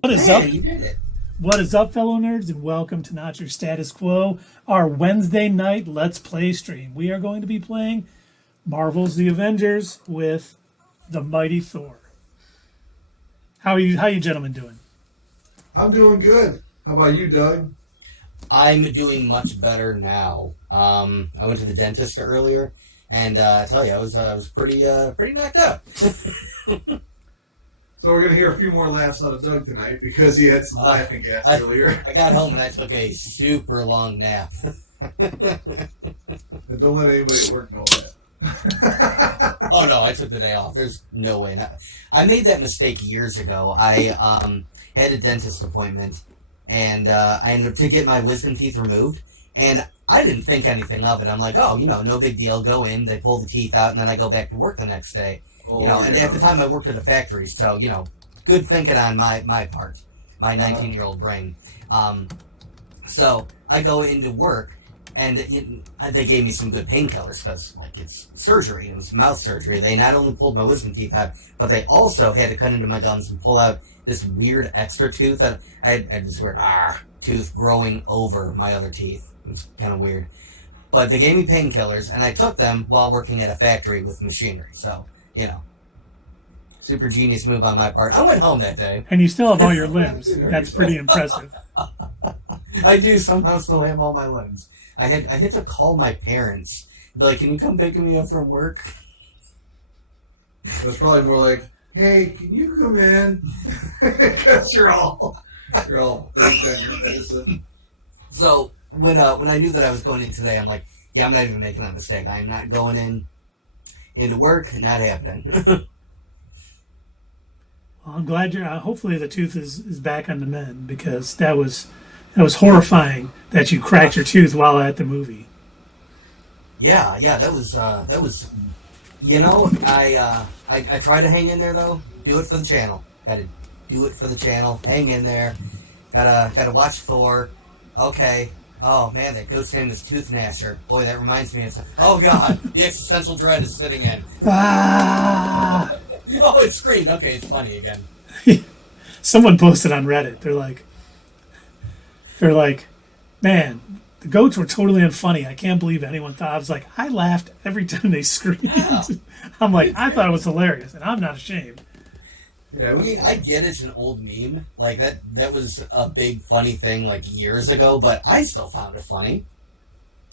What is up? Man, you did it. What is up, fellow nerds, and welcome to Not Your Status Quo, our Wednesday night Let's Play stream. We are going to be playing Marvel's The Avengers with the mighty Thor. How you gentlemen doing? I'm doing good. How about you, Doug? I'm doing much better now. I went to the dentist earlier, and I tell you, I was pretty knocked out. So we're going to hear a few more laughs out of Doug tonight because he had some laughing gas earlier. I got home and I took a super long nap. And don't let anybody at work know that. Oh no, I took the day off. There's no way. I made that mistake years ago. I had a dentist appointment, and I ended up to get my wisdom teeth removed, and I didn't think anything of it. I'm like, oh, no big deal. Go in, they pull the teeth out, and then I go back to work the next day. And at the time I worked at a factory, so, good thinking on my part, my 19-year-old brain. So I go into work, and they gave me some good painkillers because, it's surgery. It was mouth surgery. They not only pulled my wisdom teeth out, but they also had to cut into my gums and pull out this weird extra tooth. That I had this weird tooth growing over my other teeth. It was kind of weird. But they gave me painkillers, and I took them while working at a factory with machinery. So, super genius move on my part. I went home that day. And you still have all your limbs. That's pretty impressive. I do somehow still have all my limbs. I had to call my parents. Be like, can you come pick me up from work? It was probably more like, hey, can you come in? Because you're all freaked on your medicine. So when I knew that I was going in today, I'm like, yeah, I'm not even making that mistake. I'm not going into work. Not happening. Well, I'm glad you're. Hopefully, the tooth is back on the mend because that was horrifying that you cracked your tooth while at the movie. Yeah, that was. I try to hang in there though. Do it for the channel. Got to do it for the channel. Hang in there. Gotta watch Thor. Okay. Oh man, that ghost name is Tooth Gnasher. Boy, that reminds me of. Oh god, the existential dread is sitting in. Ah! Oh, it screamed. Okay, it's funny again. Someone posted on Reddit. They're like, man, the goats were totally unfunny. I can't believe anyone thought. I was like, I laughed every time they screamed. Yeah. I'm like, I thought it was hilarious, and I'm not ashamed. Yeah, I get it's an old meme. Like that was a big funny thing years ago, but I still found it funny.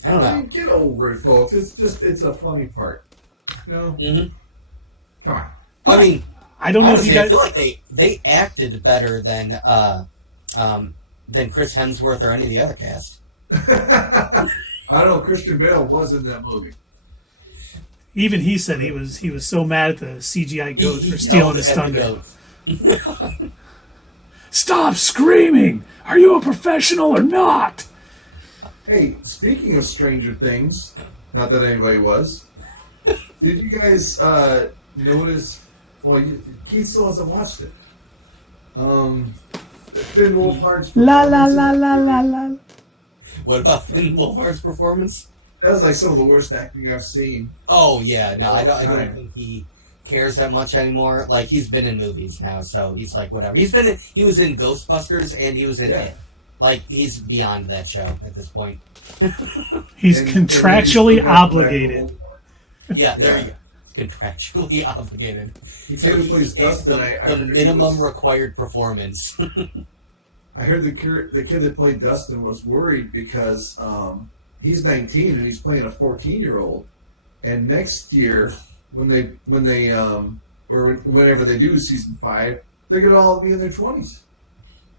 I don't know. Get over it, folks. It's a funny part. Mm-hmm. Come on. I don't know honestly, if you guys. I feel like they acted better than Chris Hemsworth or any of the other cast. I don't know. Christian Bale was in that movie. Even he said he was so mad at the CGI goats for stealing his thunder. Stop screaming! Are you a professional or not? Hey, speaking of Stranger Things, not that anybody was, did you guys notice? Well, Keith still hasn't watched it. Finn Wolfhard's performance. La la la la la la. What about Finn Wolfhard's performance? That was some of the worst acting I've seen. Oh yeah, no, I don't think he cares that much anymore. He's been in movies now, so he's like whatever. He was in Ghostbusters and he was in it. He's beyond that show at this point. He's contractually obligated. Yeah, there you go. Contractually obligated. The kid who plays Dustin, the minimum required performance. I heard the kid that played Dustin was worried because he's 19 and he's playing a 14-year-old, and next year whenever they do season 5, they're gonna all be in their 20s.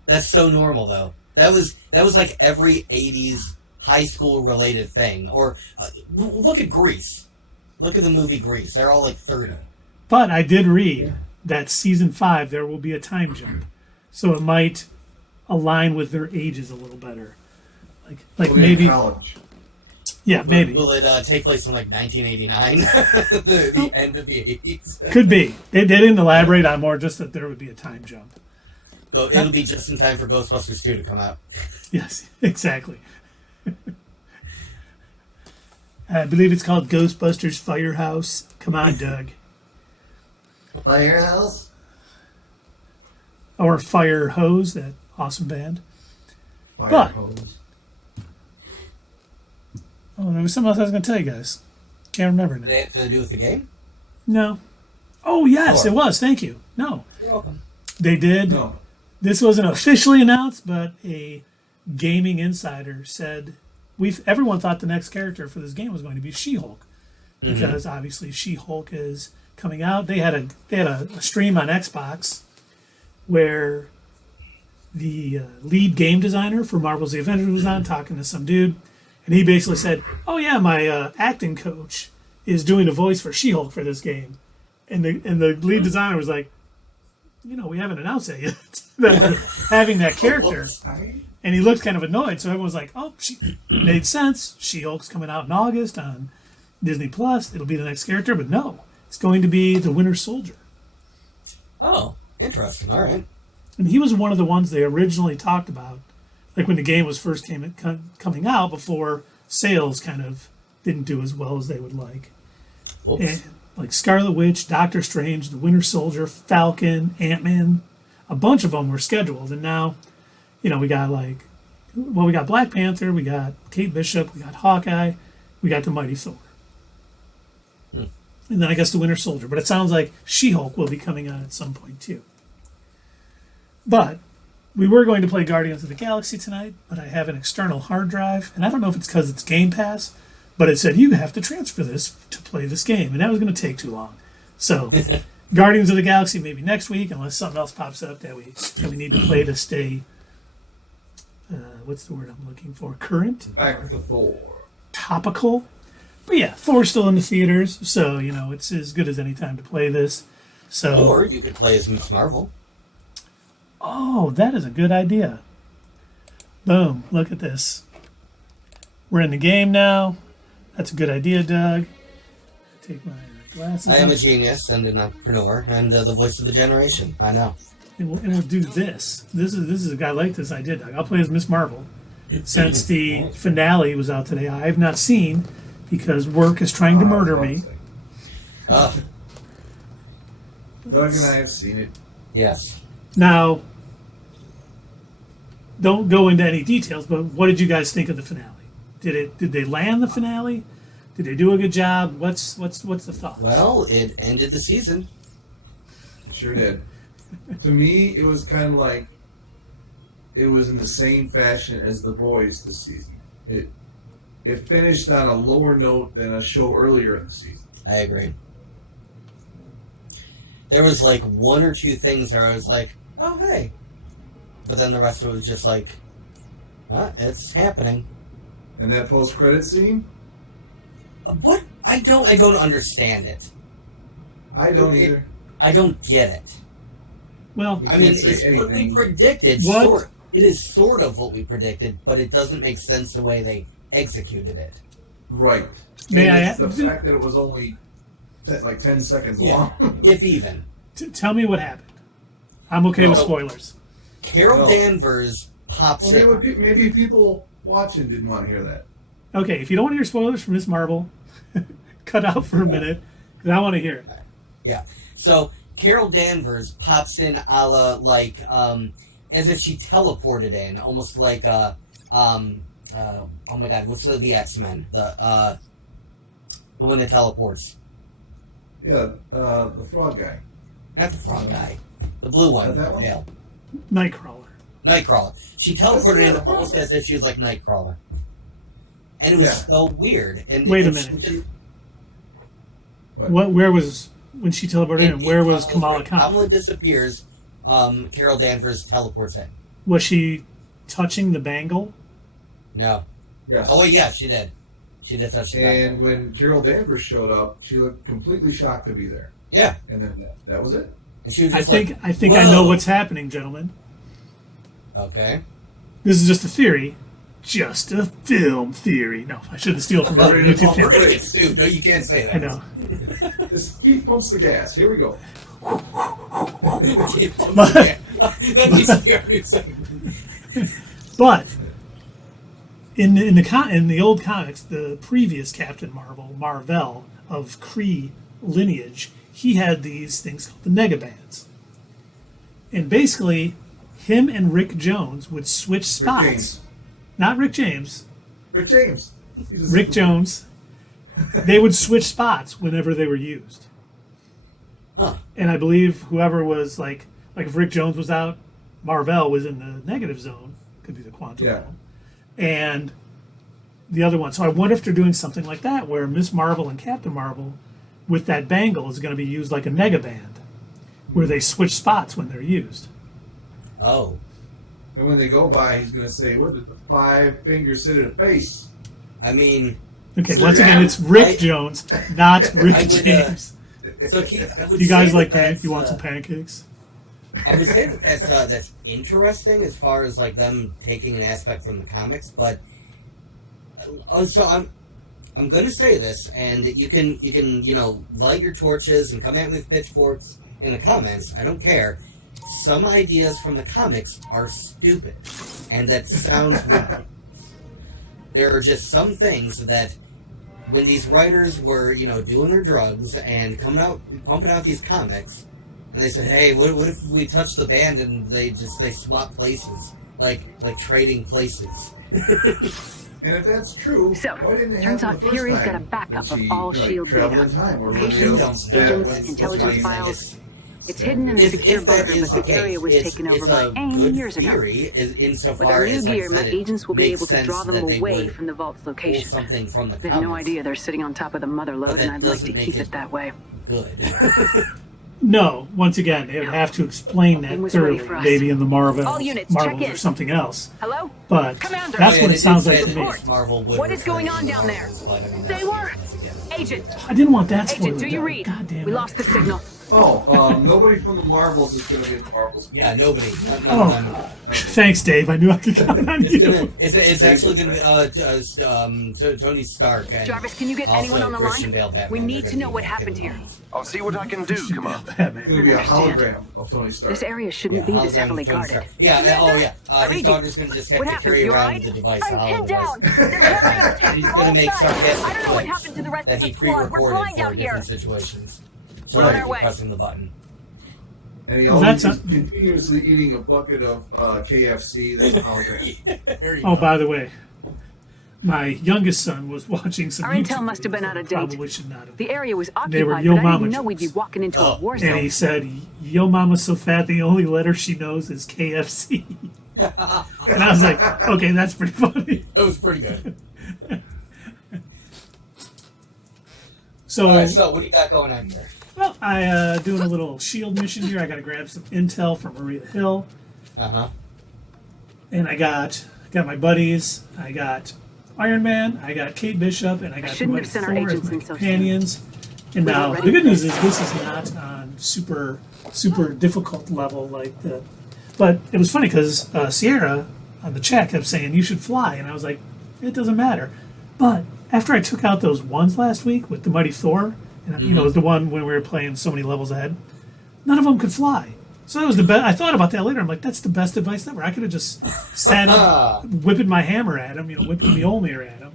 That's so normal though. That was like every 80s high school related thing. Or look at Grease. Look at the movie Grease. They're all 30. But I did read that season 5 there will be a time jump, so it might align with their ages a little better. Maybe college. Yeah, maybe. Will it take place in 1989? the end of the 80s? Could be. They didn't elaborate on more, just that there would be a time jump. So it'll be just in time for Ghostbusters 2 to come out. Yes, exactly. I believe it's called Ghostbusters Firehouse. Come on, Doug. Firehouse? or Fire Hose, that awesome band. Fire But- hose. Oh, there was something else I was going to tell you guys. Can't remember Did now. it have to do with the game? No. Oh, yes, Thor. it was. Thank you. No. You're welcome. They did. No. This wasn't officially announced, but a gaming insider said everyone thought the next character for this game was going to be She-Hulk, because obviously She-Hulk is coming out. They had a stream on Xbox where the lead game designer for Marvel's The Avengers was on talking to some dude, and he basically said, "Oh yeah, my acting coach is doing a voice for She-Hulk for this game," and the lead designer was like, we haven't announced it yet that we're having that character. Whoops. And he looked kind of annoyed, so everyone was like, "Oh, made sense. She-Hulk's coming out in August on Disney Plus. It'll be the next character." But no, it's going to be the Winter Soldier. Oh, interesting. All right. And he was one of the ones they originally talked about, like when the game was first coming out, before sales kind of didn't do as well as they would like. Whoops. And, like Scarlet Witch, Doctor Strange, the Winter Soldier, Falcon, Ant-Man, a bunch of them were scheduled, and now, we got we got Black Panther, we got Kate Bishop, we got Hawkeye, we got the Mighty Thor. And then I guess the Winter Soldier. But it sounds like She-Hulk will be coming out at some point too. But we were going to play Guardians of the Galaxy tonight, but I have an external hard drive, and I don't know if it's because it's Game Pass, but it said you have to transfer this to play this game, and that was going to take too long. So Guardians of the Galaxy maybe next week, unless something else pops up that we need to play to stay. What's the word I'm looking for? Current? Back to Thor. Topical? But yeah, Thor's still in the theaters, so, it's as good as any time to play this. So, Or you could play as Miss Marvel. oh, that is a good idea. Boom, look at this. We're in the game now. That's a good idea, Doug. Take my glasses I am a off, genius and an entrepreneur and the voice of the generation. I know. and we'll do this. This is a guy like this idea, Doug. I'll play as Miss Marvel. Since the finale was out today, I have not seen because work is trying to murder me. Ah, Doug and I have seen it. yes. Now, don't go into any details, but what did you guys think of the finale? Did they land the finale? Did they do a good job? What's the thought? Well, it ended the season. Sure did. To me, it was kind of like it was in the same fashion as The Boys this season. It finished on a lower note than a show earlier in the season. I agree. There was like one or two things where I was like, oh, hey. But then the rest of it was just like, it's happening. And that post-credit scene, What? I don't understand it. I don't either. I don't get it. Well, You I mean, can't say it's what we anything. predicted. What? It is sort of what we predicted, but it doesn't make sense the way they executed it. Right. May And I- it's the fact that it was only 10 seconds Yeah, long. if even. tell me what happened. I'm okay with No. spoilers. Carol No. Danvers pops Well, in. maybe people watching didn't want to hear that. Okay, if you don't want to hear spoilers from Miss Marvel, cut out for a minute because I want to hear it. Yeah. So Carol Danvers pops in a la like as if she teleported in, almost like oh my god, what's the X-Men? The one that teleports. Yeah, the frog guy. Not the frog guy. The blue one. That one? Yeah. Nightcrawler. Nightcrawler. She teleported in That's not a almost frog. as if she was like Nightcrawler. And it was Yeah. so weird. And Wait a and minute. she- Where was when she teleported in? Where was Kamala Khan? Kamala disappears. Carol Danvers teleports in. Was she touching the bangle? No. Yeah. Oh, yeah, she did. She did touch the And bangle. when Carol Danvers showed up, she looked completely shocked to be there. Yeah. And then that was it. And she was I just think like, I think I know "Whoa." what's happening, gentlemen. Okay. This is just a theory. Just a film theory. No, I shouldn't steal from other YouTube We're channels. going to get sued. No, you can't say that. I know. Just keep pumps the gas. Here we go. That needs to be our new segment. But in the old comics, the previous Captain Marvel of Kree lineage, he had these things called the Negabands. And basically, him and Rick Jones would switch spots. James. Not Rick James. Rick James. Rick Jones. They would switch spots whenever they were used. Huh. And I believe whoever was like if Rick Jones was out, Marvel was in the negative zone. Could be the quantum realm. And the other one. So I wonder if they're doing something like that, where Miss Marvel and Captain Marvel, with that bangle, is going to be used like a negaband, where they switch spots when they're used. Oh. And when they go by, he's going to say, "What did the 5 fingers say to the face?" I mean... Okay, once again, it's Rick Jones, not Rick James. So Keith, I would You guys say like that You want some pancakes? I would say that that's interesting as far as like them taking an aspect from the comics, but so I'm going to say this, and you can light your torches and come at me with pitchforks in the comments. I don't care. Some ideas from the comics are stupid, and that sounds ridiculous. There are just some things that, when these writers were, doing their drugs and pumping out these comics, and they said, "Hey, what if we touch the band and they swap places, like trading places?" And if that's true, So, why didn't they turns have out the first Fury's time? got a backup When of all S.H.I.E.L.D. traveled data. in time, or Locations, was intelligence files. It's hidden in the secure If that bunker, is but the the area case, was taken over it's by a AIM good years ago. theory With insofar our new as, like gear, I my said, agents will be makes able to sense draw them that they away would from the vault's pull location. something from the They comics. have no idea they're sitting on top of the mother But lode, that and I'd like doesn't to make keep it it that way. Good. No. Once again, they would have to explain that It was ready thoroughly, for us. maybe in the Marvels All units, check or in. something else. Hello? But Commander. that's Oh, yeah, what they it sounds did like say to me. that Marvel would What is return going to on the down there? Marvels, but, I mean, Say that's more. again. Agent, I didn't want that spoiler. Agent, do you done. read? God damn it. We lost the signal. Nobody from the Marvels is going to get the Marvels. Yeah, nobody. None Oh. of them. Thanks, Dave. I knew I could count on you. It's actually gonna be Tony Stark and Jarvis, can you get also anyone on the Christian line? Bale Batman. We need They're to gonna know be what in happened the here. movies. I'll see what I can do, Commander. It's Batman. going to be a Understand. hologram of Tony Stark. This area shouldn't Yeah, be this hologram heavily of Tony guarded. Stark. Yeah, I his read daughter's gonna just have What to happened? carry You around alright? the device, the I'm hollow pinned device. down. They're hammering us And he's from gonna all make sides. sarcastic I don't know what clips happened to the rest that of he the squad. We're pre-recorded blind for out here. different situations. So We're on like our way. pressing the button. And he Well, always that's is continuously eating a bucket of KFC that's a hologram. There you Oh, go. by the way, my youngest son was watching some Our YouTube intel must have been videos out of that I date. Probably should not have. The area was They were occupied, Yo but I Mama didn't know we'd be jokes. walking into a war And he zone. said, "Yo, mama's so fat, the only letter she knows is KFC." And I was like, "Okay, that's pretty funny." It was pretty good. So, All right, so what do you got going on here? well, I doing a little shield mission here. I got to grab some intel from Maria Hill, and I got my buddies. I got Iron Man. I got Kate Bishop, and I got the shouldn't Mighty have sent our Thor as agents my in so soon. companions. And We now weren't the ready good for news this. is this is not on super difficult level like the. But it was funny because Sierra on the chat kept saying you should fly, and I was like, it doesn't matter. But after I took out those ones last week with the Mighty Thor, and you know, it was the one when we were playing so many levels ahead, none of them could fly. So that was the best. I thought about that later. I'm like, that's the best advice ever. I could have just sat up, whipping my hammer at him, whipping Mjolnir at him,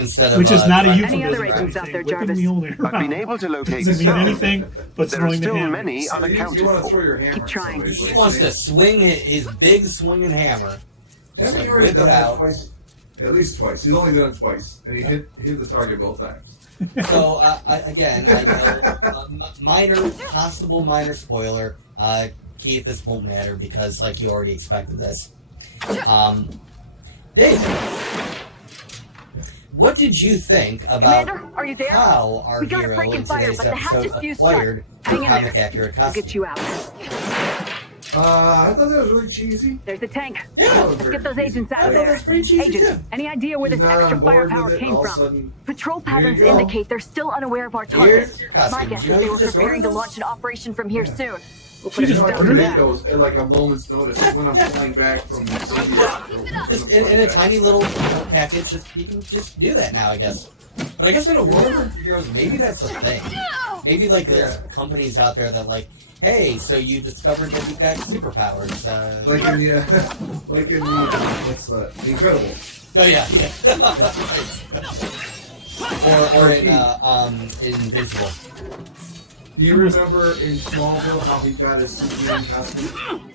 Instead of which is not a trying to- euphemism Any other for agents out anything. there, Whipping Jarvis? Mjolnir I've been around able to locate doesn't mean some. anything but There are throwing the still hammer. many So unaccounted you want to for. throw your hammer Keep at trying. somebody, He right? wants to swing his big swinging hammer. Just Haven't like you already whip done it that out. twice? At least twice. He's only done it twice, and he hit the target both times. So I know possible minor spoiler. Keith, this won't matter because like you already expected this. David, what did you think about Commander, are you there? how our We got a hero break in in fire, today's but the hatch episode is fused shut. acquired Hang a in comic there. accurate I'll costume? get you out. I thought that was really cheesy. There's the tank. Yeah. Let's get those agents I out thought there. that's pretty cheesy Agent, too. any idea where He's this not extra on board firepower with it, came all of a from? sudden, Patrol Here you patterns go. indicate they're still unaware of our Here's target. your My costume. guess You know is they you were just preparing to ordered launch an operation from here soon. We'll She put a just You know, stop I to ordered predict that. those at like a moment's notice when I'm flying back from India. Just in a tiny little package, you can just do that now, I guess. But I guess in a world of heroes, maybe that's a thing. Maybe like there's companies out there that like, hey, so you discovered that you've got superpowers. Like in the, what's The Incredibles. Oh yeah, yeah. or in Invincible. Do you remember in Smallville how he got his Superman costume?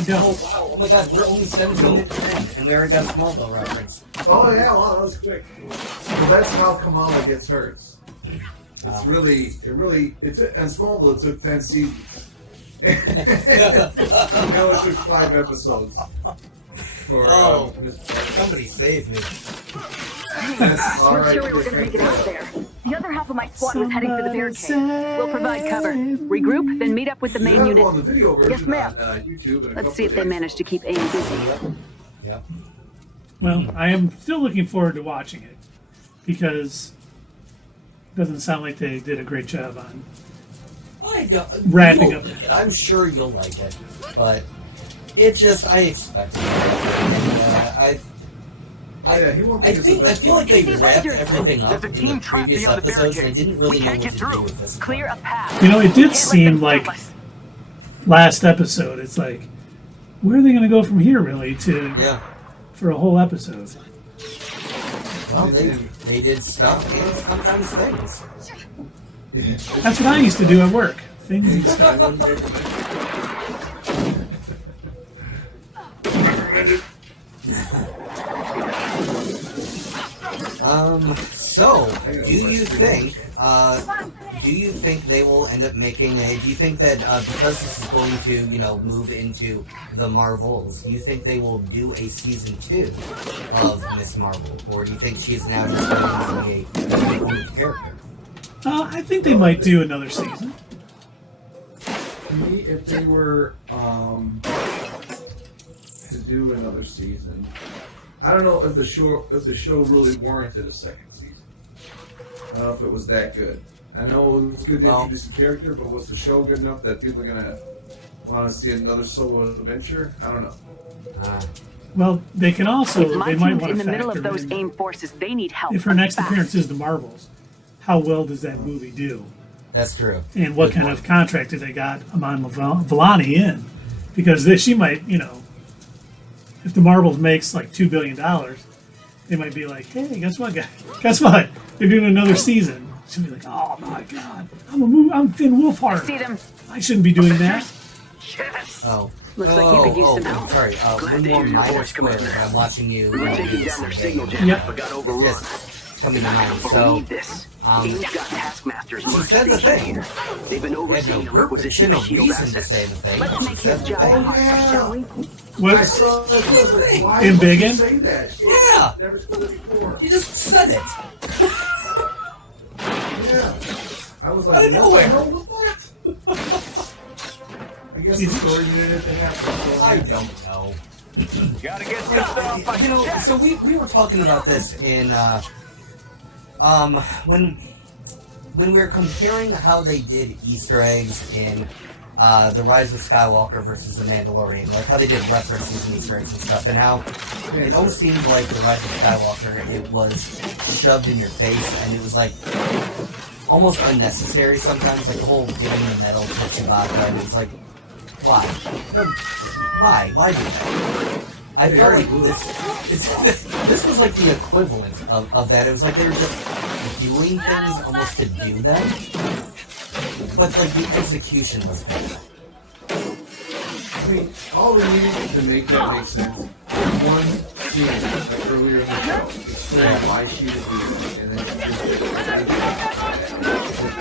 I don't. Oh wow! Oh my God, we're only 17 minutes in, and we already got a Smallville reference. Oh yeah, wow, that was quick. Well, that's how Kamala gets hers. It's Wow. it's on Smallville. It took 10 seasons. Now it took 5 episodes. For, Miss Marvel. Somebody save me! That's all We're right. sure we were going to make it out there. The other half of my squad was heading for the barricade. We'll provide cover. Regroup, then meet up with the You main have unit. on the video version Yes, ma'am. on YouTube. In a Let's see if they manage to keep AIM busy. Yep. Well, I am still looking forward to watching it because it doesn't sound like they did a great job on. I don't. Wrapping you'll up. like it. I'm sure you'll like it, but it just I expect it. And, Yeah, he won't I think it's the think I best feel like one. they wrapped everything up in the previous episodes, and they didn't really know what to do with this. Clear a path. You know, it did Can't let seem them like stop us. last episode. It's like, where are they going to go from here, really, Yeah. for a whole episode? Well, they did stuff and sometimes things. That's what I used to do at work. Things and stuff. So, do you think they will end up making a, do you think that, because this is going to, move into the Marvels, do you think they will do a season 2 of Miss Marvel? Or do you think she's now just going to be a new character? I think they might do another season. To me, if they were to do another season, I don't know if the show really warranted a second season. I don't know if it was that good. I know it was good to introduce a character, but was the show good enough that people are gonna want to see another solo adventure? I don't know. Well, they can also, If my they might team's want in to the middle of factor those in, AIM forces, they need help. if her next fast. appearance is the Marvels, how well does that movie do? That's true. And what Good kind point. of contract did they got Amon Vellani in? Because she might, if the Marvels makes like $2 billion, they might be like, hey, guess what, guys? Guess what? They're doing another season. She'll be like, oh my God, I'm Finn Wolfhard. See them? I shouldn't be doing that. Yes. Oh. Looks like you could use some help. Sorry, one more minor spoiler, but I'm watching you. We were taking down their signal Yep. jam, but got overrun. Just coming to mind. So, Believe this. AIM's got taskmasters she merged said the stationed thing. here. They've been She had overseeing no the purpose, requisition she had no of shield reason to assets. say the thing. Let's She make said his the job thing. harder, shall we? I What? saw that. I was like, why In would Biggin? you say that? Yeah. Never said it before. She just said it. Yeah. I was Out like, of what nowhere. the hell was that? I guess the story needed to happen. I don't know. Gotta get this stuff. So we were talking about this in when we were comparing how they did Easter eggs in The Rise of Skywalker versus The Mandalorian, like how they did references and Easter eggs and stuff, and how it almost seemed like The Rise of Skywalker, it was shoved in your face, and it was like almost unnecessary sometimes, like the whole giving the medal to Chewbacca, and it's like, why? Why do that? I felt like this was like the equivalent of that. It was like they were just doing things almost to do them, but like the execution was bad. I mean, all we needed to make that make sense was one scene, like earlier in the show, explain why she would do it, and then just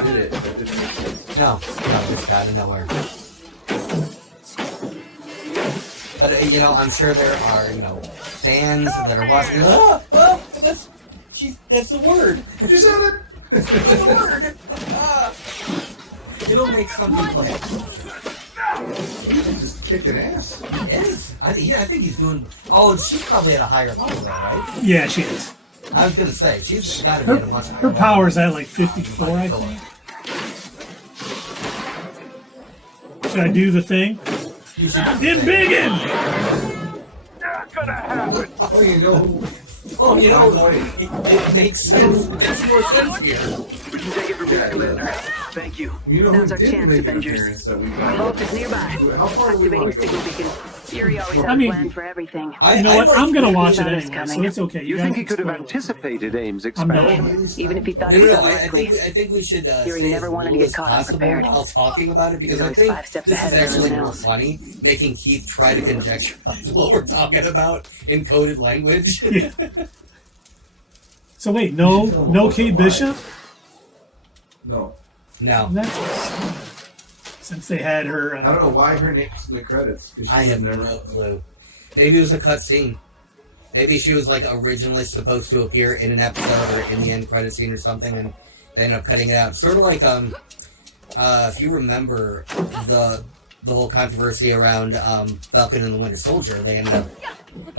did it. That didn't make sense. No, it's out of nowhere. But I'm sure there are fans that are watching. That's the word. You said it! That's the word. It'll make something play. He's just kicking ass. He is. I think he's doing. Oh, she's probably at a higher level though, right? Yeah, she is. I was gonna say she's got to be Her, at a much higher her level. power's at like 54, I think. Should I do the thing? You should In Biggin! Oh, you know who? Oh, it makes sense. It makes more sense here. We can take it from here, Commander. Thank you. You know who Now's our did chance, make an Avengers. appearance that we Our got? vault is nearby. How far do we Activating want to signal go? beacon. Fury always has I a mean- plan for everything. You know what? like- I'm gonna watch it That is anyway, so coming. it's okay. You guys think he can could have spoil it for me. anticipated AIM's I'm not. expansion? Even if he thought No, it was no, no. unlikely. I think we should Fury say never as wanted to little get as caught possible unprepared. while talking about it because He's I always think 5 steps this ahead is of actually everyone more else. funny, making Keith try to conjecture what we're talking about in coded language. Yeah. So wait, no Kate Bishop? No. No, That's since they had her. I don't know why her name's in the credits. 'Cause she I have never. no clue. Maybe it was a cut scene. Maybe she was like originally supposed to appear in an episode or in the end credit scene or something, and they ended up cutting it out. Sort of like if you remember the whole controversy around Falcon and the Winter Soldier, they ended up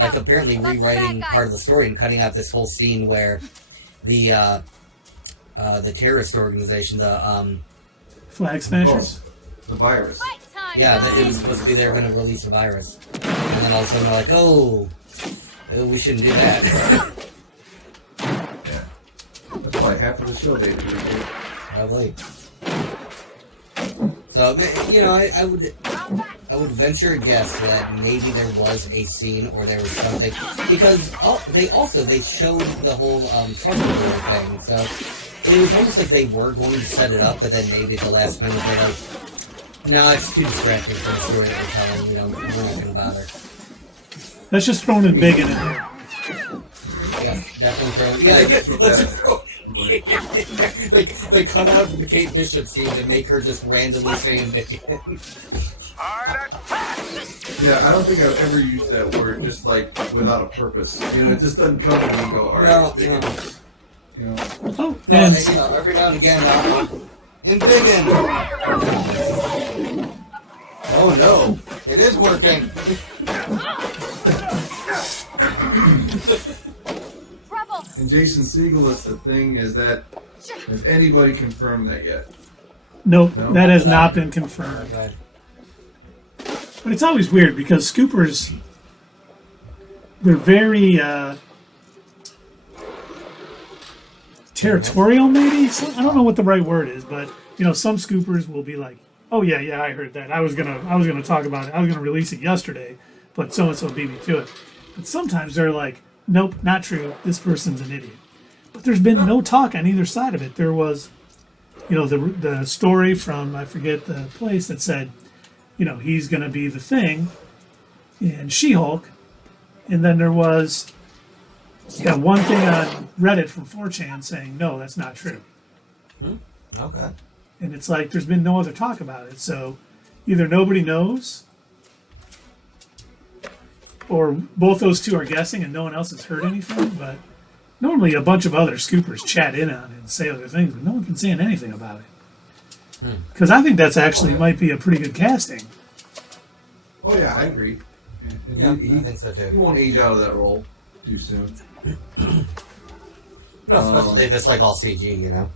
like apparently rewriting part of the story and cutting out this whole scene where the terrorist organization, the Flag Smashers. The virus. yeah, it was supposed to be they were going to release a virus, and then all of a sudden they're like, oh, we shouldn't do that. Yeah. That's why half of the show they did. Probably. So you know, I would venture a guess that maybe there was a scene or there was something because they showed the whole trust war thing, so it was almost like they were going to set it up, but then maybe at the last minute they're like, no, it's too distracting from the story that we're telling. You know, we're not going to bother. Let's just throw in big in it. Yeah, definitely throw. Yeah, let's just throw. Like they cut out the Kate Bishop scene and make her just randomly saying Mickey. Yeah, I don't think I've ever used that word just like without a purpose. You know, it just doesn't come to me and go, all right, No, dig no. it. You know, Oh, Well, and you know, every now and again, in digging. Oh no, it is working. and Jason Segel is the thing is that has anybody confirmed that yet? nope, No. that has not been confirmed. Right. But it's always weird because scoopers, they're very territorial, maybe. So, I don't know what the right word is, but you know, some scoopers will be like, "Oh yeah, I heard that. I was gonna talk about it. I was gonna release it yesterday, but so and so beat me to it." But sometimes they're like, "Nope, not true. This person's an idiot." But there's been no talk on either side of it. There was, you know, the story from I forget the place that said, you know, he's going to be the Thing in She-Hulk, and then there was one thing on Reddit from 4chan saying no, that's not true. Okay. And it's like there's been no other talk about it. So either nobody knows, or both those two are guessing and no one else has heard anything. But normally a bunch of other scoopers chat in on it and say other things, but no one's been saying anything about it. Because I think that's actually might be a pretty good casting. Oh yeah, I agree. And Yeah, he, I think so he too. won't age out of that role too soon. No, especially if it's like all CG, you know.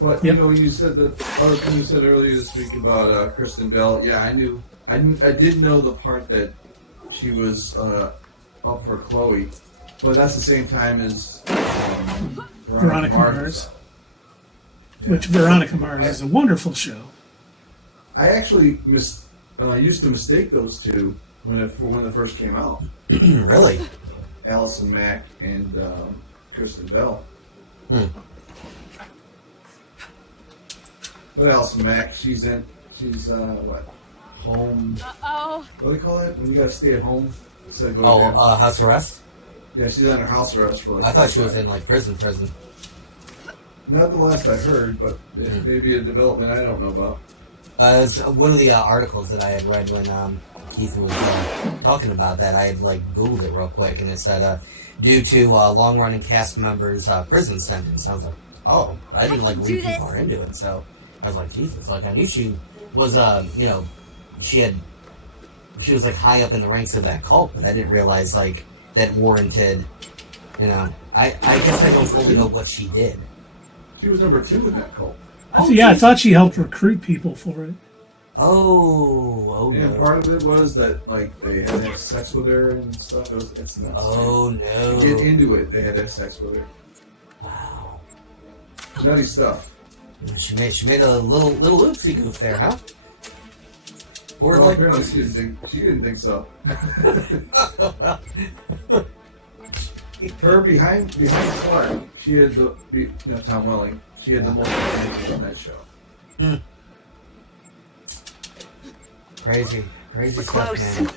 But Yep. you know, you said that other thing you said earlier this week about Kristen Bell. Yeah, I knew. I did know the part that she was up for Chloe, but that's the same time as Veronica Mars. Which Veronica Mars is a wonderful show. I actually used to mistake those two when they first came out. Really? Allison Mack and Kristen Bell. But Allison Mack, she's what? Home. What do they call that? When you gotta stay at home instead of going to bed? House arrest? Yeah, she's under house arrest for like. I thought she was in like prison. Not the last I heard, but it may be a development I don't know about. It's one of the articles that I had read when Keith was talking about that. I had like Googled it real quick, and it said due to long-running cast members' prison sentence. I was like, oh, I didn't like read too far into it, so I was like, Jesus, like I knew she was you know, she was like high up in the ranks of that cult, but I didn't realize like that warranted, you know. I guess I don't fully know what she did. She was number 2 in that cult. I thought she helped recruit people for it. Oh And no. part of it was that like they had to have sex with her and stuff. It's nuts. Oh no. To get into it, they had to have sex with her. Wow. Nutty stuff. She made a little oopsie goof there, huh? Or Well, like, apparently she didn't think so. Her behind Clark, she had Tom Welling. She had the most advantage on that show. Crazy We're stuff, close. man.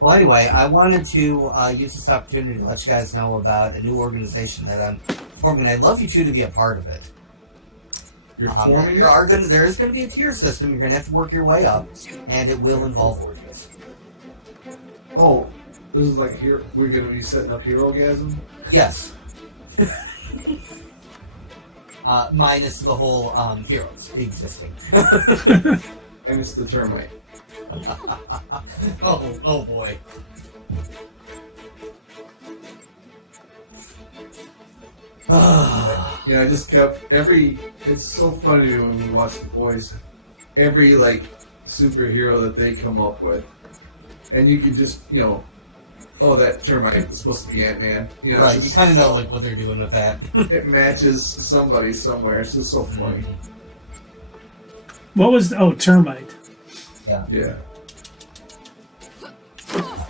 Well, anyway, I wanted to use this opportunity to let you guys know about a new organization that I'm forming. I'd love you two to be a part of it. You're forming it? There is going to be a tier system. You're going to have to work your way up, and it will involve orgies. Oh, this is like here. We're going to be setting up Hero-gasm? Yes. Minus the whole heroes existing. Minus the termite. Oh boy. I just kept it's so funny to me when we watch The Boys. Every superhero that they come up with, and you can just oh, that termite is supposed to be Ant-Man. Right, you kind of know what they're doing with that. It matches somebody somewhere. It's just so funny. What was termite? Yeah.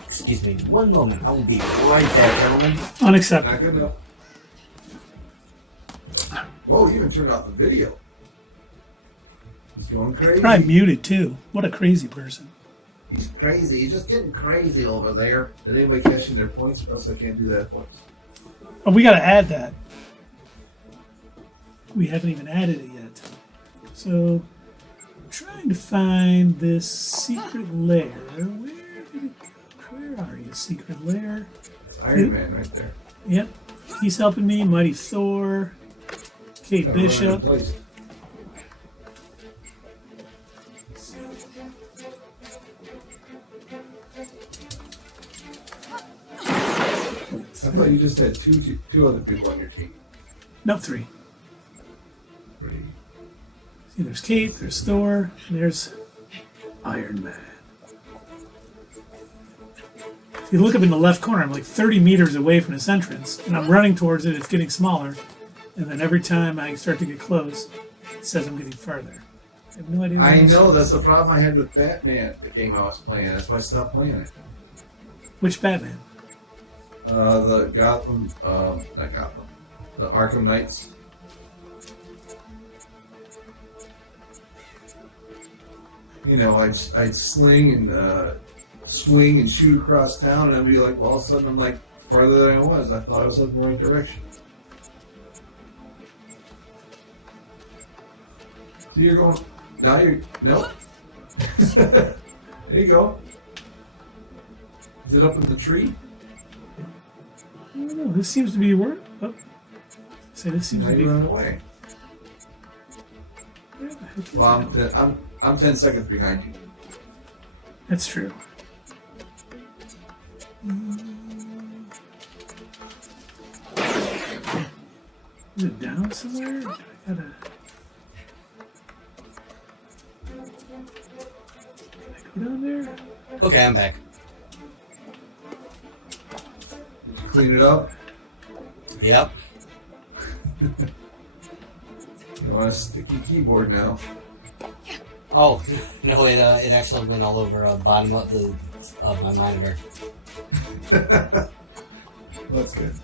Excuse me, one moment. I will be right back, gentlemen. Unacceptable. Not good enough. Whoa, you even turned off the video. He's going crazy. Probably muted too. What a crazy person. He's crazy. He's just getting crazy over there. Did anybody cash in their points? Or else I can't do that points. Oh, we got to add that. We haven't even added it yet. So, I'm trying to find this secret lair. Where did it go? Where are you, secret lair? That's Iron Man right there. Yep. He's helping me. Mighty Thor. Kate Gotta run into Bishop. place. I thought you just had two other people on your team. No, 3. Three. See, there's Kate, there's Thor, and there's Iron Man. If you look up in the left corner, I'm like 30 meters away from this entrance, and I'm running towards it, it's getting smaller, and then every time I start to get close, it says I'm getting farther. I have no idea what I it is. know, that's the problem I had with Batman, the game I was playing. That's why I stopped playing it. Which Batman? The Gotham, not Gotham, the Arkham Knights. I'd sling and swing and shoot across town, and I'd be like, well, all of a sudden I'm like farther than I was. I thought I was heading in the right direction. So you're going, nope. There you go. Is it up in the tree? I don't know. This seems to be where. Oh, say this seems Now to be. you're running away. Where the heck is Well, it? I'm 10 seconds behind you. That's true. Is it down somewhere? I gotta. Can I go down there? Okay, I'm back. Did you clean it up? Yep. You want a sticky keyboard now? Oh no, it actually went all over bottom of my monitor. Well, that's good.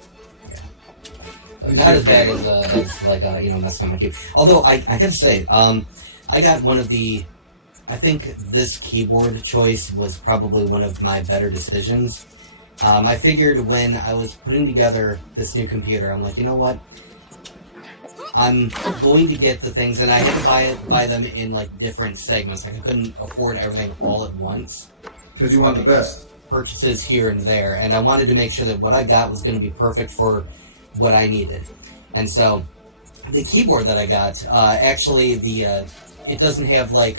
Not as bad as messing up my keyboard. Although I gotta say, I got one of the. I think this keyboard choice was probably one of my better decisions. I figured when I was putting together this new computer, I'm like, you know what? I'm going to get the things, and I had to buy them in like different segments. Like I couldn't afford everything all at once. Because you want the best. Purchases here and there, and I wanted to make sure that what I got was going to be perfect for what I needed. And so, the keyboard that I got, actually, it doesn't have like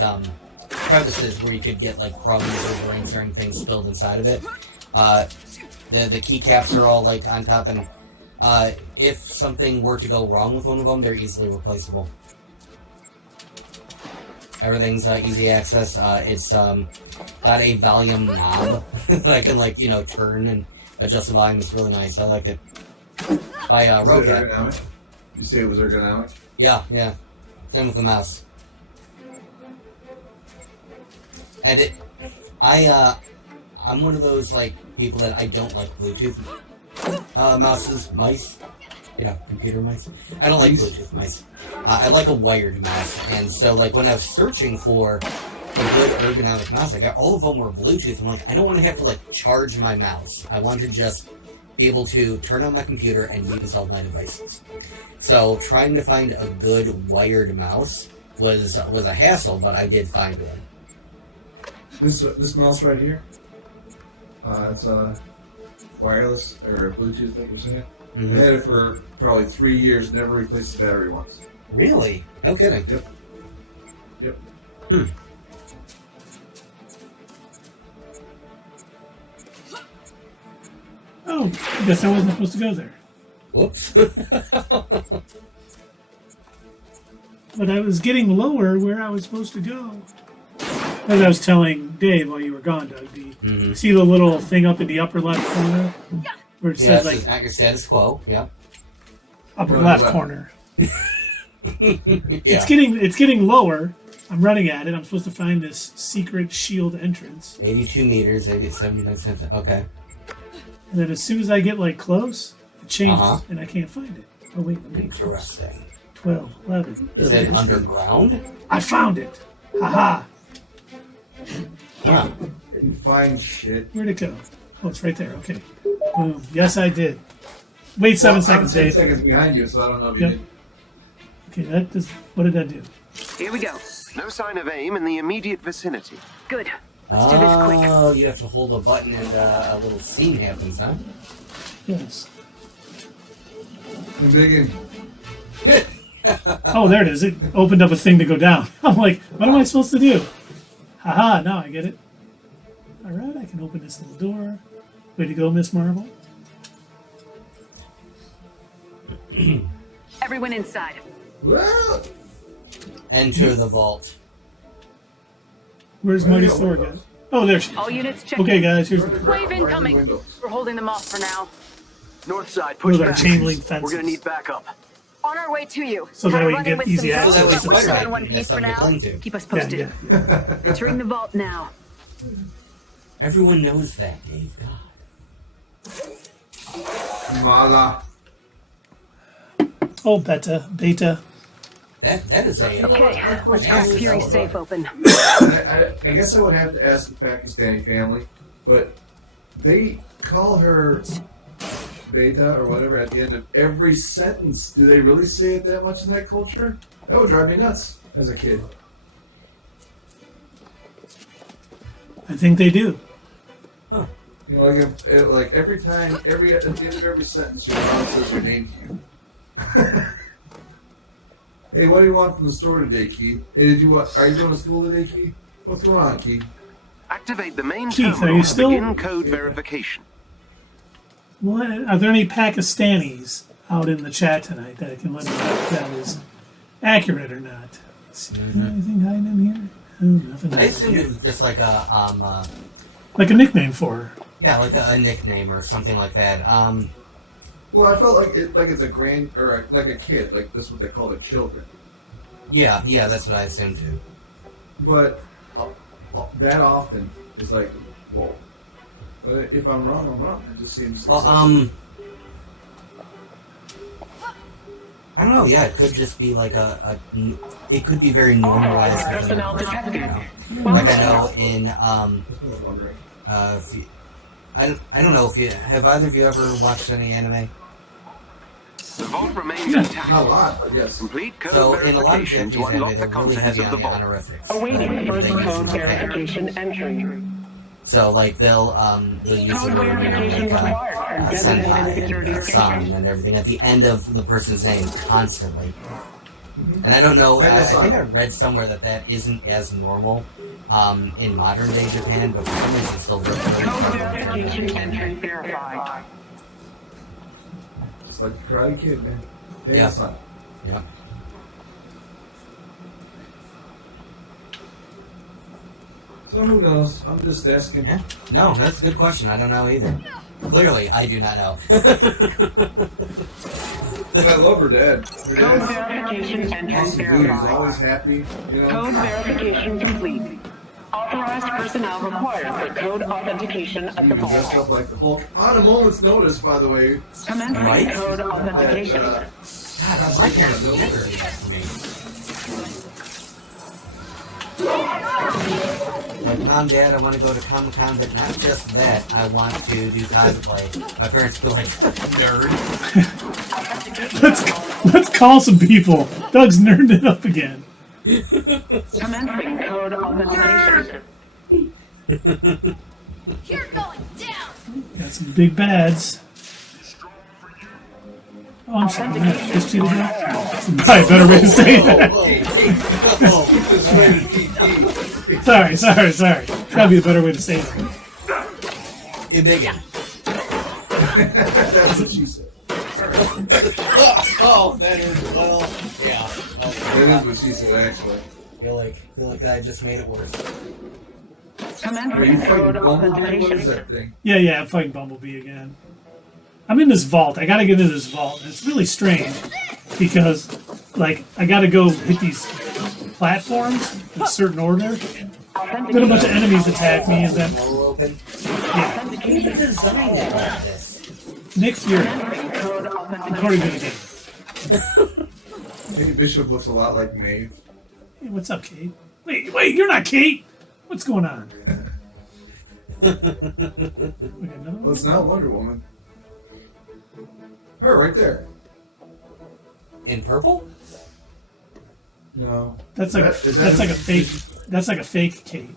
crevices where you could get like crumbs or drinks or anything spilled inside of it. The keycaps are all like on top, and if something were to go wrong with one of them, they're easily replaceable. Everything's easy access. It's got a volume knob that I can turn and adjust the volume. It's really nice. I like it. By Is it Roccat. ergonomic? You say it was ergonomic? Yeah. Same with the mouse. And I'm one of those like people that I don't like Bluetooth mice. Yeah, computer mice. I don't like Bluetooth mice. I like a wired mouse. And so, like, when I was searching for a good ergonomic mouse, like, all of them were Bluetooth. I'm like, I don't want to have to, like, charge my mouse. I want to just be able to turn on my computer and use all my devices. So, trying to find a good wired mouse was a hassle, but I did find one. This mouse right here, it's wireless, or Bluetooth, like you're saying. Mm-hmm. I had it for probably 3 years, never replaced the battery once. Really? No kidding. Yep. Oh, I guess I wasn't supposed to go there. Whoops. But I was getting lower where I was supposed to go. As I was telling Dave while you were gone, Doug, see the little thing up in the upper left corner? Where it says, Yes, it's not your status quo. Yep. upper left corner. Yeah. It's getting lower. I'm running at it. I'm supposed to find this secret shield entrance. 82 meters, 79 cents. Okay. And then as soon as I get like close, it changes and I can't find it. Oh wait, I'm getting close. Interesting. 12, 11. Is it underground? I found it. Haha. Yeah. Didn't find shit. Where'd it go? Oh, it's right there. Okay. Boom. Yes, I did. Wait 7 seconds, I'm 10 Dave. seconds behind you, so I don't know if you Yep. did. Okay, that does. What did that do? Here we go. No sign of aim in the immediate vicinity. Good. Let's do this quick. Oh, you have to hold a button and a little scene happens, huh? Yes. I'm digging. Oh, there it is. It opened up a thing to go down. I'm like, what am I supposed to do? Haha, now I get it. All right, I can open this little door. Way to go, Miss Marvel. Everyone inside. Well, Enter the vault. Where's Where Mighty you go? Thor go? Oh, there she is. All units check Okay, in. guys, here's where the the Wave ground, right in the incoming. windows. We're holding them off for now. North side, push With our back. chain link We're fences. gonna need backup. On our way to you. So that Kinda we can running get with easy some access. So that way trouble, but we're still Spider-Man in one can get piece for something to now. cling to. Keep us Yeah, posted. yeah. Entering the vault now. Everyone knows that, Dave. God. Mala. Oh, beta. That is a... Okay, let's crack massive Fury's elevator. safe open. I guess I would have to ask the Pakistani family, but they call her Beta or whatever at the end of every sentence. Do they really say it that much in that culture? That would drive me nuts as a kid. I think they do. Huh. You know, like every time, at the end of every sentence, your mom says her name to you. Hey, what do you want from the store today, Keith? Hey, are you going to school today, Keith? What's going on, Keith? Activate the main Keith, are terminal you to still- begin code verification. What? Are there any Pakistanis out in the chat tonight that I can let me know if that is accurate or not? Let's see. Anything hiding in here? Oh, nothing I hiding assumed in it here. was just like a, Like a nickname for her. yeah, like a nickname or something like that. Well, I felt like it's a like a kid, like this is what they call their children. Yeah, that's what I assumed too. But that often is like, whoa. But if I'm wrong, I'm wrong. It just seems. Well, I don't know. Yeah, it could just be like it could be very normalized. Personnel detected. Like I know in I'm wondering. I don't know if you have either of you ever watched any anime. The vault remains intact. Not a lot, but yes. Complete code So in a lot of verification Japanese to unlock anime, the they're really contents heavy of on the the vault. honorifics. Awaiting first They use code in Japan. verification entry. So like they'll use Code the verification like required. senpai Designated and security san station. and everything at the end of the person's name constantly. And I don't know. I think I read somewhere that isn't as normal in modern day Japan, but for some reason it's still really Code verification entry verified. Just like the Karate Kid, man. Hey, Yeah. son. Yep. So who knows? I'm just asking. Yeah. No, that's a good question. I don't know either. Clearly, I do not know. But I love her dad. Her Code dad's verification entry awesome dude. He's always verified. happy. You know. Code verification complete. Authorized personnel required for code authentication at the Even dressed vault. up like the Hulk. On a moment's notice, by the way. Commencing Right? code authentication. God, my parents would never do that for me. Like, Mom, Dad, I want to go to Comic-Con, but not just that. I want to do cosplay. My parents would be like, nerd. Let's call some people. Doug's nerding it up again. Commencing code authentication. You're going down! Got some big bads. Oh, I'm sorry. I'm gonna fist you to death. Probably a better way to say that. Sorry. Gotta be a better way to say that. You're digging. That's what she said. Oh, that is, well, yeah. That is what she said, actually. Feel like I just made it worse. Are you Commencing fighting code Bumblebee? What is authentication. that thing? Yeah, I'm fighting Bumblebee again. I'm in this vault. I gotta get into this vault. And it's really strange because, like, I gotta go hit these platforms in a certain order. Then a bunch of enemies attack me, and then More open. yeah, Who designed it like this? Nick Fury. Code According to the authentication. game. Kate Bishop looks a lot like Maeve. Hey, what's up, Kate? Wait, you're not Kate. What's going on? We got another Well, one? it's not Wonder Woman. Her, right there. In purple? No. That's like Is that that's who- like a fake. That's like a fake Kate.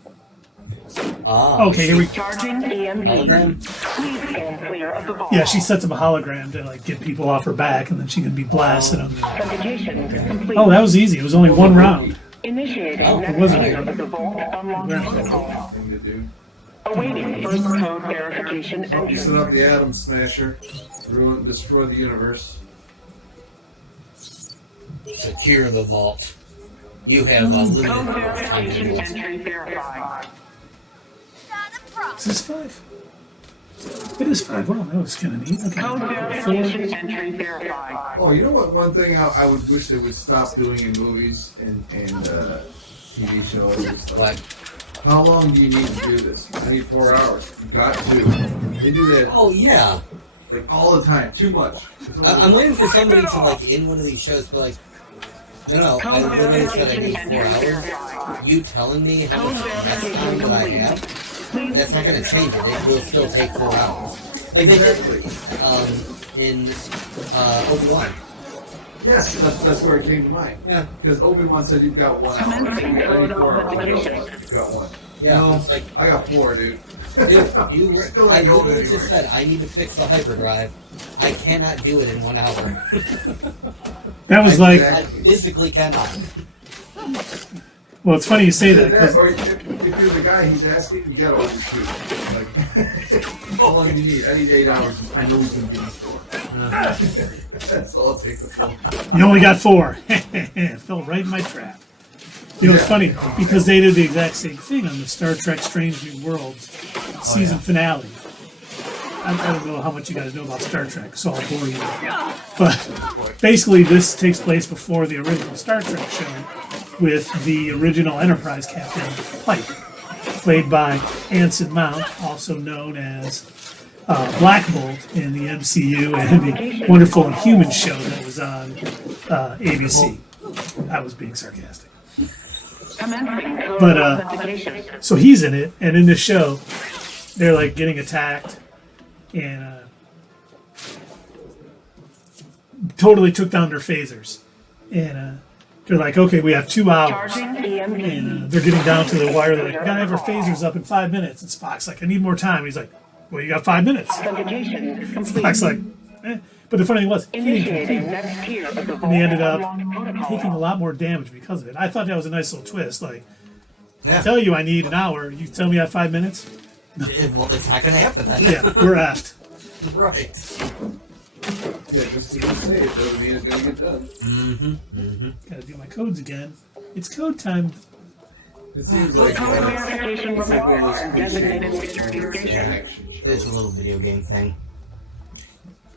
Ah. Okay, here we go. Charging EMP. Hologram? Please stand clear of the vault. Yeah, she sets up a hologram to like get people off her back, and then she can be blasted on the. Authentication complete. Oh, that was easy. It was only one round. Initiating Oh, it next wasn't tier hard. of the vault unlock Yeah. protocol. Thing to do. Awaiting first code verification You set entry. up the Atom Smasher. Ruin, destroy the universe. Secure the vault. You have a Code limited time to verification do it. entry verified. Not a problem. Is this 5? It is 5. Wow, that was kind of neat. Okay. Code 4. verification entry verified. Oh, you know what? One thing I would wish they would stop doing in movies and TV shows is like, What? how long do you need to do this? I need 4 hours. You got to. They do that Oh, yeah. like all the time. Too much. It's only- I'm waiting for somebody to, like, in one of these shows, be like, no, I literally said I need 4 hours. You telling me how much rest time that I have? That's not going to change it. It will still take 4 hours. Like they did in Obi-Wan. Yes, that's where it came to mind. Yeah. Because Obi-Wan said you've got 1 hour. I need 4 hours. You've got 1. Yeah, No, it's like, I got 4, dude. dude, Still I ain't going literally anywhere. just said I need to fix the hyperdrive. I cannot do it in 1 hour. That was like. I physically cannot. Well, it's funny you say that because Or if you're the guy he's asking, you gotta order 2. Like, how long do you need? I need 8 hours. I know he's gonna give me 4. That's all it takes. you only got 4. Fell right in my trap. You know, it's Yeah. funny because they did the exact same thing on the Star Trek Strange New Worlds season finale. I don't know how much you guys know about Star Trek, so I'll bore you. But basically, this takes place before the original Star Trek show with the original Enterprise captain, Pike, played by Anson Mount, also known as Black Bolt in the MCU and the Wonderful Inhuman show that was on ABC. I was being sarcastic. Commencing code But, authentication. So he's in it, and in the show, they're like getting attacked, and totally took down their phasers. And they're like, okay, we have 2 hours. Charging EMP. And they're getting down to the wire. They're like, we gotta have our phasers up in 5 minutes. And Spock's like, I need more time. He's like, well, you got 5 minutes. Authentication complete. Spock's like, eh. But the funny thing was, he didn't Initiating complete it. next tier of the vault And they ended up unlock protocol. taking a lot more damage because of it. I thought that was a nice little twist. Like, Yeah. I tell you I need an hour. You tell me I have 5 minutes? Well, it's not going to happen then. Yeah, we're effed. Right. Yeah, just because you say it doesn't mean it's gonna get done. Gotta do my codes again. It's code time. It seems like Code verification it's like one of those required. Designated security location. action shows. There's a little video game thing.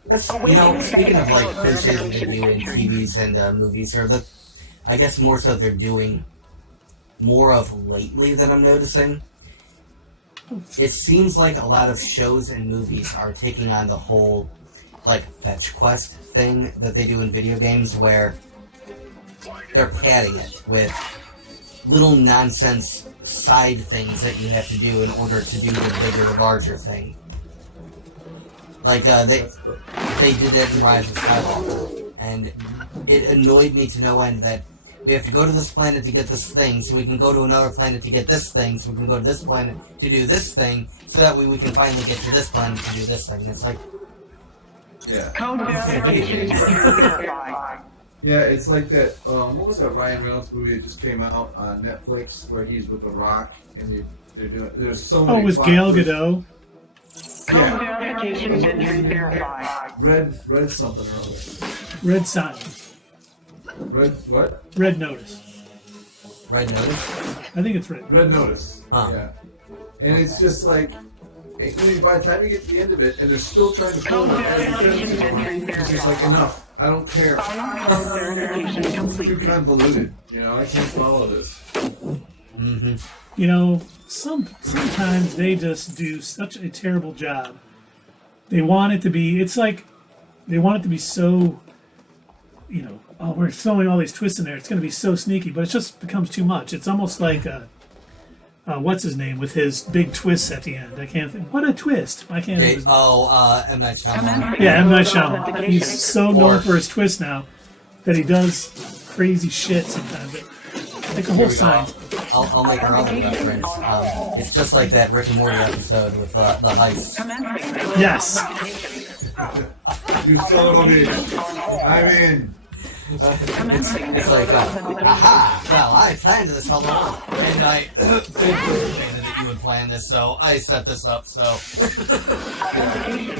That's, you know, speaking of like Finches they're doing TVs and movies here, I guess more so they're doing more of lately that I'm noticing. It seems like a lot of shows and movies are taking on the whole, like, fetch quest thing that they do in video games, where they're padding it with little nonsense side things that you have to do in order to do the bigger, larger thing. Like, they did that in Rise of Skywalker, and it annoyed me to no end that we have to go to this planet to get this thing, so we can go to another planet to get this thing, so we can go to this planet to do this thing, so that way we can finally get to this planet to do this thing. And it's like... Yeah. Code verification verified. Yeah, it's like that, what was that Ryan Reynolds movie that just came out on Netflix, where he's with The Rock, and they're doing, there's so many... Oh, with plot Gal twists. Gadot? Code Yeah. verification verified. Red something or other. Red Sign. Red what? Red Notice. Red Notice? I think it's red. Red Notice. Huh. Yeah. And it's just like, by the time you get to the end of it, and they're still trying to pull Code it verification it's just like, enough. I don't care. Code verification It's too complete. convoluted. You know, I can't follow this. Mm-hmm. You know, sometimes they just do such a terrible job. They want it to be, it's like, they want it to be so, you know, oh, we're throwing all these twists in there. It's going to be so sneaky, but it just becomes too much. It's almost like, what's his name, with his big twists at the end. I can't think. What a twist! I can't. think of his name. M. Night Shyamalan. Yeah, M. Night Shyamalan. He's so known for his twists now that he does crazy shit sometimes. Like the whole Here we go. sign. I'll make our other reference. It's just like that Rick and Morty episode with the heist. Yes. You son of a bitch. I'm in. It's like, aha! Well, I planned this all along, and I anticipated that you would plan this, so I set this up, so...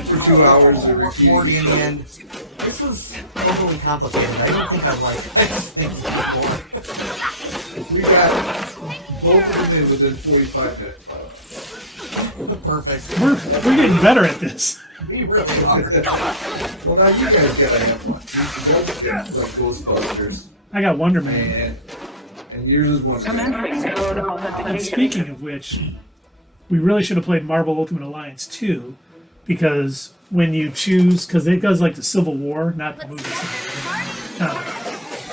For 2 hours of repeating. 40 in the end. This was overly complicated. I don't think I just think it's We got both of them in within 45 minutes. perfect. We're getting better at this. We really are. Well, now you guys gotta have one. You guys get like Ghostbusters, I got Wonder Man. and yours is one. Commencing code And authentication. speaking of which, we really should have played Marvel Ultimate Alliance 2, because when you choose, because it does like the Civil War, not the movie Civil War.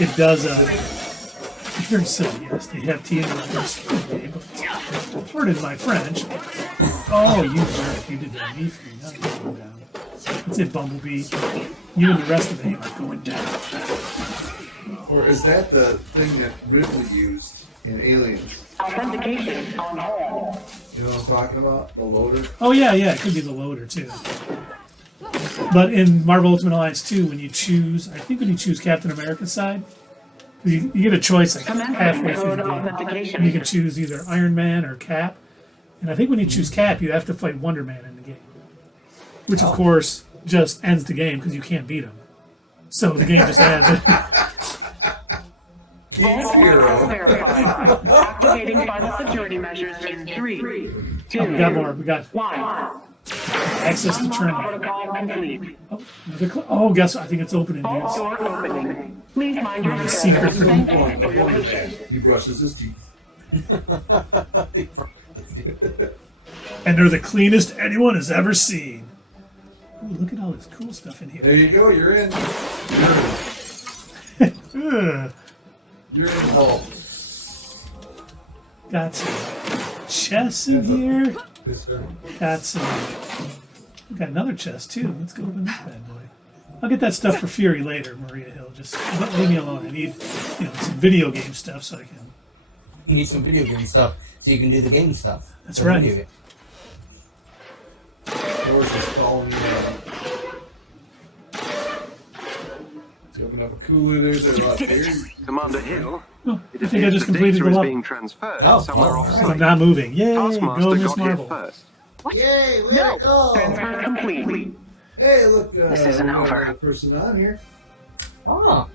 It does, it's very silly, yes. They have TNA, but pardon my French. Oh, you jerk, you did that. Me for me, not going down. That's it, Bumblebee. You and the rest of them are going down. Or is that the thing that Ripley used in Aliens? Authentication on hold. You know what I'm talking about? The loader? Oh, yeah, it could be the loader, too. But in Marvel Ultimate Alliance 2, when you choose, I think when you choose Captain America's side, you get a choice like halfway through the game. And you can choose either Iron Man or Cap. And I think when you choose Cap, you have to fight Wonder Man in the game. Which, of course, just ends the game because you can't beat him. So the game just ends. King Hero. Verified. Activating final security measures in 3, 2, Oh, we got more. We got 1. access to Trinity. Protocol complete. Oh, guess what? I think it's opening, All dudes. door opening. Please mind your The step. secret for Thank the you for your patience. He brushes his teeth. And they're the cleanest anyone has ever seen. Ooh, look at all this cool stuff in here. There you go. You're in. Ugh. You're in. Oh, Got some chests in here. Got some. We got another chest too. Let's go open this bad boy. I'll get that stuff for Fury later, Maria Hill. Just leave me alone. I need, some video game stuff so I can. you need some video game stuff so you can do the game stuff. That's For right. video game. Horse is calling me out. You open up a cooler, there's a lot of beer. Commander Hill, Oh, it I think I appears just the completed data the is level. being transferred Oh, somewhere well, off I'm site. not moving. Yay! Go, Taskmaster Miss got here Marvel. first. Yay, way to go! Transfer complete. Hey, look, This isn't we got over. another person on here. Oh.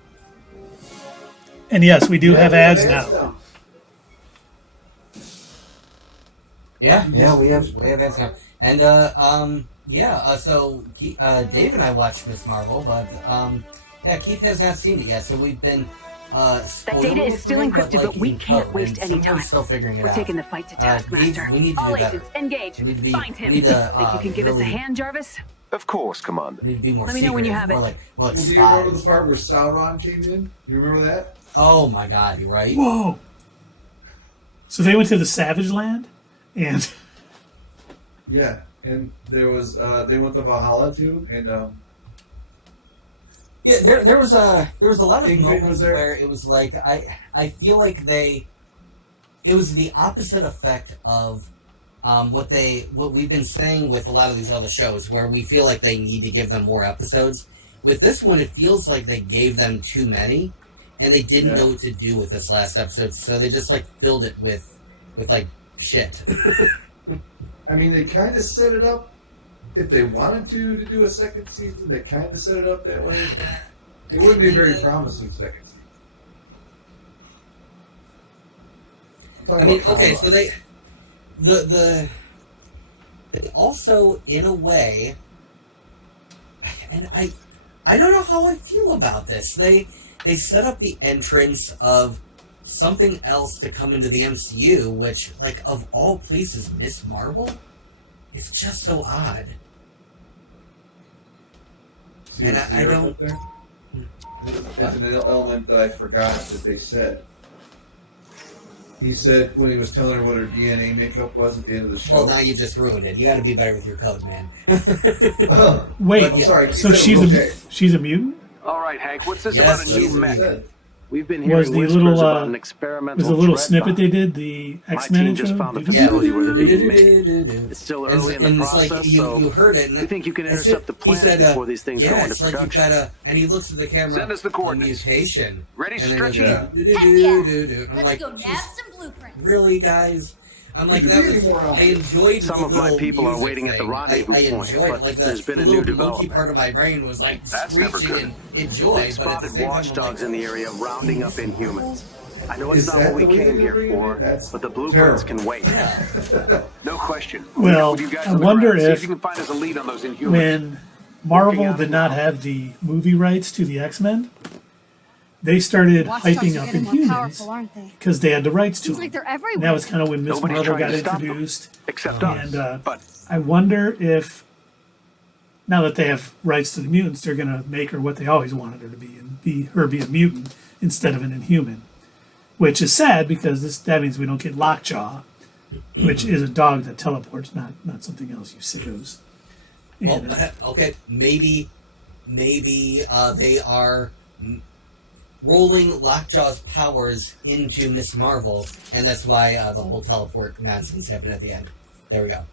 And yes, we do have Yeah, ads we now. Yeah, we have ads now. And so Dave and I watched Miss Marvel, but Keith has not seen it yet. So we've been That data is still encrypted, but we can't waste any time. Still figuring it We're out. taking the fight to Taskmaster. We need to All do better. agents, engage. We need to be. Find him. We need to. Think you can give us a really- hand, Jarvis? Of course, Commander. We need to be more. Let me know when you secretive, have it. More like Well, do you spies. remember the part where Sauron came in? You remember that? Oh my God, you're right. Whoa! So they went to the Savage Land, and Yeah, and there was they went to Valhalla too, and Yeah, there was a lot of King Vin moments was there? where it was like I feel like it was the opposite effect of what we've been saying with a lot of these other shows, where we feel like they need to give them more episodes. With this one, it feels like they gave them too many, and they didn't know what to do with this last episode, so they just like filled it with like shit. I mean, they kind of set it up. If they wanted to do a second season, they kind of set it up that way. It wouldn't be a very promising second season. I mean, okay, so they also, in a way, and I don't know how I feel about this. They set up the entrance of something else to come into the MCU, which, like, of all places, Miss Marvel? It's just so odd. See And what's I the don't- up there? It's an element that I forgot that they said. He said when he was telling her what her DNA makeup was at the end of the show. Well, now you just ruined it. You gotta be better with your code, man. wait. I'm sorry. So he said it was okay. she's a mutant. All right, Hank, what's this Yes, about a that's new That's what he mech? said. We've been Was hearing the whispers little about an experimental was a little dread snippet bomb. they did the My X-Men team just intro? found the Did you see facility that? where they're being made. It's still early in the and process, it's like you heard it. And we think you can that's intercept it. the He plant said, before these things yeah, go into it's like production. you gotta, and he looks at the camera. Send us the a coordinates. mutation. Ready, and then stretchy? goes, Yeah. do-do-do-do-do. I'm Let's like, go nab "Jeez, some blueprints. really, guys? I'm like, Could that be was. any more I enjoyed. Some the of my little people are music waiting at the thing. rendezvous I point, enjoyed but it. Like there's the been a new little monkey development. part of my brain was like That's never screeching good. in joy, They but at the spotted same time, watchdogs I'm in like, the area rounding up Inhumans. I know it's Is not that what we the way came they're here bringing for, it? That's but the blueprints terrible. can wait. yeah. No question. Well, With you guys I on the wonder ground, see if you can find us a lead on those Inhumans. When Marvel did not have the movie rights to the X-Men, they started Watchdogs hyping are up getting more powerful, Inhumans aren't they? because they had the rights to Seems them. like they're And everywhere. that was kind of when Miss Nobody's Marvel trying got to stop them, introduced. except us. And But I wonder if, now that they have rights to the mutants, they're going to make her what they always wanted her to be, and be a mutant instead of an Inhuman. Which is sad because that means we don't get Lockjaw, which is a dog that teleports, not something else, you sickos. Well, And, okay, maybe they are rolling Lockjaw's powers into Miss Marvel, and that's why the whole teleport nonsense happened at the end. There we go.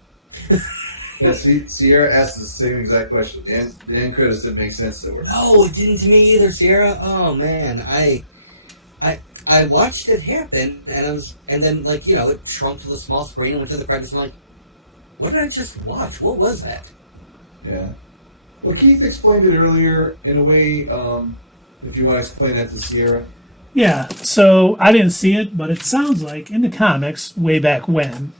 Yeah, Sierra asked the same exact question. The end credits didn't make sense to her. No, it didn't to me either, Sierra. Oh man, I watched it happen, and then like it shrunk to the small screen and went to the credits. And I'm like, what did I just watch? What was that? Yeah. Well, Keith explained it earlier in a way. If you want to explain that to Sierra. yeah, so I didn't see it, but it sounds like in the comics, way back when,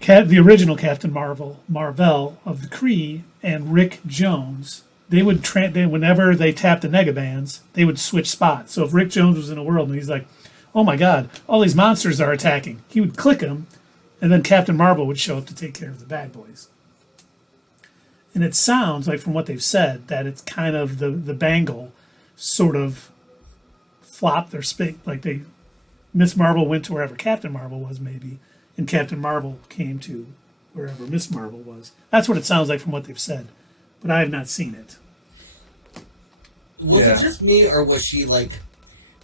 the original Captain Marvel of the Kree, and Rick Jones, they would whenever they tapped the negabands, they would switch spots. So if Rick Jones was in a world and he's like, "Oh my God, all these monsters are attacking," he would click them, and then Captain Marvel would show up to take care of the bad boys. And it sounds like, from what they've said, that it's kind of the bangle sort of flopped their space. Like Miss Marvel went to wherever Captain Marvel was, maybe, and Captain Marvel came to wherever Miss Marvel was. That's what it sounds like from what they've said, but I have not seen it. Was Yeah. it just me, or was she like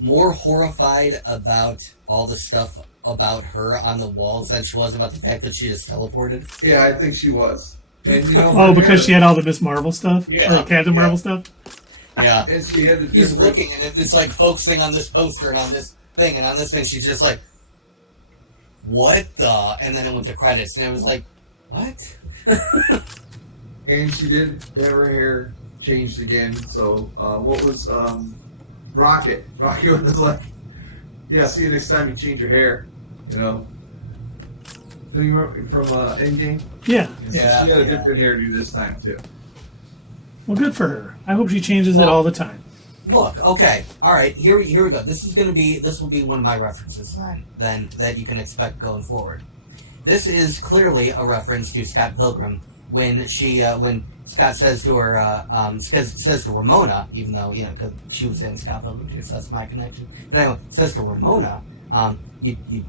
more horrified about all the stuff about her on the walls than she was about the fact that she just teleported? Yeah, I think she was. And Oh, because she had all the Miss Marvel stuff? Yeah. Or Captain Marvel stuff? Yeah. And she had the He's different- looking, and it's like focusing on this poster and on this thing, and on this thing, she's just like, what the? And then it went to credits, and it was like, what? And she did have her hair changed again. So what was Rocket? Rocket was like, yeah, see you next time you change your hair. Do you remember from Endgame? Yeah. So Yeah, she had a yeah. different hairdo this time too. Well, good for her. I hope she changes it all the time. Look, okay, all right. Here we go. This will be one of my references then that you can expect going forward. This is clearly a reference to Scott Pilgrim when Scott says to her, says to Ramona, even though because she was in Scott Pilgrim too, so that's my connection. But anyway, says to Ramona,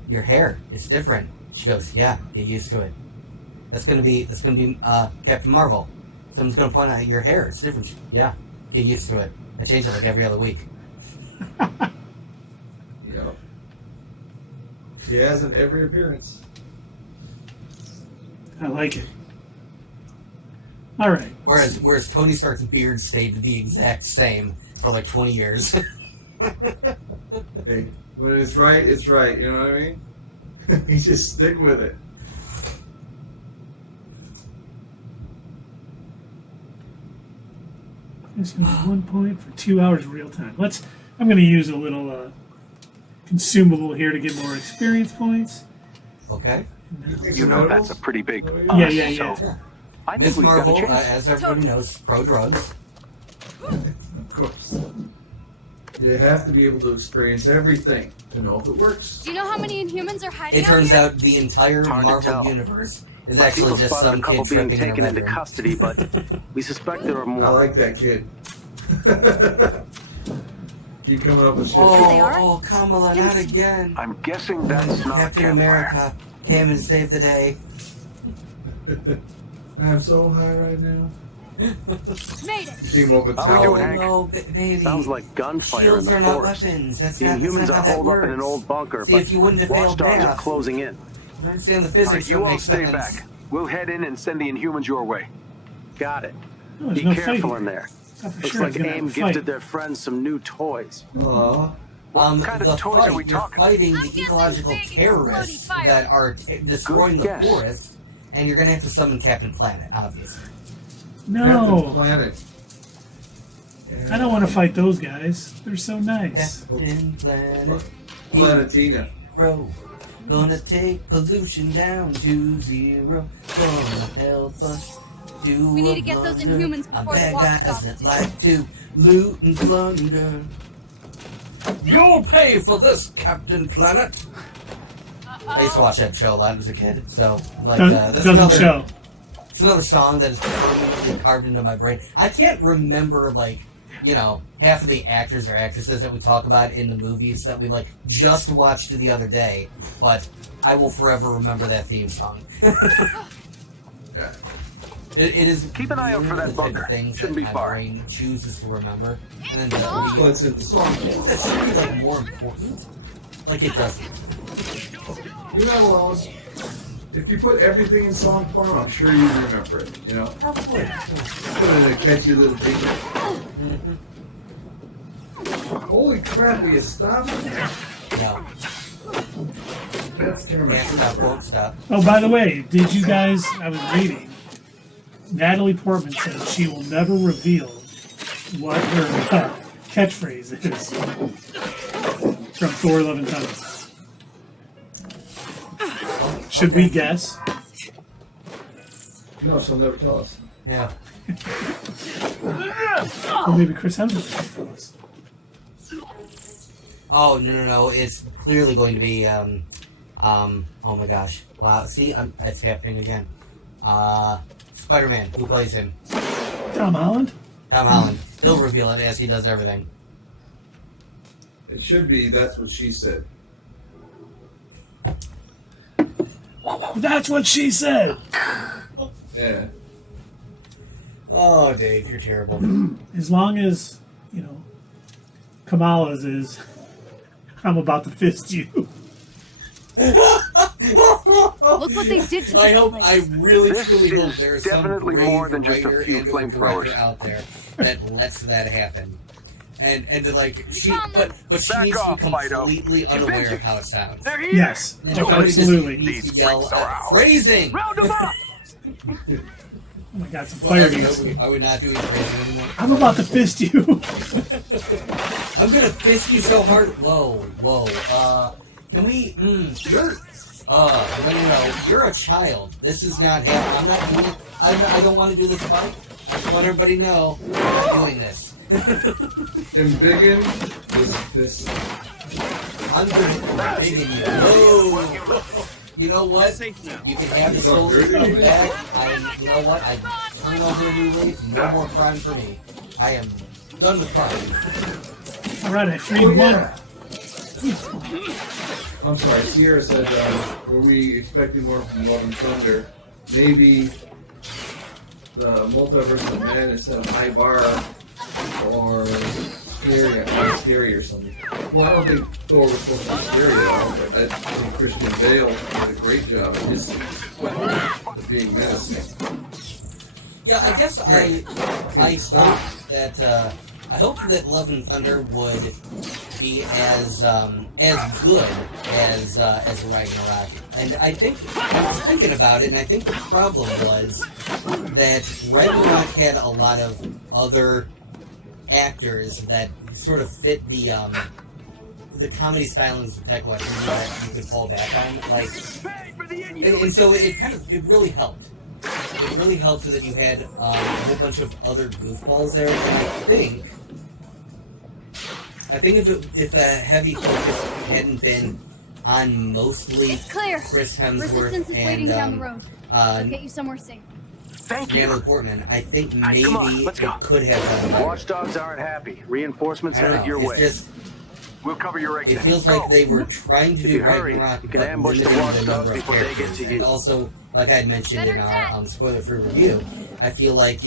your hair is different. She goes, yeah, get used to it. That's gonna be Captain Marvel. Someone's gonna point out your hair. It's different. Yeah, get used to it. I change it like every other week. Yep. She has in every appearance. I like it. All right. Whereas Tony Stark's beard stayed the exact same for like 20 years. Hey, when it's right, it's right. You know what I mean? You just stick with it. It's going to be 1 point for 2 hours real time. I'm going to use a little consumable here to get more experience points. Okay. You know that's a pretty big. Yeah. So, I think Miss we've got a Marvel, chance. as everybody knows, pro drugs. Of course. You have to be able to experience everything to know if it works. Do you know how many Inhumans are hiding It out turns here? out the entire Hard to Marvel tell. universe is My actually people just spotted some a couple kid being tripping in taken her into bedroom. custody, but we suspect there are I more. like that kid. Keep coming up with shit. they are? Oh, Kamala, not again. I'm guessing that's not Captain campfire. America came and saved the day. I'm so high right now. Made it. You came up with How we towel. doing, Hank? No, baby. Sounds like gunfire Shields in the are not forest. weapons. That's The not Inhumans how are that holed up in an works. old bunker, See, but if you wouldn't have failed watchdogs are math, closing in. I understand the All physics. right, you don't all make stay sense. back. We'll head in and send the Inhumans your way. Got it. Oh, there's Be no careful fighting. in there. Oh, for Looks sure, like it's gonna AIM have a fight. gifted their friends some new toys. Aw. What kind The of toys fight, are we you're talking? fighting I'm the guessing ecological big terrorists explodey fire. that are destroying Good the guess. forest, and you're going to have to summon Captain Planet, obviously. Captain No, Planet. I don't want to fight those guys. They're so nice. Captain Planet, Planetina. hero, gonna take pollution down to zero. Gonna help us do We need a to get those blunder. Inhumans A before the bad watchdogs guy doesn't do. like to loot and plunder. You'll pay for this, Captain Planet. I used to watch that show a lot as a kid, so like that's Doesn't another. show. It's another song that is permanently carved into my brain. I can't remember half of the actors or actresses that we talk about in the movies that we just watched the other day, but I will forever remember that theme song. Yeah. It is Keep an eye out for that the type of bunker. things Shouldn't that be my far. brain chooses to remember, and then What's in the song? things that should be more important, it doesn't. You're not alone. If you put everything in song form, I'm sure you remember it. You know? Of course. Put it in a catchy little thing. Holy crap, will you stop? No, That's terrible. can't stop, won't stop. Oh, by the way, did you guys? I was reading. Natalie Portman says she will never reveal what her catchphrase is from Thor: Love and Thunder. Should we guess? No, she'll never tell us. Yeah. Or maybe Chris Hemsworth can tell us. Oh no! It's clearly going to be oh my gosh! Wow! See, it's happening again. Spider-Man. Who plays him? Tom Holland? Tom Holland. He'll reveal it as he does everything. It should be, that's what she said. That's what she said. Yeah. Oh, Dave, you're terrible. As long as, Kamala's is, I'm about to fist you. Look what they did to I this hope, place. I really This truly hope is there is some definitely brave more than just a writer few and or director flamethrowers. out there that lets that happen. And she, Found but them. she Back needs off, to be Fido. completely unaware Avenger. of how it sounds. They're here. Yes, And somebody just absolutely. needs to These yell freaks are out. phrasing. Round them up. Oh my God, some Well, fire ants. are we not doing phrasing anymore? I'm about to fist you. I'm gonna fist you so hard. Whoa. Can we? You're a child. This is not happening. I'm not doing it. I don't want to do this fight. let everybody know I'm not doing this. Embiggen is this. I'm gonna big in you. Whoa! You know what? You can have the soldiers come back. You know what? I turn over a new leaf. No more crime for me. I am done with crime. All right, I freed one. I'm sorry, Sierra said, were we expecting more from Love and Thunder? Maybe the Multiverse of Madness set a high bar, or scary or something. Well, I don't think Thor was supposed to be scary at all, but I think Christian Bale did a great job of his being menacing. Yeah, I guess I hope that Love and Thunder would be as good as Ragnarok. And I was thinking about it, and I think the problem was that Ragnarok had a lot of other actors that sort of fit the comedy stylings of Taika Waititi that you could fall back on, like, and so it really helped. It really helped so that you had a whole bunch of other goofballs there, and I think if a heavy focus hadn't been on mostly Chris Hemsworth Resistance is waiting down the road. I'll get you somewhere safe. Thank you. Natalie Portman, I think maybe come on, let's go. it could have done better. Watchdogs aren't happy. Reinforcements I don't headed know. your It's way. just We'll cover your exit. it feels like they were trying to If do you hurry, Ragnarok, you can but ambush the limiting the watchdogs number of before they get characters. to you. And also, like I had mentioned in our spoiler-free review, I feel like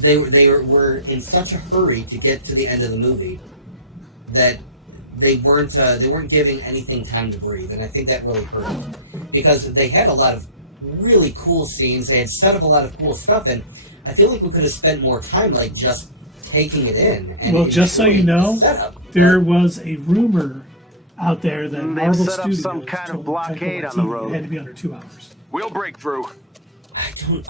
they were in such a hurry to get to the end of the movie that they weren't giving anything time to breathe, and I think that really hurt because they had a lot of really cool scenes. They had set up a lot of cool stuff, and I feel like we could have spent more time like just taking it in. And Well, just so you know, there was a rumor out there that They've Marvel set up Studios some kind of told blockade Taika on the Waititi road. it had to be under 2 hours. We'll break through.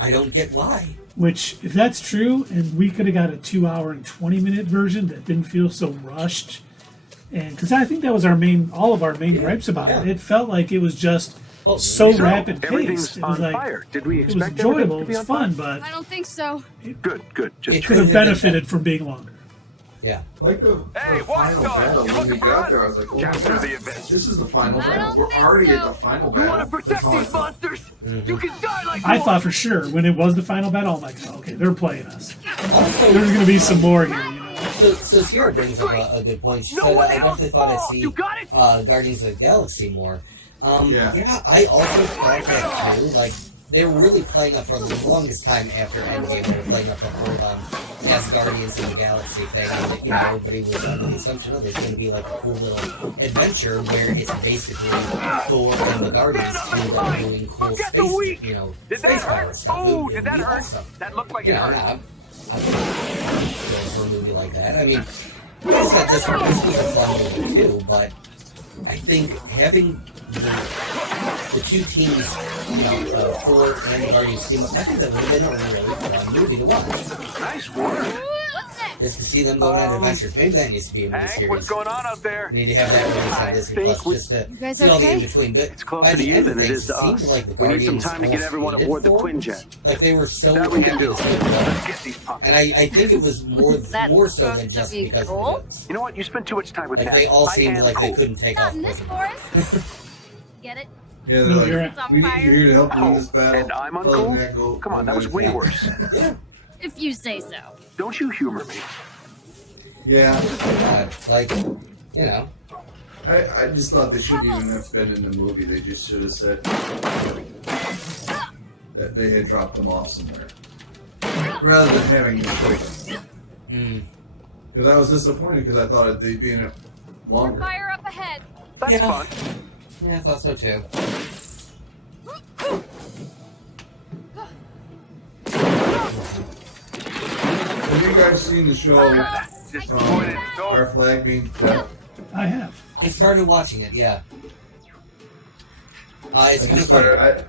I don't get why. Which, if that's true, and we could have got a 2 hour and 20-minute version that didn't feel so rushed, and because I think that was all of our main gripes about it. It felt like it was just so rapid everything's paced. It was on like fire. Did we it was expect enjoyable, everything it to be was on fun, fire? but I don't think so. Good. Just it could have benefited from being longer. Yeah. Like the final battle, when we got there, I was like, oh my Capture god, the event. this is the final I battle. don't We're think already so. at the final You want battle. to protect these monsters? You can die like I one. thought for sure when it was the final battle, I'm like, oh, okay, they're playing us. Also, There's going to be some more here, you know. So Sierra brings up a good point. She No said, one I else definitely thought I'd falls. see You got it? Guardians of the Galaxy more. Yeah. I also thought that too. Like, they were really playing up for the longest time after Endgame. They were playing up the whole as Guardians of the Galaxy thing. And that, everybody was under the assumption, there's going to be like a cool little adventure where it's basically Thor and the Guardians teamed up doing cool Forget the space, weak. Did that space power hurt? stuff. Oh, It did would that be hurt? awesome. That looked like You it know, hurt. I'm for a movie like that. I mean, like I said, this was a fun movie too, but I think having the two teams, Thor and the Guardians team up, I think that would have been a really fun movie to watch. Nice work. Just to see them going on adventures. Maybe that needs to be a movie Hank, series. what's going on out there? We need to have that released on I Disney think Plus we- just to guys see all the okay? in-between. But It's by closer to the you end than of it things, is to it seemed us. like the We need some Guardians time to get almost everyone hated aboard the Thor. Quinjet. Like they were so That we can happy do. to see them go. Let's get these punks. And I think it was more so supposed than to just be because cool? of the goods. You know what? You spend too much time with Like Pat. they all I seemed am like they cool. couldn't take Not off in this with them. forest. Get it? Yeah, No, they're you're like, right. we need you here to help you in this battle. And I'm Other than uncool? that, go- Come on, go that was back. way worse. Yeah. If you say so. Don't you humor me. Yeah, God, like, I just thought they shouldn't even have been in the movie. They just should have said that they had dropped them off somewhere, rather than having them quick. Because I was disappointed because I thought they'd be in it longer. Fire up ahead. That's Yeah. fun. Yeah, I thought so too. Have you guys seen the show Disappointed. Our Flag Means Death? I have. I started watching it, yeah. It's I kind just of started. funny.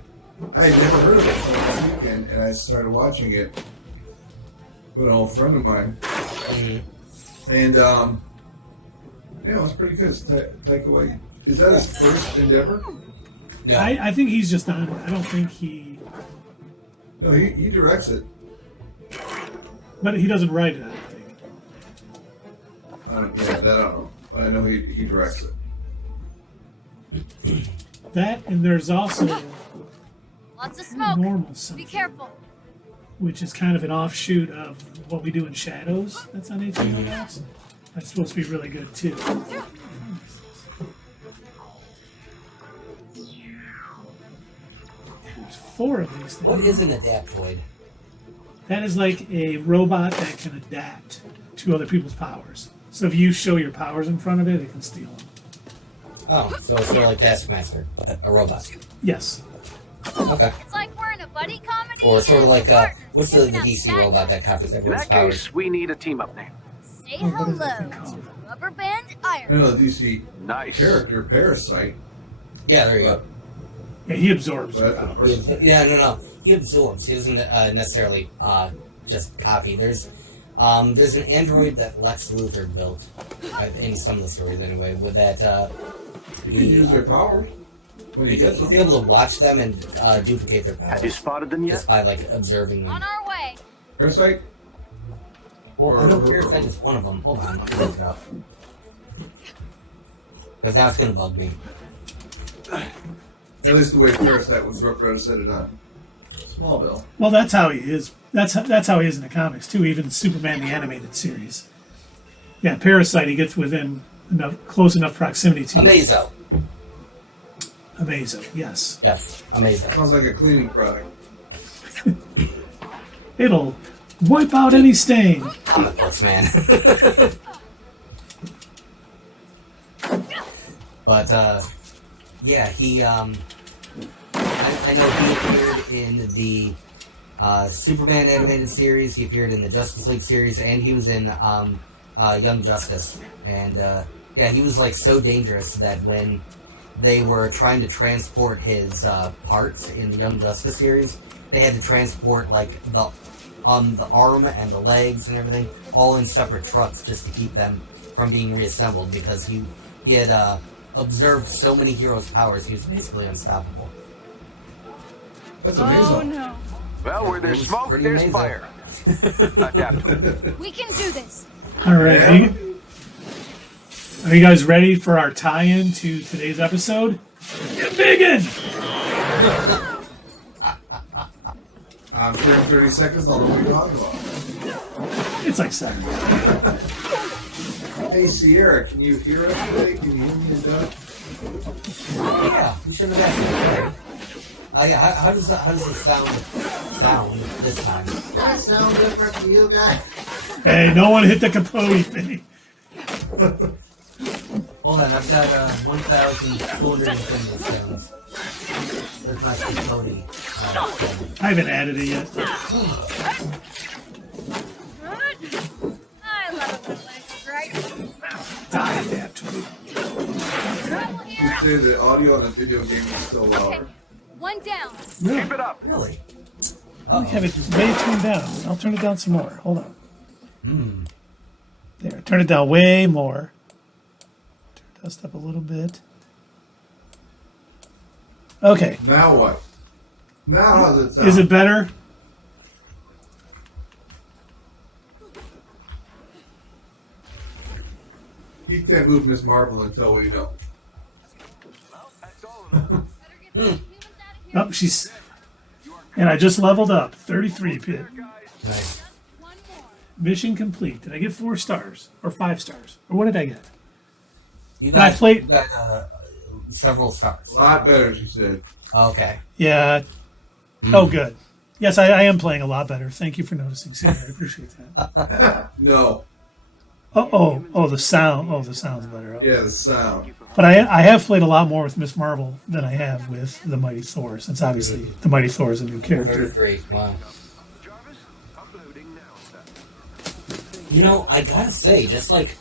I had never heard of it until this weekend, and I started watching it with an old friend of mine. And yeah, it was pretty good. It's Taika Waititi. Is that his first endeavor? No. I think he's just on it. I don't think he. No, he directs it. But he doesn't write it, I don't think. Yeah, that I don't know. But I know he directs it. That, and there's also Lots of smoke. normal Be something, careful. which is kind of an offshoot of what we do in Shadows. That's on HBO Max. That's supposed to be really good too. There's 4 of these things. What is an adaptoid? That is like a robot that can adapt to other people's powers. So if you show your powers in front of it, it can steal them. Oh, so it's sort of like Taskmaster, but a robot. Yes. Okay. It's like we're in a buddy comedy. Or sort of and like, partners what's the taking out DC bad robot guys. that copies In everyone's that powers? case, we need a team-up name. Say Oh, what is hello that thing to called? Rubber Band I Iron. know the DC Nice. character Parasite, Yeah, there you go. Yeah, he absorbs but your that's a powers. person. Yeah, no. He absorbs. He doesn't necessarily just copy. There's an android that Lex Luthor built in some of the stories anyway. With that, You can use their powers when he gets he's them. able to watch them and duplicate their Have you powers spotted them yet? just by like observing them. On our way. Parasite? Well, I know Parasite is one of them. Hold on, I'll look it up. Because now it's gonna bug me. At least the way Parasite was represented on Smallville. Well, that's how he is. That's how he is in the comics too. Even Superman the animated series. Yeah, Parasite. He gets within close enough proximity to Amazo. Amazo. Yes, Yes, Amazo. Sounds like a cleaning product. it'll wipe out any stain. Comic books, man. But yeah, he I know he appeared in the Superman animated series. He appeared in the Justice League series, and he was in Young Justice. And yeah, he was like so dangerous that when they were trying to transport his parts in the Young Justice series, they had to transport like the arm and the legs and everything all in separate trucks just to keep them from being reassembled, because he had observed so many heroes' powers, he was basically unstoppable. That's amazing. Oh no. Well, where there's was smoke, pretty there's amazing. fire. Adaptable. We can do this. All right. Are you guys ready for our tie-in to today's episode? Get biggin'! I'm sure in 30 seconds I'll know what you're talking about. It's like 7. Hey Sierra, can you hear us today? Can you hear me and Doug? Yeah, you should have asked me. Yeah, how does the sound this time? Does that sound different to you guys? Hey, no one hit the capote thing. Hold on, I've got 1,250 sounds. There's my Cody. I haven't added it yet. Good. I love it when it's right. Die, Adaptoid. Trouble You here. say the audio on the video game is still Okay. louder. One down. Really? Keep it up. Really? I have it way tuned down. I'll turn it down some more. Hold on. There, turn it down way more. Turn dust up a little bit. Okay. Now what? Now how's it sound? Is it better? You can't move Miss Marvel until we know. Better get the humans out of here. Oh, she's. And I just leveled up. 33 pit. Nice. One more. Mission complete. Did I get 4 stars? Or 5 stars? Or what did I get? You I got, played- you got several stars. A lot better, she said. Okay. Yeah. Oh, good. Yes, I am playing a lot better. Thank you for noticing, Caesar. I appreciate that. No. Oh, the sound. Oh, the sound's better. Oh. Yeah, the sound. But I have played a lot more with Miss Marvel than I have with the Mighty Thor, since obviously the Mighty Thor is a new character. 33. Wow. Jarvis, uploading now, sir. You know, I gotta say, just like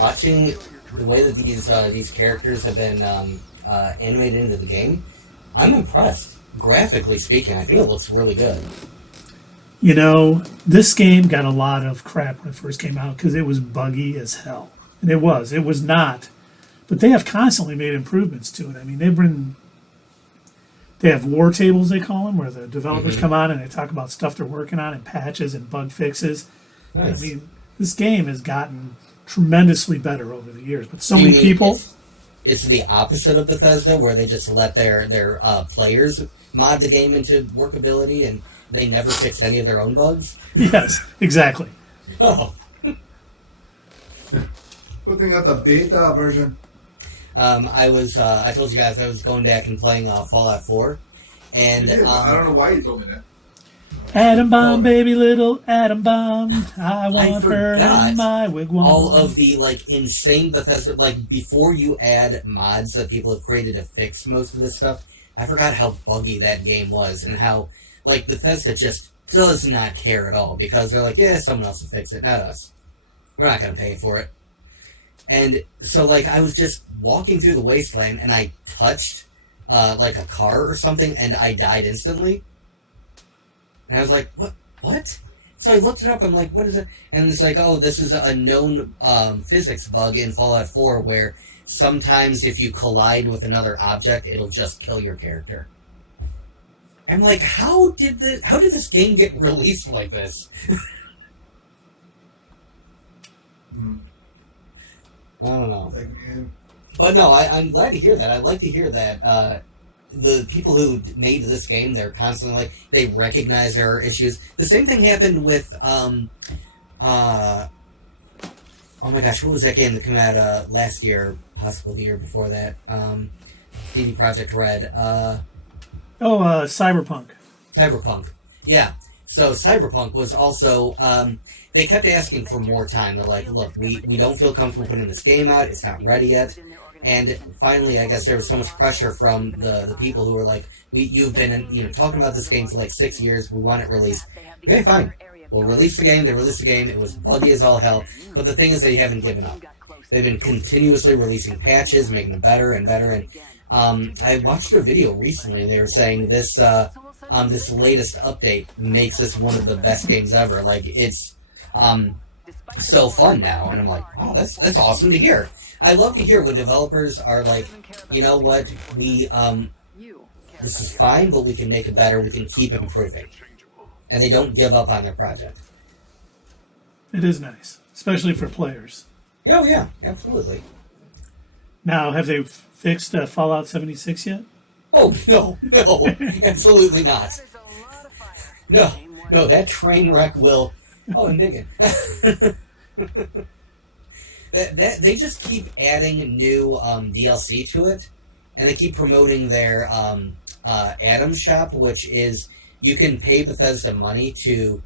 watching the way that these characters have been animated into the game, I'm impressed. Graphically speaking, I think it looks really good. You know, this game got a lot of crap when it first came out because it was buggy as hell. And it was not. But they have constantly made improvements to it. I mean, they've They have war tables, they call them, where the developers come on and they talk about stuff they're working on and patches and bug fixes. Nice. I mean, this game has gotten tremendously better over the years, but so Do you many mean people. It's the opposite of Bethesda, where they just let their players mod the game into workability, and they never fix any of their own bugs. Yes, exactly. Oh, Good thing got the beta version. I told you guys I was going back and playing Fallout 4, and You did. I don't know why you told me that. Atom bomb, Oh. baby, little atom bomb. I want her forgot in my wigwam. all of the insane Bethesda, before you add mods that people have created to fix most of this stuff, I forgot how buggy that game was, and how Bethesda just does not care at all, because they're like, yeah, someone else will fix it, not us. We're not going to pay for it. And so I was just walking through the wasteland, and I touched a car or something, and I died instantly. And I was like, what? So I looked it up. I'm like, what is it? And it's like, oh, this is a known physics bug in Fallout 4 where sometimes if you collide with another object, it'll just kill your character. I'm like, how did this game get released like this? I don't know. But no, I'm glad to hear that. I'd like to hear that the people who made this game, they're constantly they recognize there are issues. The same thing happened with oh my gosh, what was that game that came out last year, possibly the year before that? CD Projekt Red. Cyberpunk. Cyberpunk. Yeah. So Cyberpunk was also they kept asking for more time. They're like, look, we don't feel comfortable putting this game out, it's not ready yet. And finally, I guess there was so much pressure from the people who were like, you've been talking about this game for 6 years. We want it released. Okay, fine. We'll release the game. They released the game. It was buggy as all hell. But the thing is, they haven't given up. They've been continuously releasing patches, making them better and better. And I watched a video recently, and they were saying this this latest update makes this one of the best games ever. It's so fun now, and I'm like, oh, that's awesome to hear. I love to hear when developers are like, you know what, we this is fine, but we can make it better. We can keep improving, and they don't give up on their project. It is nice, especially for players. Oh yeah, absolutely. Now, have they fixed Fallout 76 yet? Oh no, absolutely not. No, that train wreck will. Oh, I'm digging. That they just keep adding new DLC to it, and they keep promoting their Atom Shop, which is you can pay Bethesda money to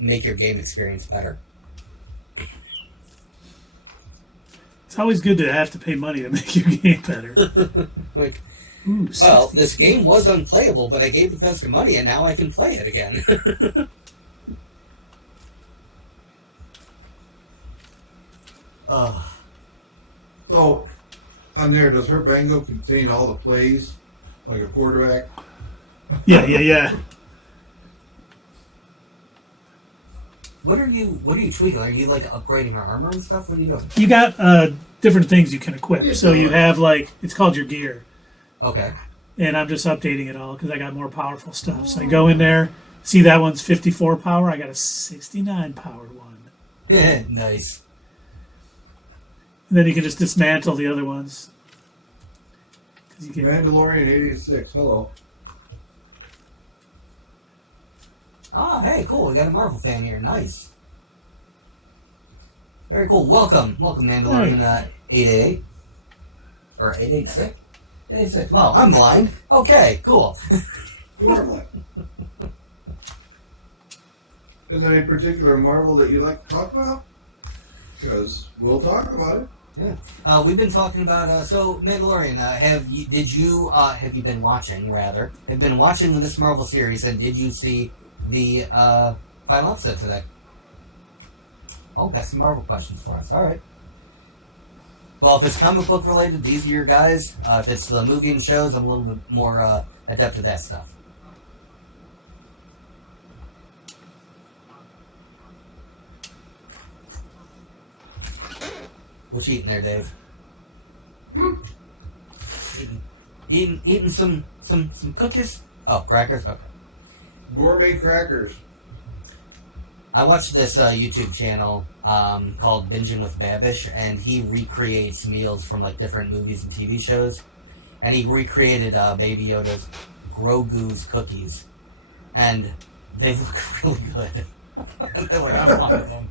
make your game experience better. It's always good to have to pay money to make your game better. Well, this game was unplayable, but I gave Bethesda money, and now I can play it again. So, on there, does her bango contain all the plays, like a quarterback? Yeah. What are you tweaking? Are you upgrading her armor and stuff? What are you doing? You got different things you can equip. So you have it's called your gear. Okay. And I'm just updating it all because I got more powerful stuff. So I go in there, see that one's 54 power. I got a 69 powered one. Yeah, nice. And then you can just dismantle the other ones. Mandalorian 886, hello. Oh, hey, cool. We got a Marvel fan here. Nice. Very cool. Welcome, Mandalorian 888. Or 886? 886. Wow, I'm blind. Okay, cool. You are blind. Is there any particular Marvel that you like to talk about? Because we'll talk about it. Yeah. We've been talking about, so, Mandalorian, have you been watching, rather? Have been watching this Marvel series, and did you see the final episode today? Oh, got some Marvel questions for us. All right. Well, if it's comic book related, these are your guys. If it's the movie and shows, I'm a little bit more adept at that stuff. What you eating there, Dave? Eating. Eating some cookies? Oh, crackers? Okay. Gourmet crackers. I watched this YouTube channel called Binging with Babish, and he recreates meals from like different movies and TV shows. And he recreated Baby Yoda's Grogu's cookies, and they look really good. And they're like, I wanted them.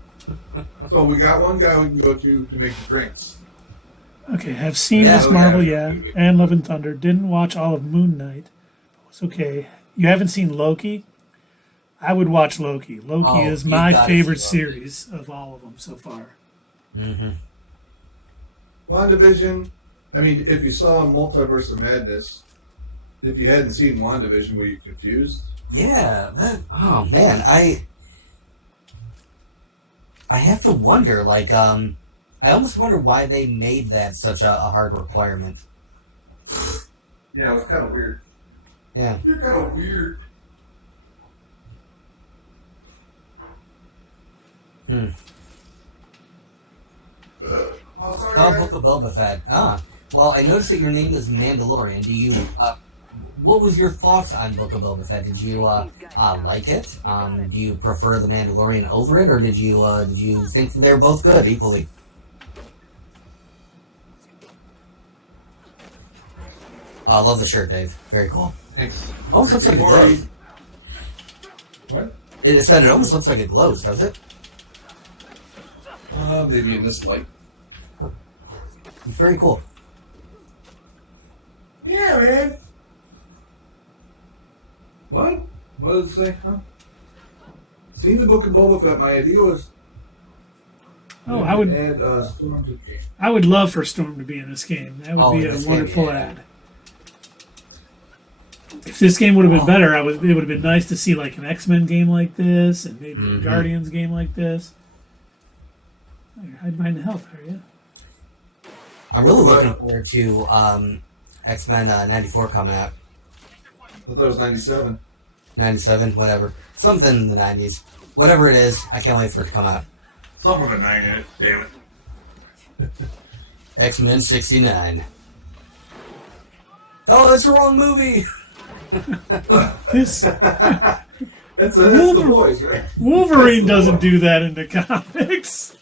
So we got one guy we can go to make the drinks. Okay, have seen Yeah, Miss oh, Marvel, yeah. yeah, and Love and Thunder. Didn't watch all of Moon Knight. It's okay. You haven't seen Loki? I would watch Loki. Loki Oh, is you my gotta favorite see Loki. series of all of them so far. Mm-hmm. WandaVision. I mean, if you saw Multiverse of Madness, if you hadn't seen WandaVision, were you confused? Yeah. Oh man, I have to wonder. Like, I almost wonder why they made that such a hard requirement. Yeah, it was kind of weird. Yeah. You're kind of weird. Hmm. Oh, sorry, Oh, guys. Book of Boba Fett. Ah. Well, I noticed that your name is Mandalorian. Do you? What was your thoughts on Book of Boba Fett? Did you like it? Do you prefer the Mandalorian over it, or did you think that they're both good equally? I love the shirt, Dave. Very cool. Thanks. Almost looks like it glows. What? It said it almost looks like it glows, does it? Maybe in this light. It's very cool. Yeah, man. What? What does it say? Huh? Seen the Book of Boba Fett. My idea was. Oh, I would add Storm to the game. I would love for Storm to be in this game. That would be in a this game, wonderful yeah. ad. If this game would have been better, it would have been nice to see like an X-Men game like this, and maybe a Guardians game like this. Oh, you're hiding behind the hellfire, yeah. I'm really looking forward to X-Men 94 coming out. I thought it was 97. 97, whatever. Something in the 90s. Whatever it is, I can't wait for it to come out. Something with a 9 in it. Damn it. X-Men 69. Oh, that's the wrong movie! This That's the boys, right? Wolverine doesn't do that in the comics.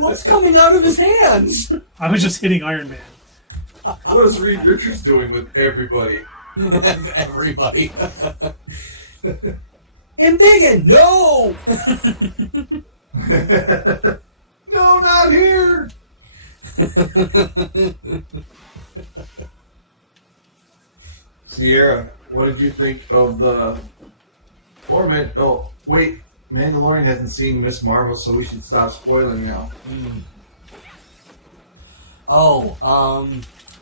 What's coming out of his hands? I was just hitting Iron Man. What is Reed Richards doing with everybody? Everybody. Embiggen! No! No, not here! Sierra, what did you think of the format? Oh, wait. Mandalorian hasn't seen Miss Marvel, so we should stop spoiling now. Oh,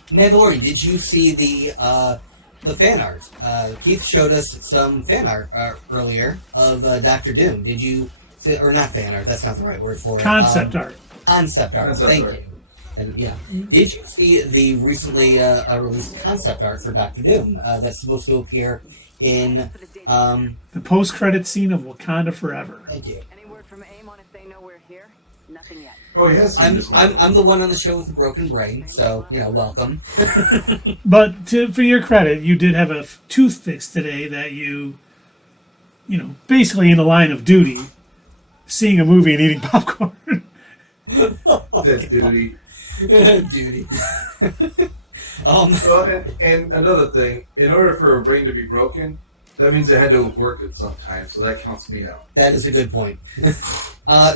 Mandalorian, did you see the fan art? Keith showed us some fan art earlier of Doctor Doom. Did you see, or not fan art, that's not the right word for it. Concept art. Concept art, Concept thank art. you. And, yeah. Did you see the recently released concept art for Doctor Doom that's supposed to appear in... The post-credit scene of Wakanda Forever. Thank you. Any word from AIM on if they know we're here? Nothing yet. Oh, he has seen this one. I'm the one on the show with a broken brain, so, welcome. But for your credit, you did have a tooth fix today that you basically in a line of duty, seeing a movie and eating popcorn. That's duty. Duty. Well, and another thing, in order for a brain to be broken, that means it had to have worked at some time, so that counts me out. That is a good point.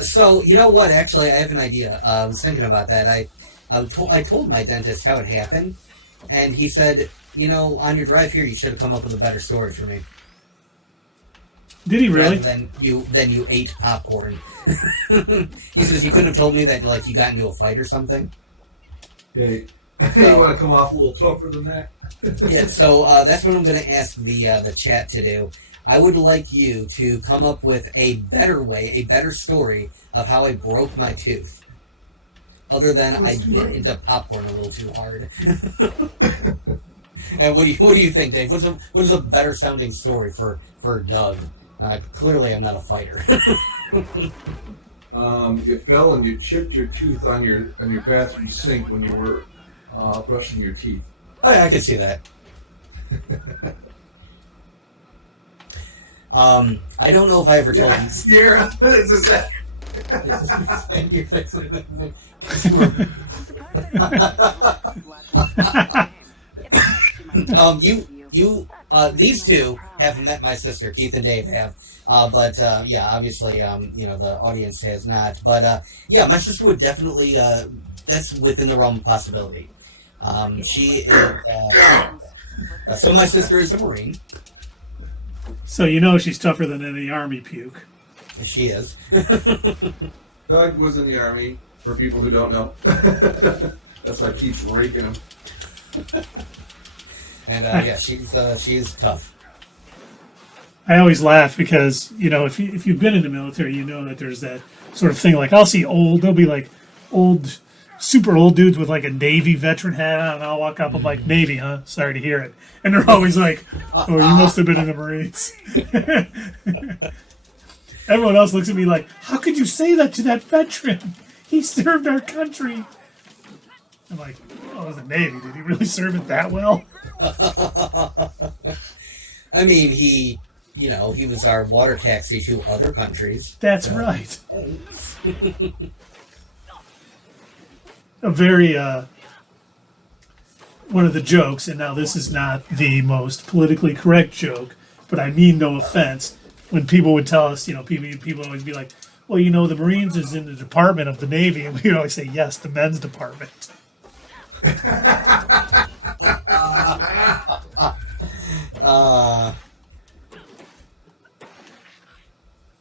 So, you know what? Actually, I have an idea. I was thinking about that. I told my dentist how it happened, and he said, on your drive here, you should have come up with a better story for me. Did he really? Rather than you ate popcorn. He says you couldn't have told me that you got into a fight or something. Yeah, you want to come off a little tougher than that? Yeah, so that's what I'm going to ask the chat to do. I would like you to come up with a better way, a better story of how I broke my tooth. Other than I bit into popcorn a little too hard. And what do you think, Dave? What is a better sounding story for Doug? Clearly, I'm not a fighter. You fell and you chipped your tooth on your bathroom sink when you were brushing your teeth. Oh yeah, I can see that. I don't know if I ever told Yeah, you. Sierra. This is that. These two have met my sister. Keith and Dave have, but yeah, obviously, the audience has not. But yeah, my sister would definitely. That's within the realm of possibility. She is. So my sister is a Marine. So you know she's tougher than any army puke. She is. Doug was in the Army, for people who don't know. That's why Keith's raking him. And yeah, she's tough. I always laugh because, if you've been in the military, you know that there's that sort of thing. Like, I'll see there'll be like old, super old dudes with like a Navy veteran hat on, and I'll walk up, I'm like, Navy, huh? Sorry to hear it. And they're always like, oh, you must have been in the Marines. Everyone else looks at me like, how could you say that to that veteran? He served our country. I'm like, oh, it was the Navy. Did he really serve it that well? I mean, he was our water taxi to other countries. That's right. A very, one of the jokes, and now this is not the most politically correct joke, but I mean no offense, when people would tell us, people would always be like, well, the Marines is in the Department of the Navy, and we would always say, yes, the men's department.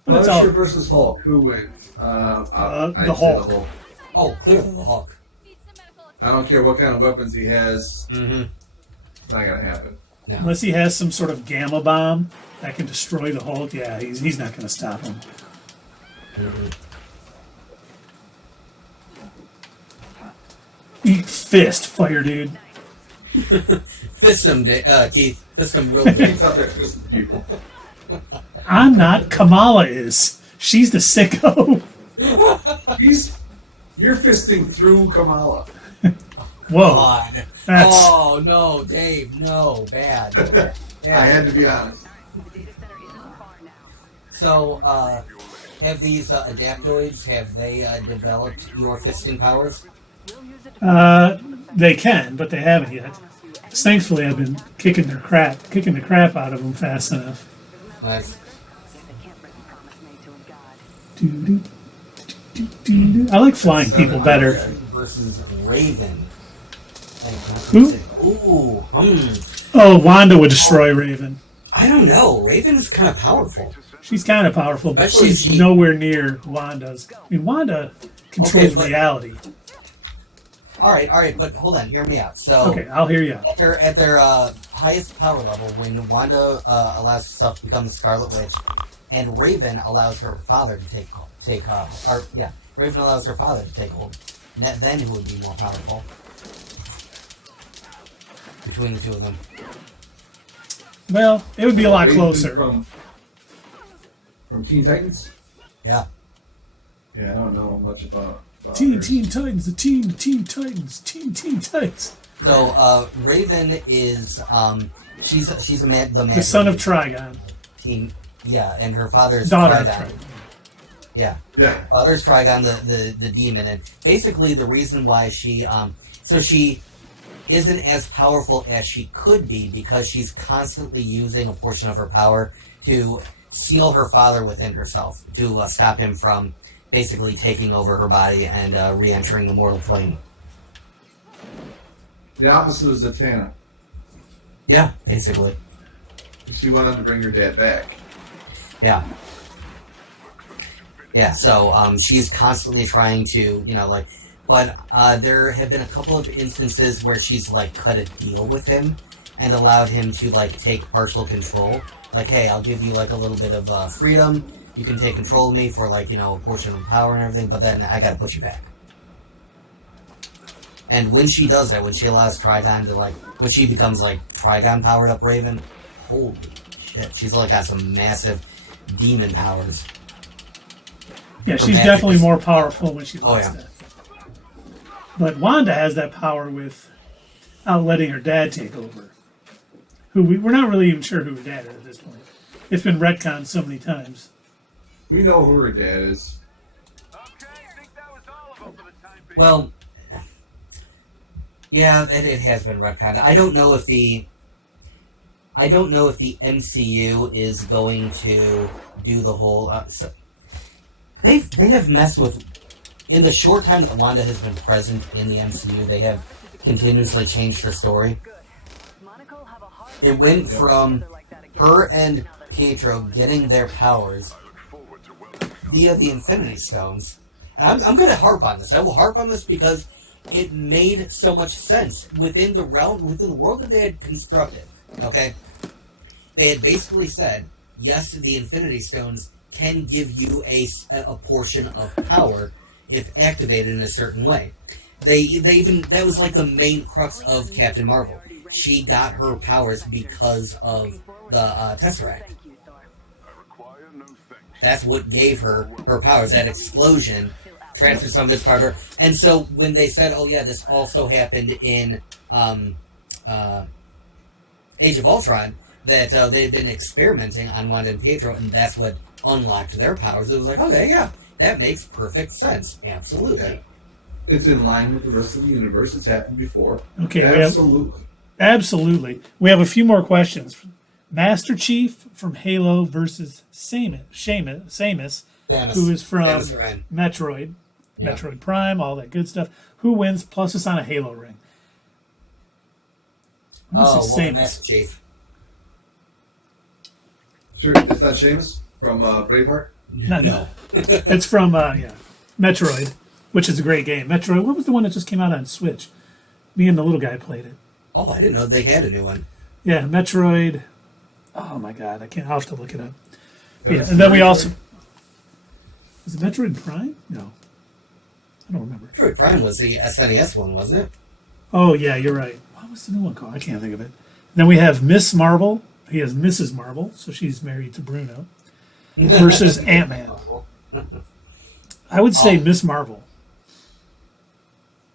Punisher versus Hulk. Who wins? The Hulk. Oh, clearly the Hulk. I don't care what kind of weapons he has. Mm-hmm. It's not gonna happen. No. Unless he has some sort of gamma bomb that can destroy the Hulk, yeah, he's not going to stop him. Mm-hmm. Eat fist, fire dude. Fist him, Keith. Fist him real good. He's out there fisting people. I'm not. Kamala is. She's the sicko. You're fisting through Kamala. Whoa. God. That's... Oh, no, Dave. No. Bad. I had to be honest. So, have these adaptoids, have they developed your fisting powers? They can, but they haven't yet. Thankfully, I've been kicking the crap out of them fast enough. Nice. I like flying people better. Versus Raven. Who? Ooh. Oh, Wanda would destroy Raven. I don't know. Raven is kind of powerful. She's kind of powerful, but Especially she's nowhere near Wanda's. I mean, Wanda controls reality. All right, but hold on, hear me out. So, okay, I'll hear you. At their highest power level, when Wanda allows herself to become the Scarlet Witch, and Raven allows her father to Raven allows her father to take hold. Then who would be more powerful between the two of them? Well, it would be a lot Raven closer. From Teen Titans? Yeah. Yeah, I don't know much about Teen Titans, the Teen Titans, Teen Titans. So, Raven is she's the son of Trigon. Yeah, and her father is daughter Trigon. Of Trigon. Yeah. Father's Trigon, the demon, and basically the reason why she isn't as powerful as she could be because she's constantly using a portion of her power to seal her father within herself to stop him from basically taking over her body and re-entering the mortal plane. The opposite is Zatanna. Yeah, basically. She went on to bring her dad back. Yeah. Yeah, so she's constantly trying to, but there have been a couple of instances where she's, cut a deal with him and allowed him to, take partial control. Like, hey, I'll give you, a little bit of freedom. You can take control of me for, a portion of power and everything, but then I gotta put you back. And when she does that, when she allows Trigon to, when she becomes, Trigon-powered up Raven, holy shit, she's, got some massive demon powers. Yeah, she's definitely more powerful when she does that. But Wanda has that power with out letting her dad take over. We're not really even sure who her dad is at this point. It's been retconned so many times. We know who her dad is. Well, yeah, it has been retconned. I don't know if the MCU is going to do the whole. They have messed with. In the short time that Wanda has been present in the MCU, they have continuously changed her story. It went from her and Pietro getting their powers via the Infinity Stones. And I'm going to harp on this. I will harp on this because it made so much sense within the world that they had constructed. Okay? They had basically said, yes, the Infinity Stones can give you a portion of power if activated in a certain way. That was like the main crux of Captain Marvel. She got her powers because of the Tesseract. That's what gave her powers. That explosion transferred some of its power. And so when they said, oh yeah, this also happened in Age of Ultron, that they've been experimenting on Wanda and Pietro, and that's what unlocked their powers. It was like, okay, yeah, that makes perfect sense. Absolutely. Yeah. It's in line with the rest of the universe. It's happened before. Okay, absolutely. Absolutely. We have a few more questions. Master Chief from Halo versus Samus, who is from Metroid, Yeah. Metroid Prime, all that good stuff. Who wins? Plus, it's on a Halo ring. Master Chief. Sure, it's not Seamus from Braveheart? No. It's from Metroid, which is a great game. Metroid, what was the one that just came out on Switch? Me and the little guy played it. Oh, I didn't know they had a new one. Yeah, Metroid. Oh my God, I'll have to look it up. Yeah, and then we also. Was it Metroid Prime? No. I don't remember. Metroid Prime was the SNES one, wasn't it? Oh, yeah, you're right. What was the new one called? I can't think of it. Then we have Miss Marvel. He has Mrs. Marvel, so she's married to Bruno. Versus Ant-Man. I would say Miss Marvel.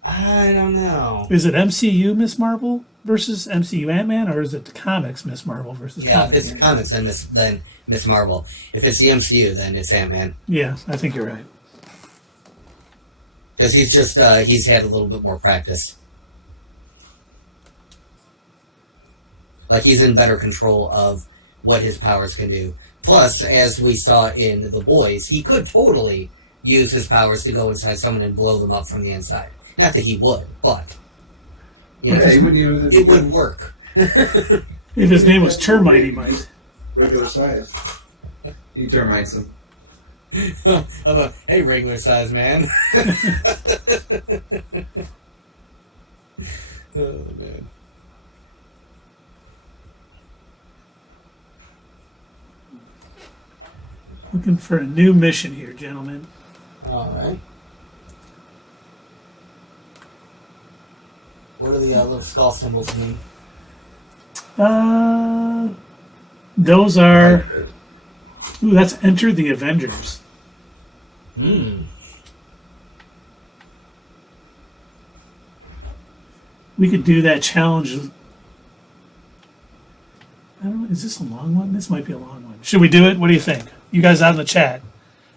I don't know. Is it MCU Miss Marvel versus MCU Ant-Man, or is it the comics Miss Marvel versus if it's the comics, then Miss Marvel. If it's the MCU, then it's Ant-Man. Yeah, I think you're right. Because he's had a little bit more practice. Like, he's in better control of what his powers can do. Plus, as we saw in The Boys, he could totally use his powers to go inside someone and blow them up from the inside. Not that he would, but it would work. If his name was Termite, he might. Regular size. He termites them. Hey, regular size man. Oh, man. Looking for a new mission here, gentlemen. All right. What do the little skull symbols mean? Those are. Ooh, that's Enter the Avengers. Hmm. We could do that challenge. I don't know, is this a long one? This might be a long one. Should we do it? What do you think? You guys out in the chat.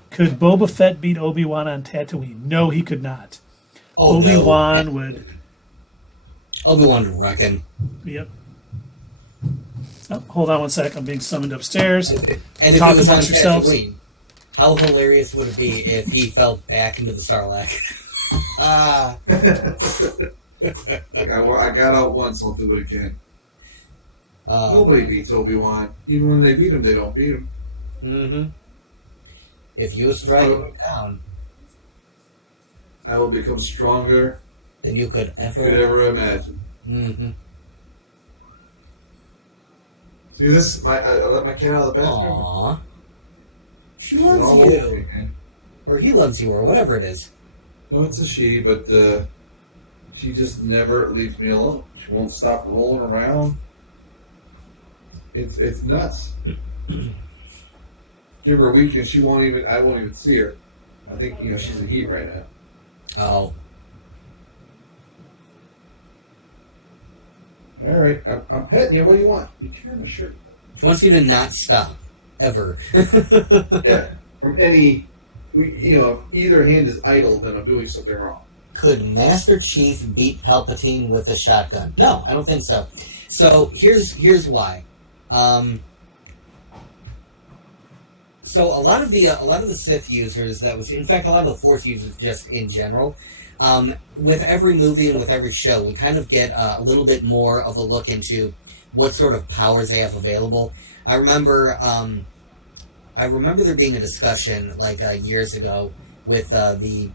Could Boba Fett beat Obi-Wan on Tatooine? No, he could not. Oh, Obi-Wan would. Obi-Wan would wreck him. Yep. Oh, hold on one sec. I'm being summoned upstairs. And if Talk it was on amongst yourselves. Tatooine, how hilarious would it be if he fell back into the Sarlacc? I got out once, I'll do it again. Nobody beats Obi-Wan. Even when they beat him, they don't beat him. Mm-hmm. If you strike him down, I will become stronger than you could ever imagine. Mm-hmm. See this? I let my cat out of the bathroom. Aww. She loves you. Or he loves you, or whatever it is. No, it's a she, but she just never leaves me alone. She won't stop rolling around. It's nuts. Give her a week and I won't even see her. I think she's in heat right now. Oh. All right, I'm petting you. What do you want? You tear my shirt. He wants you to not stop, ever. Yeah, from any, if either hand is idle, then I'm doing something wrong. Could Master Chief beat Palpatine with a shotgun? No, I don't think so. So here's why. So a lot of the Sith users, in fact a lot of the Force users just in general, with every movie and with every show, we kind of get a little bit more of a look into what sort of powers they have available. I remember there being a discussion years ago with the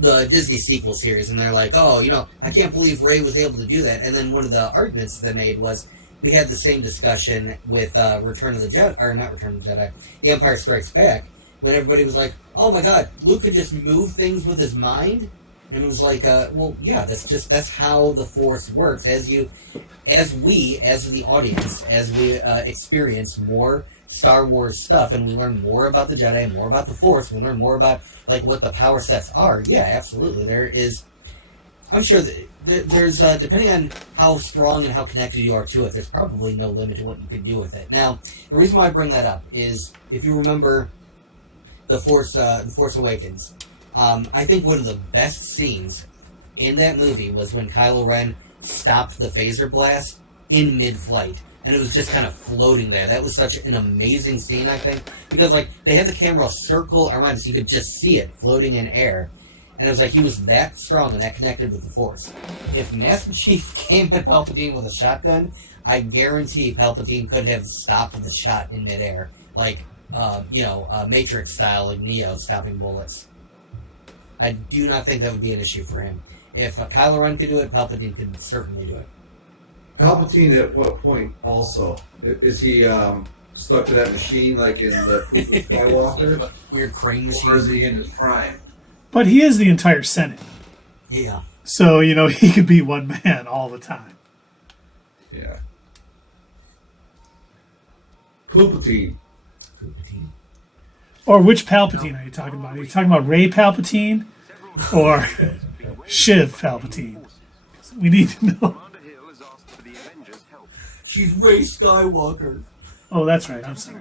Disney sequel series, and they're like, oh, I can't believe Rey was able to do that. And then one of the arguments they made was, we had the same discussion with Return of the Jedi, or not Return of the Jedi, The Empire Strikes Back, when everybody was like, oh my god, Luke could just move things with his mind? And it was like, well, yeah, that's how the Force works. As the audience, as we experience more Star Wars stuff, and we learn more about the Jedi and more about the Force, we learn more about what the power sets are. Yeah, absolutely. There is, I'm sure that there's depending on how strong and how connected you are to it, there's probably no limit to what you can do with it. Now, the reason why I bring that up is, if you remember the Force Awakens, I think one of the best scenes in that movie was when Kylo Ren stopped the phaser blast in mid-flight. And it was just kind of floating there. That was such an amazing scene, I think. Because, they had the camera circle around us. You could just see it floating in air. And it was like he was that strong and that connected with the Force. If Master Chief came at Palpatine with a shotgun, I guarantee Palpatine could have stopped the shot in midair. Matrix style, like Neo stopping bullets. I do not think that would be an issue for him. If Kylo Ren could do it, Palpatine could certainly do it. Palpatine at what point also? Is he stuck to that machine like in the Poop of Skywalker? Weird crane machine? Or is he in his prime? But he is the entire Senate. Yeah. So, he could be one man all the time. Yeah. Palpatine. Or which Palpatine are you talking about? Are you talking about Rey Palpatine or Shiv Palpatine? We need to know. She's Rey Skywalker. Oh, that's right. I'm sorry.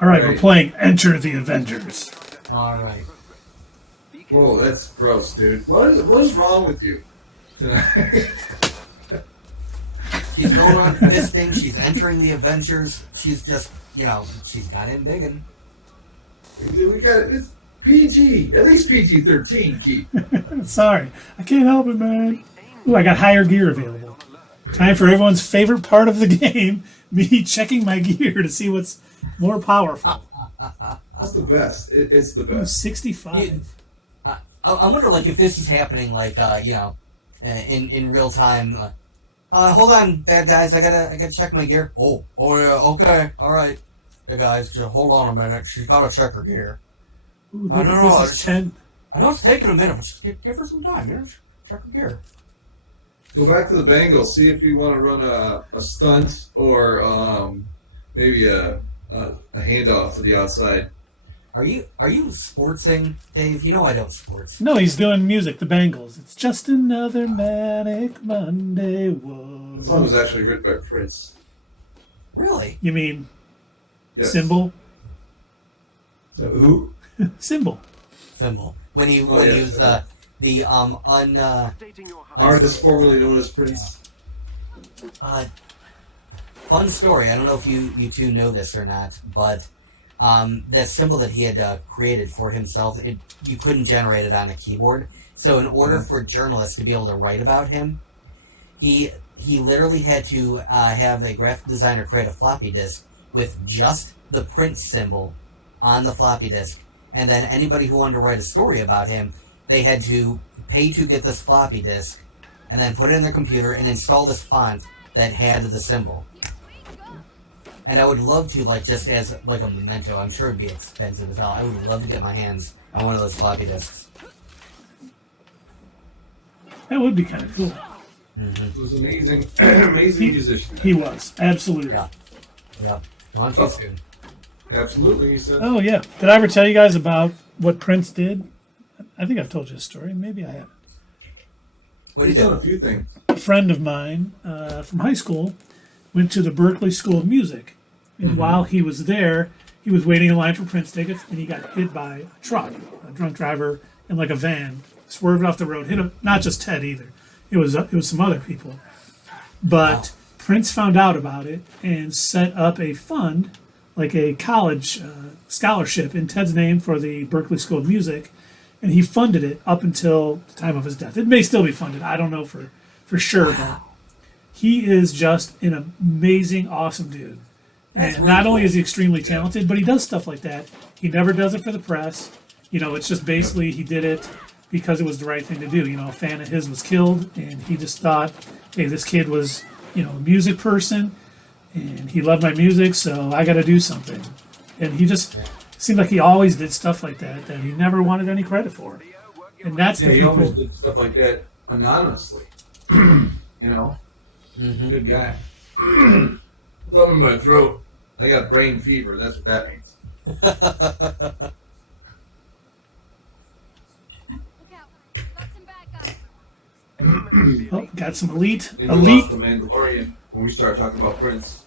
All right, we're playing Enter the Avengers. All right. Whoa, that's gross, dude. What is wrong with you tonight? She's going around fisting. She's entering the Avengers. She's just, she's got in biggin'. We got it's PG, at least PG-13. Keith. Sorry, I can't help it, man. Ooh, I got higher gear available. Time for everyone's favorite part of the game: me checking my gear to see what's more powerful. That's the best. It's the best. 65. I wonder, if this is happening, in real time. Hold on, bad guys. I gotta check my gear. Oh yeah. Okay. All right. Hey guys, just hold on a minute. She's gotta check her gear. Ooh, I don't know. I I know it's taking a minute, but just give her some time. Check her gear. Go back to the Bengals. See if you want to run a stunt or maybe a handoff to the outside. Are you sportsing, Dave? I don't sports. No, he's doing music. The Bengals. It's just another manic Monday. Whoa. The song was actually written by Prince. Really? You mean Yes. Symbol? Who? Symbol. When he was the artist formerly known as Prince. Fun story. I don't know if you two know this or not, but that symbol that he had created for himself, you couldn't generate it on a keyboard. So in order for journalists to be able to write about him, he literally had to have a graphic designer create a floppy disk with just the Prince symbol on the floppy disk. And then anybody who wanted to write a story about him, they had to pay to get this floppy disk and then put it in their computer and install this font that had the symbol. And I would love to, just as, a memento, I'm sure it'd be expensive as hell, I would love to get my hands on one of those floppy disks. That would be kind of cool. Mm-hmm. It was amazing. Amazing musician. He was. Absolutely. Yeah. Yep. Not too soon. Absolutely, he said. Oh, yeah. Did I ever tell you guys about what Prince did? I think I've told you a story. Maybe I haven't. What do you He's done do? a few things. A friend of mine from high school went to the Berkeley School of Music. And while he was there, he was waiting in line for Prince tickets, and he got hit by a truck, a drunk driver in like a van, swerved off the road, hit him, not just Ted either. It was some other people. But Prince found out about it and set up a fund, like a college scholarship in Ted's name for the Berkeley School of Music, and he funded it up until the time of his death. It may still be funded. I don't know for sure, but he is just an amazing, awesome dude. That's And really not only cool. is he extremely talented, but he does stuff like that. He never does it for the press. You know, it's just basically he did it because it was the right thing to do. You know, a fan of his was killed, and he just thought, hey, this kid was, you know, a music person, and he loved my music, so I got to do something. And he just seemed like he always did stuff like that he never wanted any credit for. And that's the Yeah, he people. always did stuff like that anonymously. You know? Mm-hmm. Good guy. Something in my throat. I got brain fever. That's what that means. Oh, got some elite. And we lost the Mandalorian when we start talking about Prince.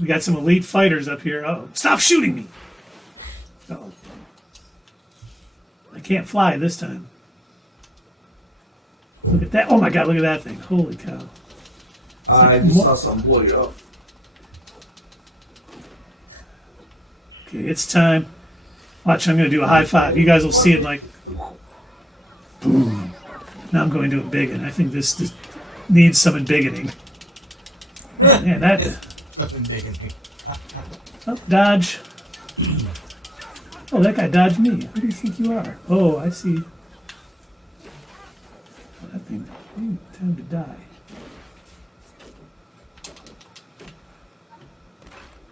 We got some elite fighters up here. Oh, stop shooting me! Oh, I can't fly this time. Look at that! Oh my God! Look at that thing! Holy cow! I just saw something blow you up. Okay, it's time. Watch! I'm going to do a high five. You guys will see it like. Boom. Now I'm going to embiggen. I think this needs some embiggening. Oh, man, that. Oh, dodge. Oh, that guy dodged me. Who do you think you are? Oh, I see. Oh, that thing. Ooh, time to die.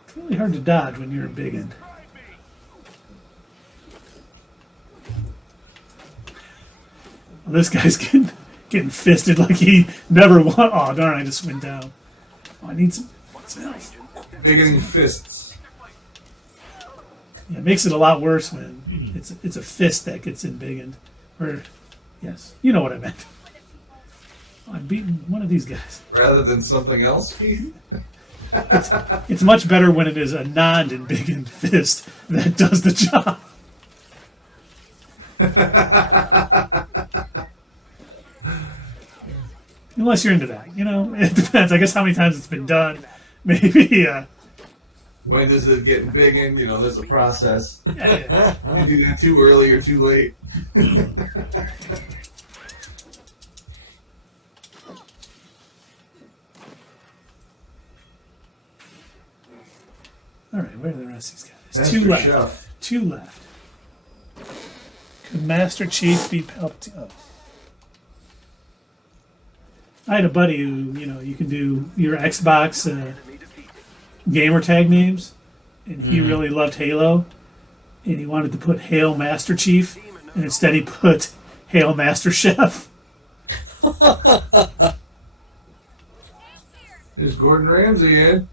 It's really hard to dodge when you're embiggened. Well, this guy's getting fisted like he never won. Oh, darn, I just went down. Oh, I need some health. Beginning fists. Yeah, it makes it a lot worse when it's a fist that gets embiggened. Or, yes, you know what I meant. Oh, I'm beating one of these guys. Rather than something else, Keith? It's much better when it is a non-embiggened fist that does the job. Unless you're into that, you know, it depends. I guess how many times it's been done. Maybe, When does it get big in? You know, there's a process. yeah. You do that too early or too late. All right, where are the rest of these guys? Master Two left. Chef. Two left. Could Master Chief be Palpatine? Oh. I had a buddy who, you know, you can do your Xbox gamer tag names, and he really loved Halo, and he wanted to put Hail Master Chief, and instead he put Hail Master Chef. There's Gordon Ramsay in.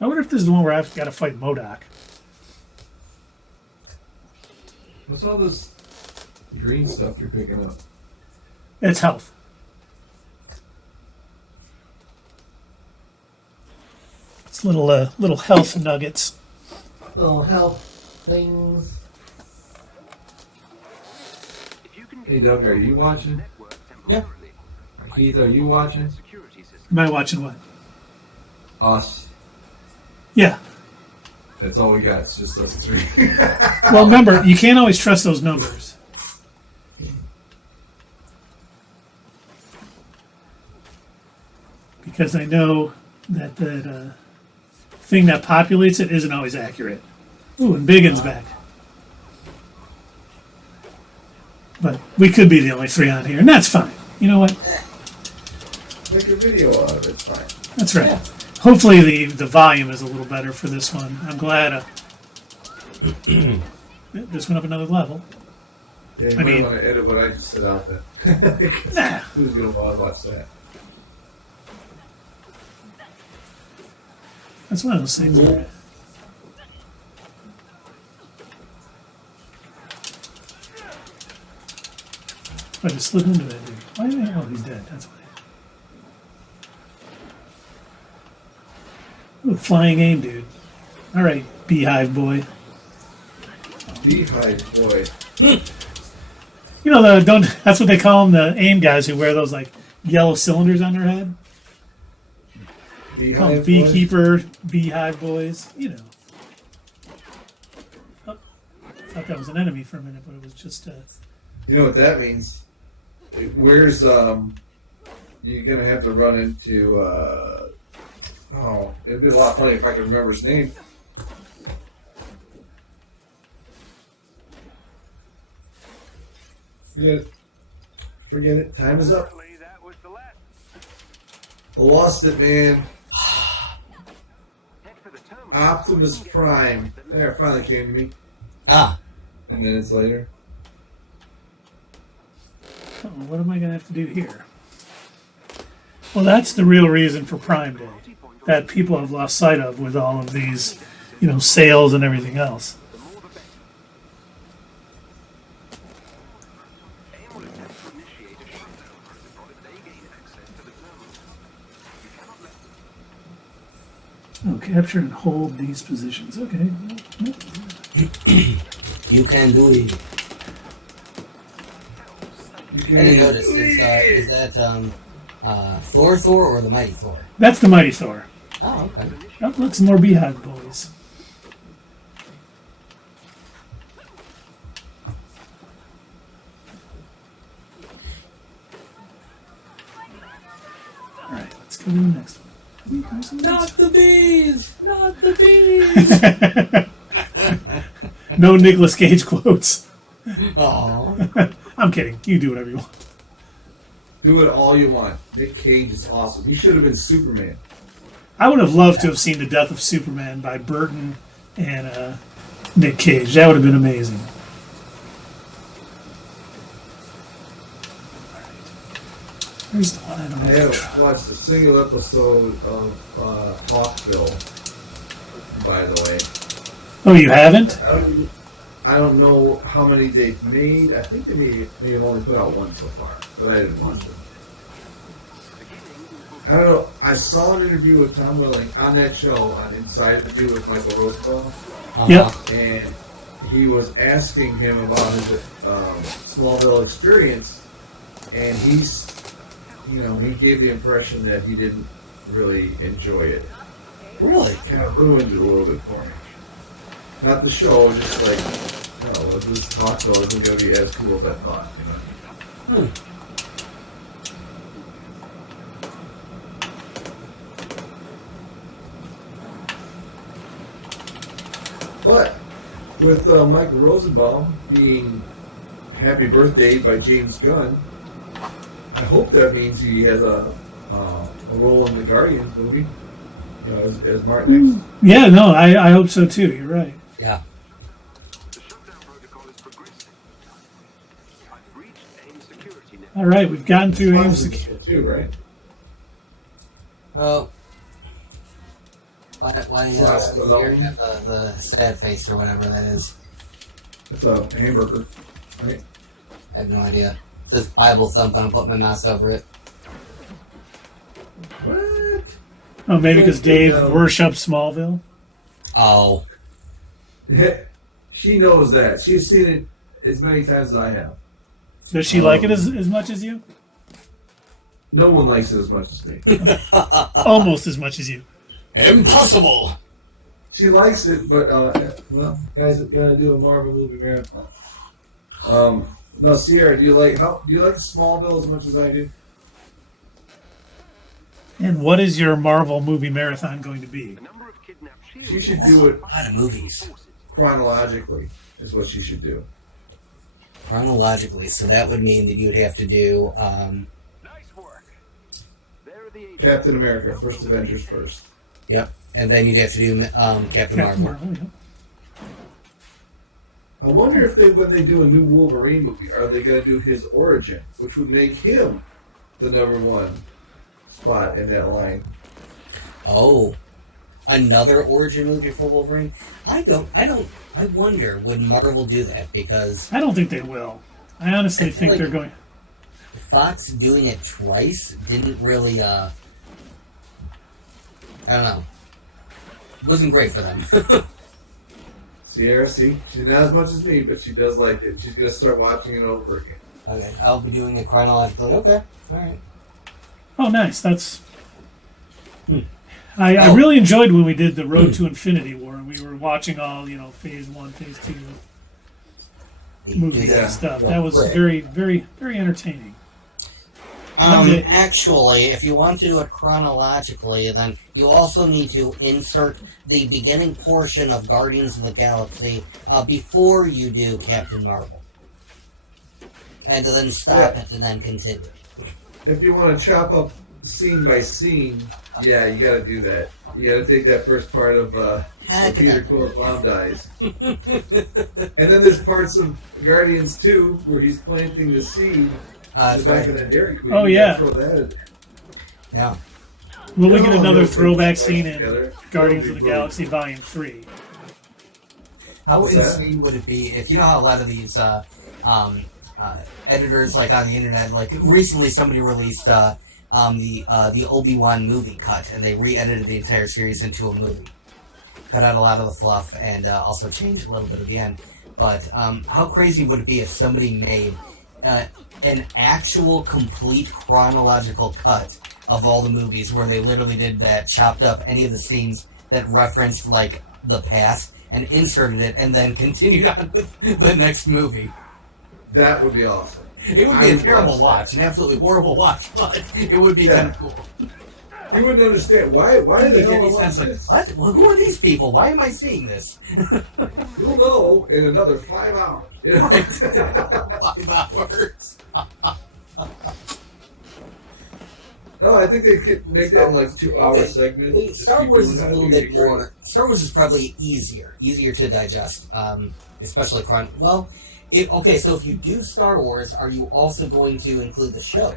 I wonder if this is the one where I've got to fight MODOK. What's all this green stuff you're picking up? It's health. It's little health nuggets. Little health things. Hey, Doug, are you watching? Yeah. Keith, are you watching? Am I watching what? Us. Yeah. That's all we got. It's just us three. Well, remember, you can't always trust those numbers. Because I know that thing that populates it isn't always accurate. Ooh, and Biggin's back. But we could be the only three on here, and that's fine. You know what? Make a video of it. It's fine. That's right. Hopefully the volume is a little better for this one. I'm glad this went up another level. Yeah, you I might mean- want to edit what I just said out there. Nah. Who's going to want to watch that? That's one of those things where I just slid into that dude. Why the hell? Oh, he's dead. That's why. Ooh, flying aim, dude. All right, beehive boy. Beehive boy. You know the don't. That's what they call them, the aim guys who wear those like yellow cylinders on their head. Call them Beehive boy. beekeeper, beehive boys. You know. Oh, I thought that was an enemy for a minute, but it was just. You know what that means? Where's you're gonna have to run into oh, it'd be a lot funny if I could remember his name. Forget it. Forget it. Time is up. That was the last. I lost it, man. Head for the terminal. Optimus Prime. There, it finally came to me. Ah. 10 minutes later. Oh, what am I going to have to do here? Well, that's the real reason for Prime Day that people have lost sight of with all of these, you know, sales and everything else. Oh, capture and hold these positions. Okay. You can do it. I didn't notice. Is that Thor or the Mighty Thor? That's the Mighty Thor. Oh, okay. Oh, look, some more beehive boys. All right, let's go to the next one. Not the bees! Not the bees! No Nicolas Cage quotes. Oh. I'm kidding. You do whatever you want. Do it all you want. Nick Cage is awesome. He should have been Superman. I would have loved to have seen The Death of Superman by Burton and Nick Cage. That would have been amazing. Here's the one I don't I have. have watched a single episode of Talkville, by the way. Oh, you haven't? I don't know how many they've made. I think they may have only put out one so far, but I didn't watch it. I don't know. I saw an interview with Tom Welling on that show on Inside the View with Michael Rosenbaum. Yep. And he was asking him about his Smallville experience, and he gave the impression that he didn't really enjoy it. Really? Kind of ruined it a little bit for me. Not the show, just like, oh, well, this Talkville isn't going to be as cool as I thought, you know? But with Michael Rosenbaum being Happy Birthday by James Gunn, I hope that means he has a role in the Guardians movie, you know, as Martin X. Yeah, no, I hope so too. You're right. Yeah. The shutdown protocol is progressing. I've breached AIM security net. All right, we've gotten through AIM security. too, right? Oh. Why does Gary have the sad face or whatever that is? It's a hamburger, right? I have no idea. It says Bible thump, and I put my mouse over it. What? Oh, maybe because Dave worships Smallville. Oh. She knows that. She's seen it as many times as I have. Does she like it as much as you? No one likes it as much as me. Almost as much as you. Impossible! She likes it, but well, guys, we gotta do a Marvel movie marathon. No, Sierra, do you like Smallville as much as I do? And what is your Marvel movie marathon going to be? The number of kidnapped shields. She should do it A lot of movies. chronologically. Is what she should do. Chronologically, so that would mean that you'd have to do, Nice work. There are the agents. Captain America, first Avengers first. yep. And then you'd have to do Captain Marvel. yeah. I wonder if when they do a new Wolverine movie, are they going to do his origin, which would make him the number one spot in that line? Oh. Another origin movie for Wolverine? I wonder, would Marvel do that? Because I don't think they will. I honestly think like- they're going. Fox doing it twice didn't really, I don't know. It wasn't great for them. Sierra, see, she's not as much as me, but she does like it. She's gonna start watching it over again. Okay, I'll be doing it chronologically. Okay, alright. Oh, nice. That's. I really enjoyed when we did the Road to Infinity War, and we were watching all, Phase 1, Phase 2 movies and stuff. That was very, very, very entertaining. Actually, if you want to do it chronologically, then you also need to insert the beginning portion of Guardians of the Galaxy before you do Captain Marvel. And then stop it and then continue. If you want to chop up scene by scene, yeah, you got to do that. You got to take that first part of when Peter Quill's mom dies. And then there's parts of Guardians 2 where he's planting the seed in the back of that Dairy Queen. Oh, yeah. Throw that in. Yeah. Will we get another throwback scene in Guardians of the Galaxy Volume 3? How insane would it be if, you know how a lot of these editors, like, on the internet, like, recently somebody released the Obi-Wan movie cut, and they re-edited the entire series into a movie. Cut out a lot of the fluff, and also changed a little bit at the end. But how crazy would it be if somebody made an actual, complete chronological cut of all the movies, where they literally did that, chopped up any of the scenes that referenced, like, the past, and inserted it, and then continued on with the next movie? That would be awesome. It would be a terrible watch, an absolutely horrible watch, but it would be kind of cool. You wouldn't understand. Why the hell I watch like, this? what? Well, who are these people? Why am I seeing this? You'll know in another 5 hours. Right. 5 hours. No, I think they could make that in like 2-hour segments. Star Wars is a little bit more. Star Wars is probably easier to digest, especially Well, okay, so if you do Star Wars, are you also going to include the shows,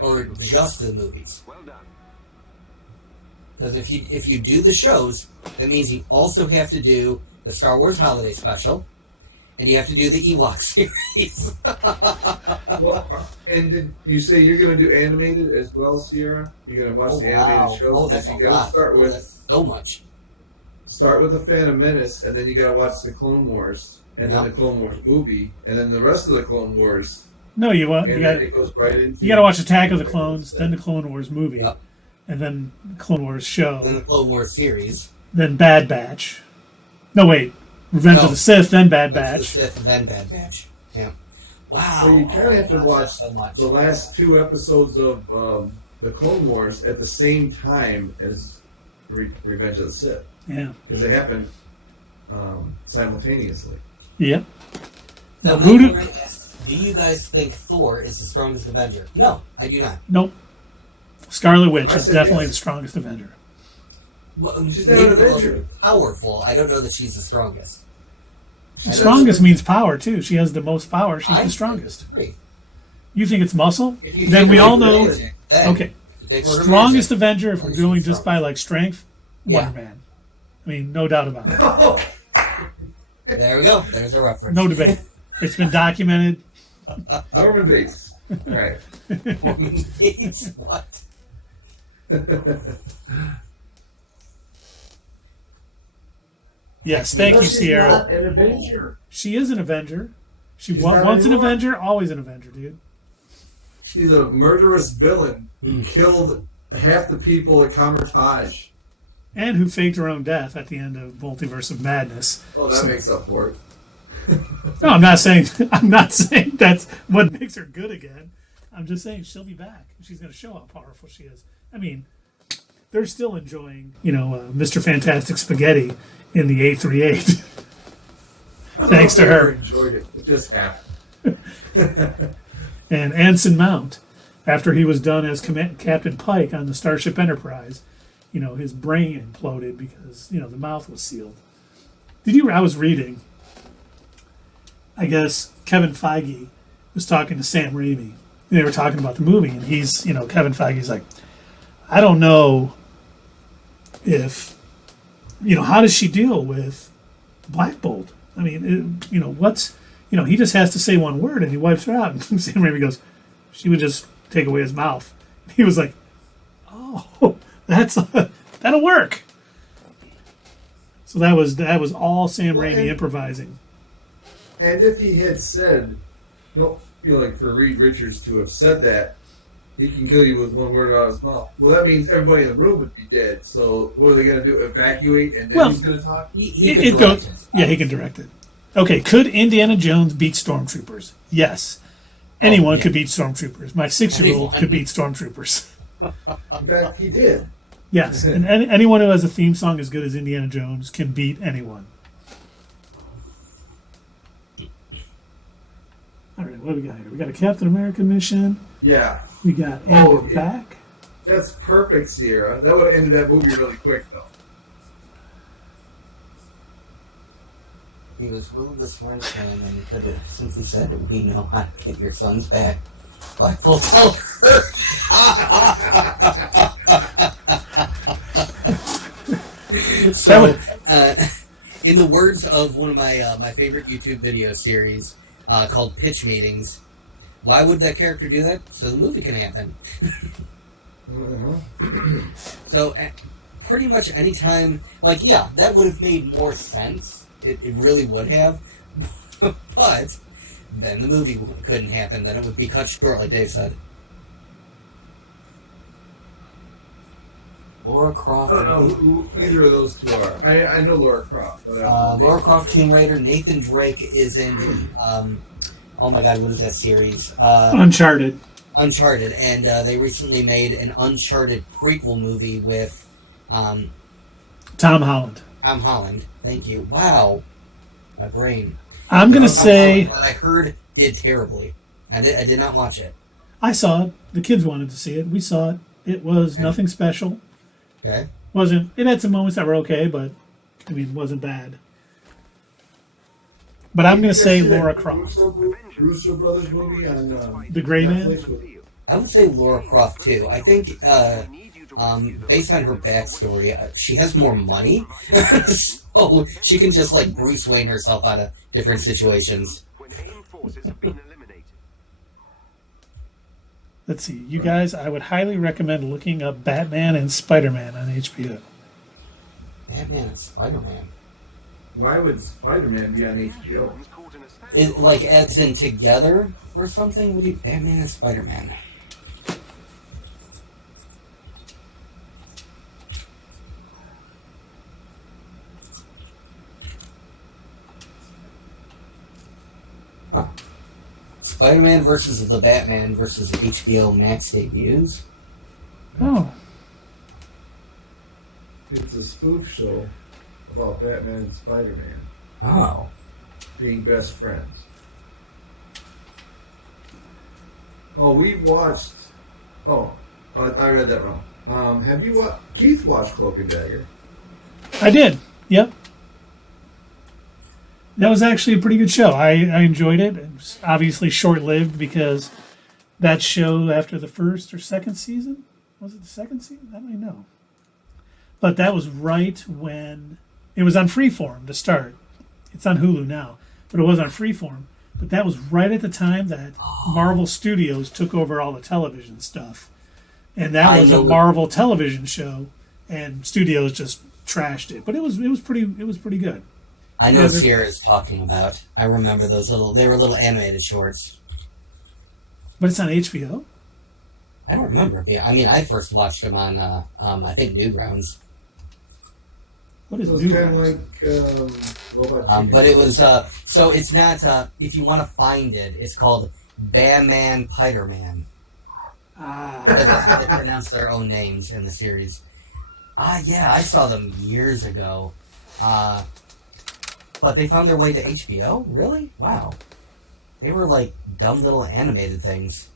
or just the movies? Because if you do the shows, that means you also have to do the Star Wars Holiday Special, and you have to do the Ewok series. Well, and did you say you're going to do animated as well, Sierra? You're going to watch the animated shows? Oh, that's a lot. That's so much. Start with the Phantom Menace, and then you got to watch the Clone Wars, and then the Clone Wars movie, and then the rest of the Clone Wars. No, you got it goes right into. You got to watch Attack of the Clones, then the Clone Wars movie, and then the Clone Wars show, then the Clone Wars series, then Bad Batch. No, wait, Revenge of the Sith, then Bad Batch. The Sith, then Bad Batch. Yeah. Wow. So you kind of have to watch the last 2 episodes of the Clone Wars at the same time as Revenge of the Sith. Yeah. Because they happen simultaneously. Yep. Now, do you guys think Thor is the strongest Avenger? No, I do not. Nope. Scarlet Witch is definitely the strongest Avenger. Well, she's not an Avenger. Powerful. I don't know that she's the strongest. The strongest means power, too. She has the most power. She's the strongest. You think it's muscle? Then we all know. Magic, okay. Strongest Avenger, if we're doing just by like strength, Wonder Man. I mean, no doubt about it. There we go. There's a reference. No debate. It's been documented. Norman Bates. Right. Norman Bates? What? Yes, thank you, Sierra. She's not an Avenger. She is an Avenger. She's once an Avenger, always an Avenger, dude. She's a murderous villain who killed half the people at Comertage. And who faked her own death at the end of Multiverse of Madness. Oh, that makes up for it. No, I'm not saying that's what makes her good again. I'm just saying she'll be back. She's going to show how powerful she is. I mean, they're still enjoying, Mr. Fantastic Spaghetti in the 838. Thanks to her. Enjoyed it. It just happened. And Anson Mount, after he was done as Captain Pike on the Starship Enterprise, his brain imploded because, the mouth was sealed. I was reading, I guess Kevin Feige was talking to Sam Raimi, and they were talking about the movie, and he's, Kevin Feige's like, I don't know if, how does she deal with Black Bolt? I mean, he just has to say one word and he wipes her out. And Sam Raimi goes, she would just take away his mouth. He was like, oh, that'll work. So that was all Sam Raimi improvising. And if he had said, don't feel like for Reed Richards to have said that, he can kill you with one word out of his mouth. Well, that means everybody in the room would be dead. So what are they going to do? Evacuate and then he's going to talk? He can direct it. Okay, could Indiana Jones beat Stormtroopers? Yes. Anyone could beat Stormtroopers. My 6-year-old could beat Stormtroopers. In fact, he did. Yes, and anyone who has a theme song as good as Indiana Jones can beat anyone. All right, what do we got here? We got a Captain America mission. Yeah. We got Andy back. That's perfect, Sierra. That would have ended that movie really quick, though. He was ruled this morning, and he could have simply said, "We know how to get your sons back." Like, we'll tell her. So, in the words of one of my favorite YouTube video series called Pitch Meetings, why would that character do that? So the movie can happen. So, pretty much any time, that would have made more sense. It really would have. But then the movie couldn't happen. Then it would be cut short, like Dave said. Laura Croft. I don't know who either of those two are. I know Laura Croft. But Laura Croft, Tomb Raider. Nathan Drake is in. Oh my God, what is that series? Uncharted. Uncharted, and they recently made an Uncharted prequel movie with Tom Holland. Tom Holland. Thank you. Wow, my brain. I'm gonna say. What I heard did terribly. I did not watch it. I saw it. The kids wanted to see it. We saw it. It was nothing special. Okay. It had some moments that were okay, but it wasn't bad. But I'm going to say Laura Croft. Russo Brothers movie on The Gray Man? I would say Laura Croft too. I think based on her backstory, she has more money, so she can just Bruce Wayne herself out of different situations. Let's see, you guys. I would highly recommend looking up Batman and Spider-Man on HBO. Batman and Spider-Man. Why would Spider-Man be on HBO? As in together or something? Would you Batman and Spider-Man? Huh. Spider-Man versus the Batman versus HBO Max debuts. Oh. It's a spoof show about Batman and Spider-Man. Oh. Being best friends. Oh, we watched... Oh, I read that wrong. Have you watched... Keith watched Cloak and Dagger. I did. Yep. That was actually a pretty good show. I enjoyed it. It was obviously short-lived because that show after the first or second season... Was it the second season? I don't even know. But that was right when... It was on Freeform to start. It's on Hulu now. But it was on Freeform. But that was right at the time that Marvel Studios took over all the television stuff. And that was a Marvel television show. And Studios just trashed it. But it was pretty good. I know Sierra's talking about. I remember those they were little animated shorts. But it's on HBO? I don't remember. I mean, I first watched them on, I think, Newgrounds. What is Newgrounds? Kind of like Robot Chicken. But it was, so it's not, if you want to find it, it's called Batman Piderman. That's how they pronounce their own names in the series. Yeah, I saw them years ago. But they found their way to HBO? Really? Wow. They were like dumb little animated things.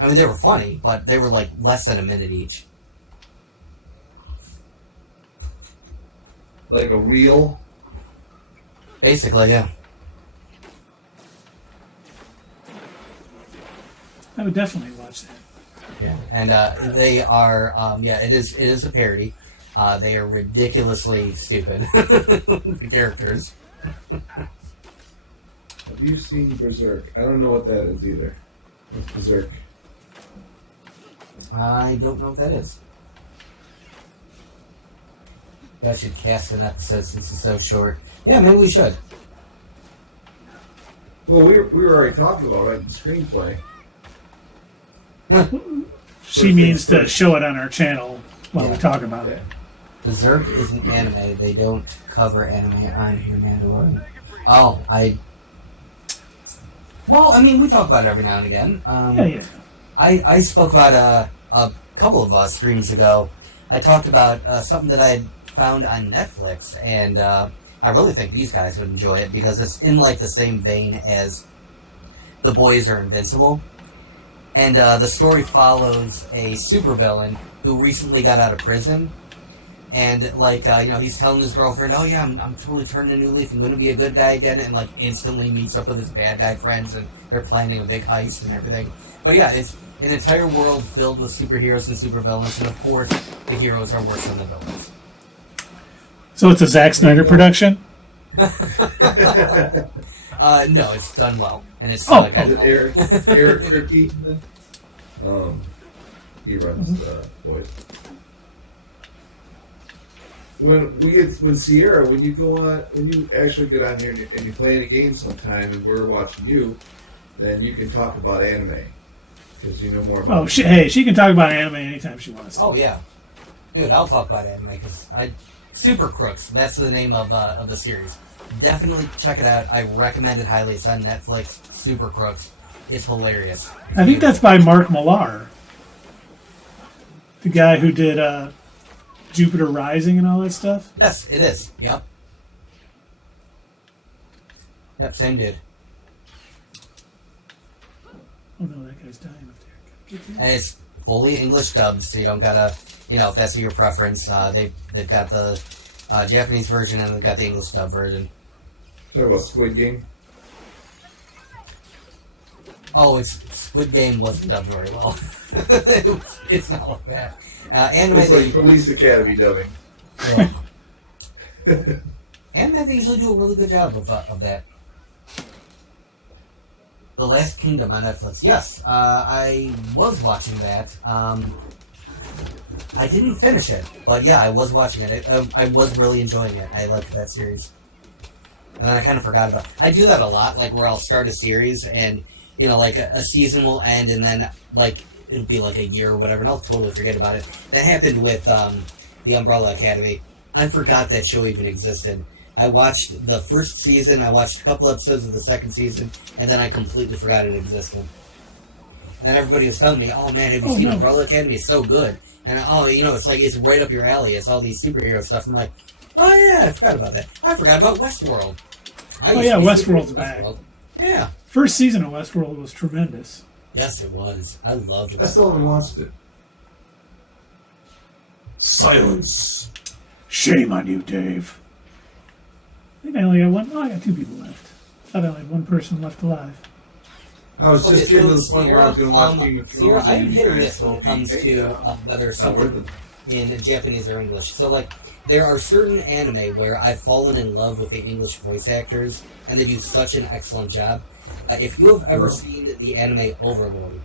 I mean, they were funny, but they were like less than a minute each. Like a reel? Basically, yeah. I would definitely watch that. Yeah, and they are, it is a parody. They are ridiculously stupid, the characters. Have you seen Berserk? I don't know what that is either. What's Berserk? I don't know what that is. I should cast an episode since it's so short. Yeah, maybe we should. Well, we were already talking about writing the screenplay. She means to show it on our channel while we talk about it. Berserk is an anime. They don't cover anime on here, Mandalorian. Oh, Well, I mean, we talk about it every now and again. Yeah. I spoke about a couple of streams ago. I talked about something that I had found on Netflix, and I really think these guys would enjoy it because it's in like the same vein as The Boys Are Invincible. And the story follows a supervillain who recently got out of prison. And, like, he's telling his girlfriend, oh, yeah, I'm totally turning a new leaf. I'm going to be a good guy again. And, like, instantly meets up with his bad guy friends. And they're planning a big heist and everything. But, yeah, it's an entire world filled with superheroes and supervillains. And, of course, the heroes are worse than the villains. So it's a Zack Snyder production? No, it's done well. And it's Eric Kripke. He runs the Boys. When you actually get on here and you're playing a game sometime and we're watching you, then you can talk about anime because you know more about. She can talk about anime anytime she wants to. Oh yeah, dude, I'll talk about anime because Super Crooks. That's the name of the series. Definitely check it out. I recommend it highly. It's on Netflix. Super Crooks. It's hilarious. I think that's by Mark Millar, the guy who did Jupiter Rising and all that stuff. Yes, it is. Yep. Yep, same dude. Oh no, that guy's dying up there. Gotta get And it's fully English dubbed, so you don't gotta, if that's your preference. They've got the Japanese version and they've got the English dub version. Talk about Squid Game. Oh, Squid Game wasn't dubbed very well. It's not like that. Anime. It's like Police Academy dubbing. Yeah. Anime, they usually do a really good job of that. The Last Kingdom on Netflix. Yes, I was watching that. I didn't finish it, but yeah, I was watching it. I was really enjoying it. I liked that series. And then I kind of forgot about it. I do that a lot, like where I'll start a series and, like a season will end and then, like, it'll be like a year or whatever, and I'll totally forget about it. That happened with the Umbrella Academy. I forgot that show even existed. I watched the first season, I watched a couple episodes of the second season, and then I completely forgot it existed. And then everybody was telling me, oh man, have you seen Umbrella Academy? It's so good. And it's like, it's right up your alley. It's all these superhero stuff. I'm like, oh yeah, I forgot about that. I forgot about Westworld. Westworld's back. Yeah. First season of Westworld was tremendous. Yes, it was. I loved it. I still haven't watched it. Silence. Shame on you, Dave. I think I only got one. Oh, I got two people left. I thought I only had one person left alive. I was just getting to the point where I was going to watch Game of Sierra, Thrones. I'm hit or miss when it comes to whether something in Japanese or English. So, like, there are certain anime where I've fallen in love with the English voice actors, and they do such an excellent job. If you have ever seen the anime Overlord,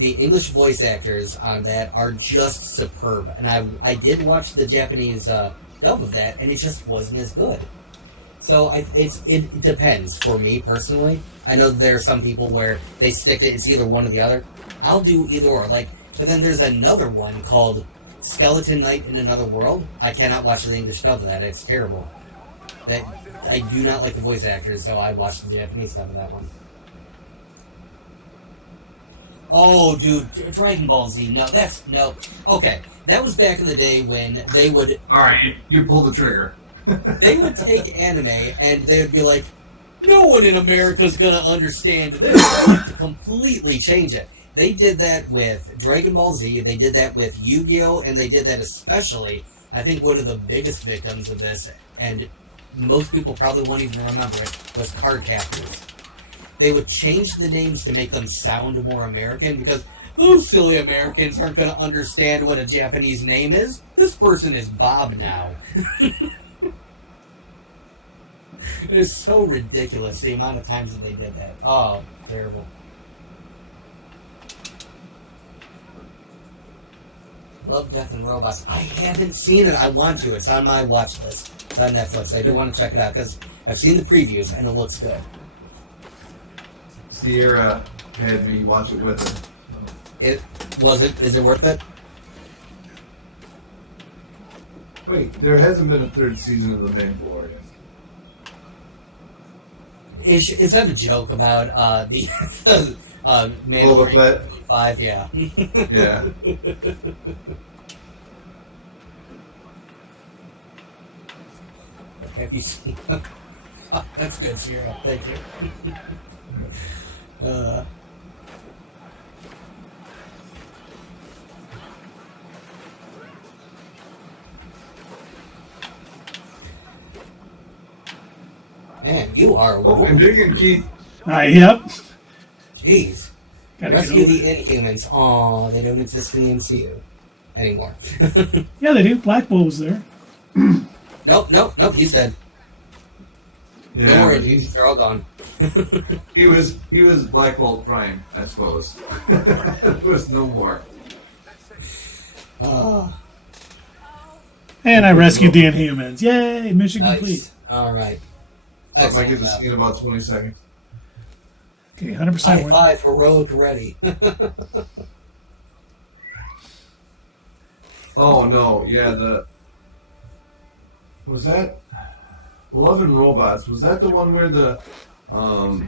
the English voice actors on that are just superb. And I did watch the Japanese dub of that, and it just wasn't as good. So it depends for me personally. I know there are some people where they stick to it's either one or the other. I'll do either or. But then there's another one called Skeleton Knight in Another World. I cannot watch the English dub of that. It's terrible. That I do not like the voice actors, so I watched the Japanese dub of that one. Oh, dude, Dragon Ball Z. No. Okay, that was back in the day when they would. All right, you pull the trigger. They would take anime and they would be like, no one in America's gonna understand this. We have to completely change it. They did that with Dragon Ball Z, they did that with Yu-Gi-Oh!, and they did that especially, I think one of the biggest victims of this, and most people probably won't even remember it, was Card Captors. They would change the names to make them sound more American, because those silly Americans aren't gonna understand what a Japanese name is. This person is Bob now. It is so ridiculous the amount of times that they did that. Oh, terrible. Love, Death, and Robots. I haven't seen it. I want to. It's on my watch list. It's on Netflix. I do want to check it out because I've seen the previews and it looks good. Sierra had me watch it with her. Is it worth it? Wait, there hasn't been a third season of The Mandalorian. Is that a joke about the Boba Mandalorian Fett? 5? Yeah. Yeah. Have you seen? Oh, that's good, Sierra. Thank you. Man, you are. Oh, and Big and Keith. Yep. Jeez. Gotta Rescue get the Inhumans. Aw, they don't exist in the MCU anymore. Yeah, they do. Black Bull was there. Nope. He's dead. Yeah, Don't worry, but dude. They're all gone. he was Black Bolt Prime, I suppose. There was no more. And I rescued the Inhumans. Yay! Mission Nice. complete. All right. Something I get to Excellent see in about 20 seconds. Okay, 100% High win. five, heroic ready. Oh no, yeah, was that Love and Robots? Was that the one where the I don't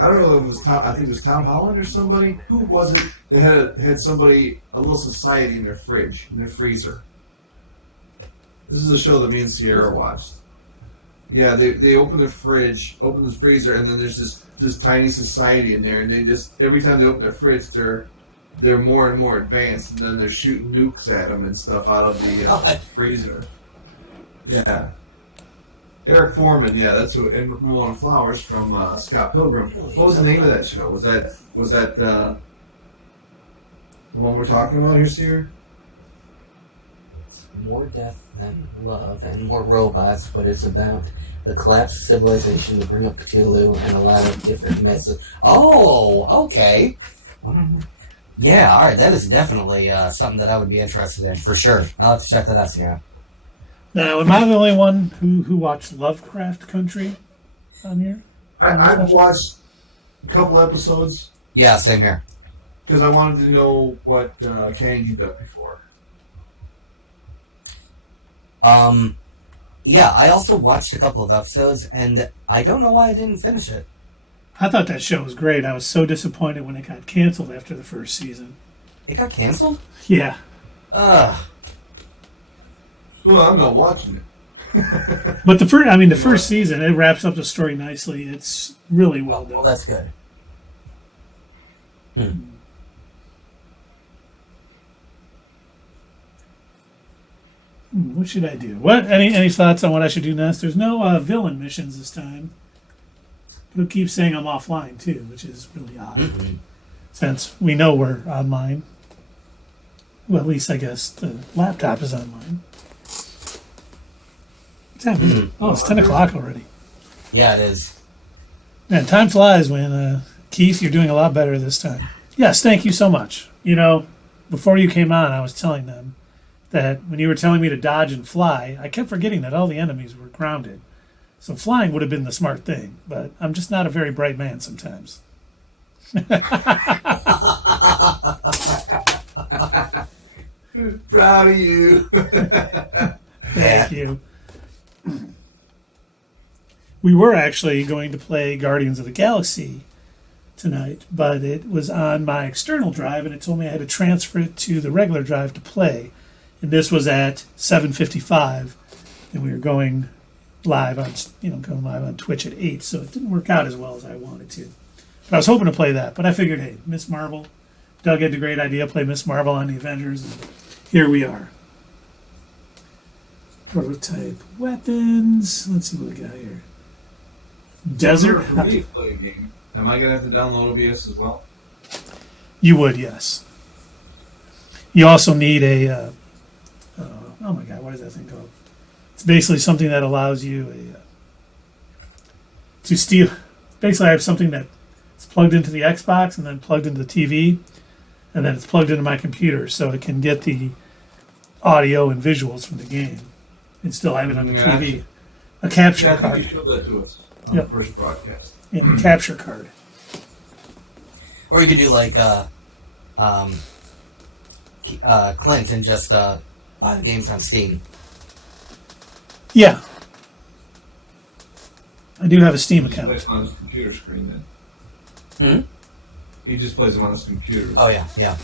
know if it was I think it was Tom Holland or somebody. Who was it? They had somebody, a little society in their fridge, in their freezer. This is a show that me and Sierra watched. Yeah, they open their fridge, open the freezer, and then there's this tiny society in there, and they just, every time they open their fridge, they're more and more advanced, and then they're shooting nukes at them and stuff out of the freezer. Yeah. Eric Foreman, yeah, that's who, and Ramona Flowers from Scott Pilgrim. What was the name of that show? Was that the one we're talking about here, Sierra? More death than love and more robots, but it's about the collapse of civilization to bring up Cthulhu and a lot of different methods. Oh, okay. Yeah, alright, that is definitely something that I would be interested in, for sure. I'll have to check that out, yeah. Now, am I the only one who watched Lovecraft Country on here? I've watched a couple episodes. Yeah, same here. Because I wanted to know what Kang had done before. Yeah, I also watched a couple of episodes, and I don't know why I didn't finish it. I thought that show was great. I was so disappointed when it got canceled after the first season. It got canceled? Yeah. Ugh. Well, I'm not watching it. But the first season, it wraps up the story nicely. It's really well done. Well, that's good. What should I do? What? Any thoughts on what I should do next? There's no villain missions this time. But it keeps saying I'm offline too, which is really odd. Since we know we're online. Well, at least I guess the laptop is online. What's happening? Oh, it's 10 o'clock already. Yeah, it is. Man, time flies when, Keith, you're doing a lot better this time. Yes, thank you so much. You know, before you came on, I was telling them that when you were telling me to dodge and fly, I kept forgetting that all the enemies were grounded. So flying would have been the smart thing, but I'm just not a very bright man sometimes. Proud of you. Thank you. We were actually going to play Guardians of the Galaxy tonight, but it was on my external drive, and it told me I had to transfer it to the regular drive to play. And this was at 7:55, and we were going live on Twitch at 8, so it didn't work out as well as I wanted to. But I was hoping to play that, but I figured, hey, Miss Marvel, Doug had the great idea, play Miss Marvel on the Avengers, and here we are. Prototype weapons. Let's see what we got here. Desert. For me to play a game, am I going to have to download OBS as well? You would, yes. You also need a. Oh my God, what is that thing called? It's basically something that allows you to steal. Basically, I have something that's plugged into the Xbox and then plugged into the TV, and then it's plugged into my computer, so it can get the audio and visuals from the game and still have it on the TV. A capture I card. think you showed that to us on the first broadcast. Yeah, a capture card. Or you could do like Clint and just buy the games on Steam. Yeah. I do have a Steam He just account. plays them on his computer screen then. He just plays them on his computer. Oh yeah, yeah.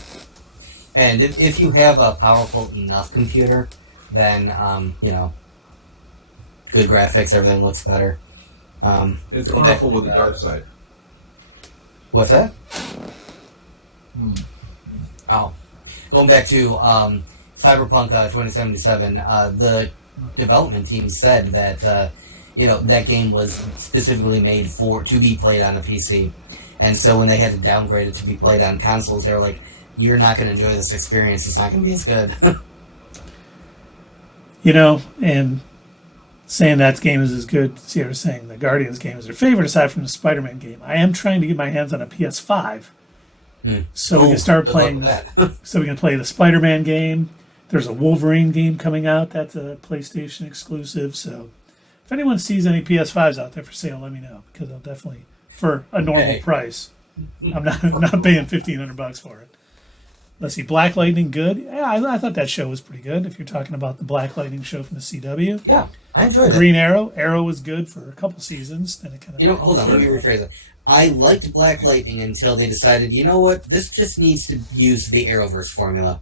And if you have a powerful enough computer, then good graphics, everything looks better. It's powerful with the dark side. What's that? Oh, going back to Cyberpunk 2077, the development team said that that game was specifically made to be played on a PC, and so when they had to downgrade it to be played on consoles, they were like, "You're not going to enjoy this experience. It's not going to be as good." And saying that game is as good. Sierra's saying the Guardians game is her favorite aside from the Spider-Man game. I am trying to get my hands on a PS5, so we can start playing. So we can play the Spider-Man game. There's a Wolverine game coming out. That's a PlayStation exclusive. So if anyone sees any PS5s out there for sale, let me know, because I'll definitely, for a normal price. I'm not paying $1,500 for it. Let's see, Black Lightning, good. Yeah, I thought that show was pretty good. If you're talking about the Black Lightning show from the CW, yeah, I enjoyed it. Green Arrow, Arrow was good for a couple seasons. Then it kind of hold on, let me rephrase it. I liked Black Lightning until they decided, you know what, this just needs to use the Arrowverse formula.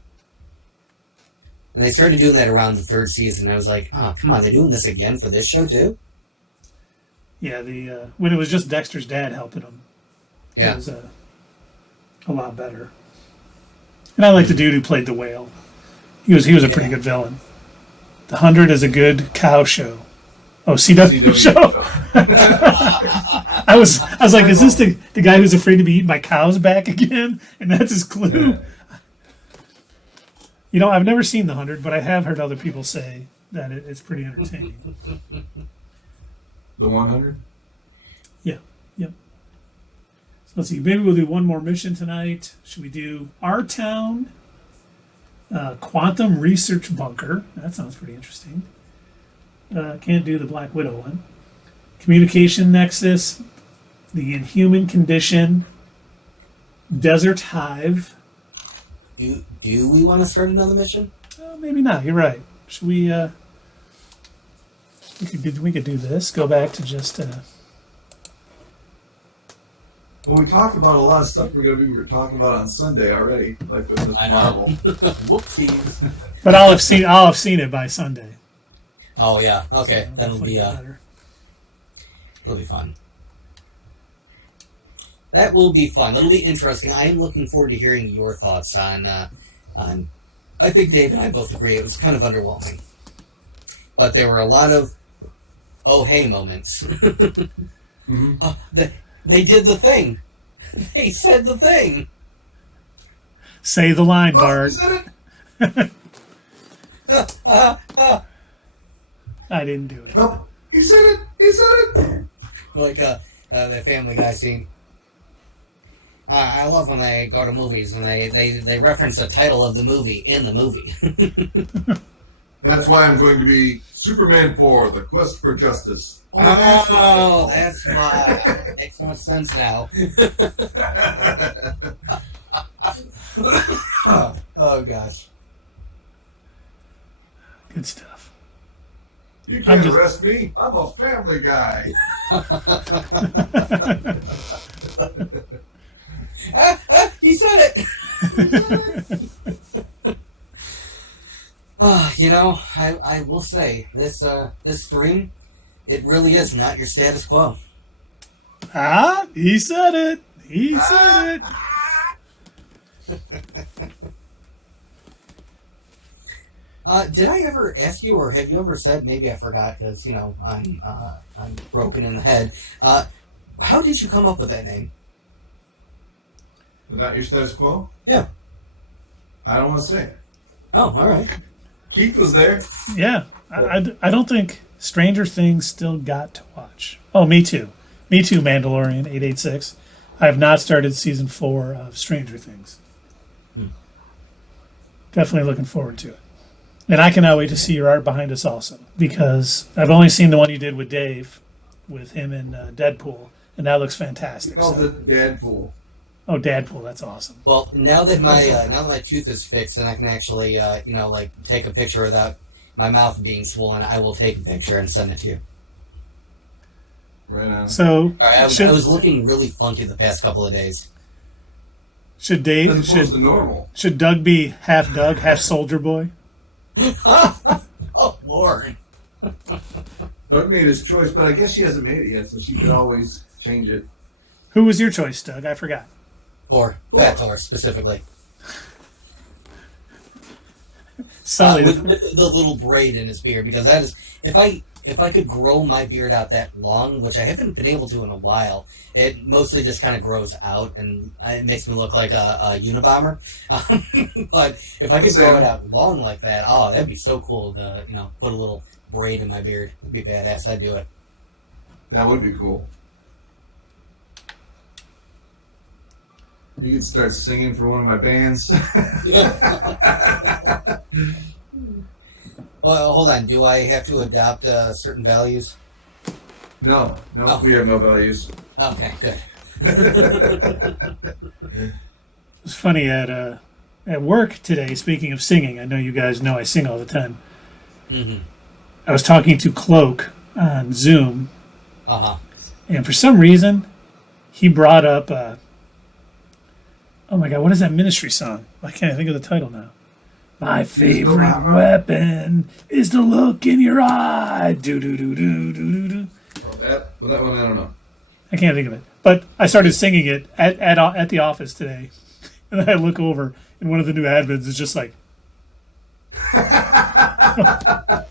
And they started doing that around the third season. And I was like, oh, come on, they're doing this again for this show too? Yeah, when it was just Dexter's dad helping him, it was a lot better. And I like the dude who played the whale. He was a pretty good villain. The 100 is a good cow show. Oh, CW show. I was like, is this the guy who's afraid to be eaten by cows back again? And that's his clue. I've never seen the 100, but I have heard other people say that it's pretty entertaining. The 100? Yeah. Yep. So let's see. Maybe we'll do one more mission tonight. Should we do Our Town, Quantum Research Bunker? That sounds pretty interesting. Can't do the Black Widow one. Communication Nexus, The Inhuman Condition, Desert Hive. Do we want to start another mission? Maybe not. You're right. Should we? We could do this. Go back to just. Well, we talked about a lot of stuff we were talking about on Sunday already, like with Miss Marvel. Whoopsies. But I'll have seen it by Sunday. Oh yeah. Okay, So that'll be better. it'll be fun. That will be fun. That'll be interesting. I am looking forward to hearing your thoughts on. I think Dave and I both agree it was kind of underwhelming, but there were a lot of oh hey moments. They did the thing. They said the thing. Say the line, Bart. He said it. I didn't do it. Oh, he said it. He said it. Like the Family Guy scene. I love when they go to movies and they reference the title of the movie in the movie. That's why I'm going to be Superman 4: The Quest for Justice. Oh, that's why. Makes so much sense now. Oh gosh. Good stuff. You can't arrest me. I'm a family guy. He said it. I will say this stream, it really is not your status quo. He said it. He said it. Did I ever ask you, or have you ever said? Maybe I forgot because I'm broken in the head. How did you come up with that name? Not your status quo? Yeah. I don't want to say it. Oh, all right. Keith was there. Yeah, I don't think Stranger Things still got to watch. Oh, me too. Me too, Mandalorian 886. I have not started season 4 of Stranger Things. Definitely looking forward to it. And I cannot wait to see your art behind us also, because I've only seen the one you did with Dave, with him and Deadpool, and that looks fantastic. He calls it Deadpool. Oh, Deadpool, that's awesome. Well, now that my tooth is fixed and I can actually take a picture without my mouth being swollen, I will take a picture and send it to you. Right on. So, All right, I was looking really funky the past couple of days. Should Dave As opposed to normal. should Doug be half Doug, half Soldier Boy? Oh Lord! Doug made his choice, but I guess she hasn't made it yet, so she could always change it. Who was your choice, Doug? I forgot. Thor, Fat Thor specifically. Sully. With the little braid in his beard, because that is if I could grow my beard out that long, which I haven't been able to in a while, it mostly just kind of grows out and it makes me look like a Unabomber. But if I could grow it out long like that, oh, that'd be so cool to put a little braid in my beard. It'd be badass. I'd do it. That would be cool. You could start singing for one of my bands. Well, hold on. Do I have to adopt certain values? No, Oh. we have no values. Okay, good. It's funny at work today. Speaking of singing, I know you guys know I sing all the time. Mm-hmm. I was talking to Cloak on Zoom, and for some reason, he brought up. Oh my God, what is that Ministry song? I can't think of the title now. My favorite weapon is the look in your eye. Do do do do do do. That one I don't know. I can't think of it, but I started singing it at the office today, and then I look over, and one of the new admins is just like, "How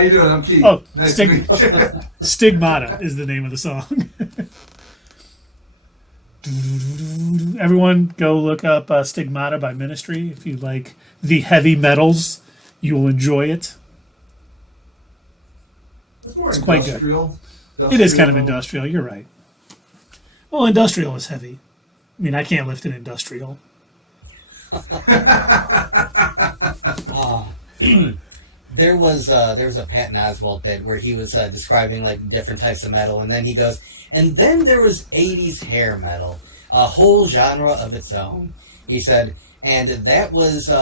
you doing? I'm Keith. "Oh, Nice to meet you." Stigmata is the name of the song." Everyone go look up Stigmata by Ministry. If you like the heavy metals, you will enjoy it. It's quite good. It is kind of industrial. You're right. Well, industrial is heavy. I mean, I can't lift an industrial. There was a Patton Oswalt bit where he was describing like different types of metal, and then he goes, and then there was 80s hair metal, a whole genre of its own. He said, and that was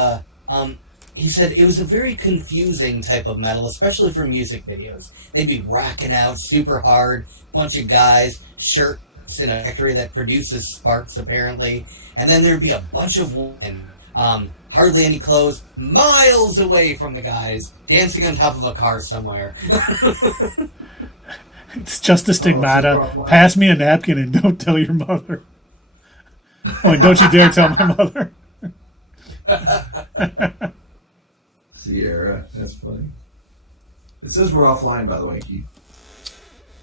he said it was a very confusing type of metal, especially for music videos. They'd be rocking out super hard, bunch of guys, shirts in a factory that produces sparks apparently, and then there'd be a bunch of women. Hardly any clothes, miles away from the guys, dancing on top of a car somewhere. It's just a Stigmata. Pass me a napkin and don't tell your mother. Oh, and don't you dare tell my mother. Sierra, that's funny. It says we're offline, by the way, Keith.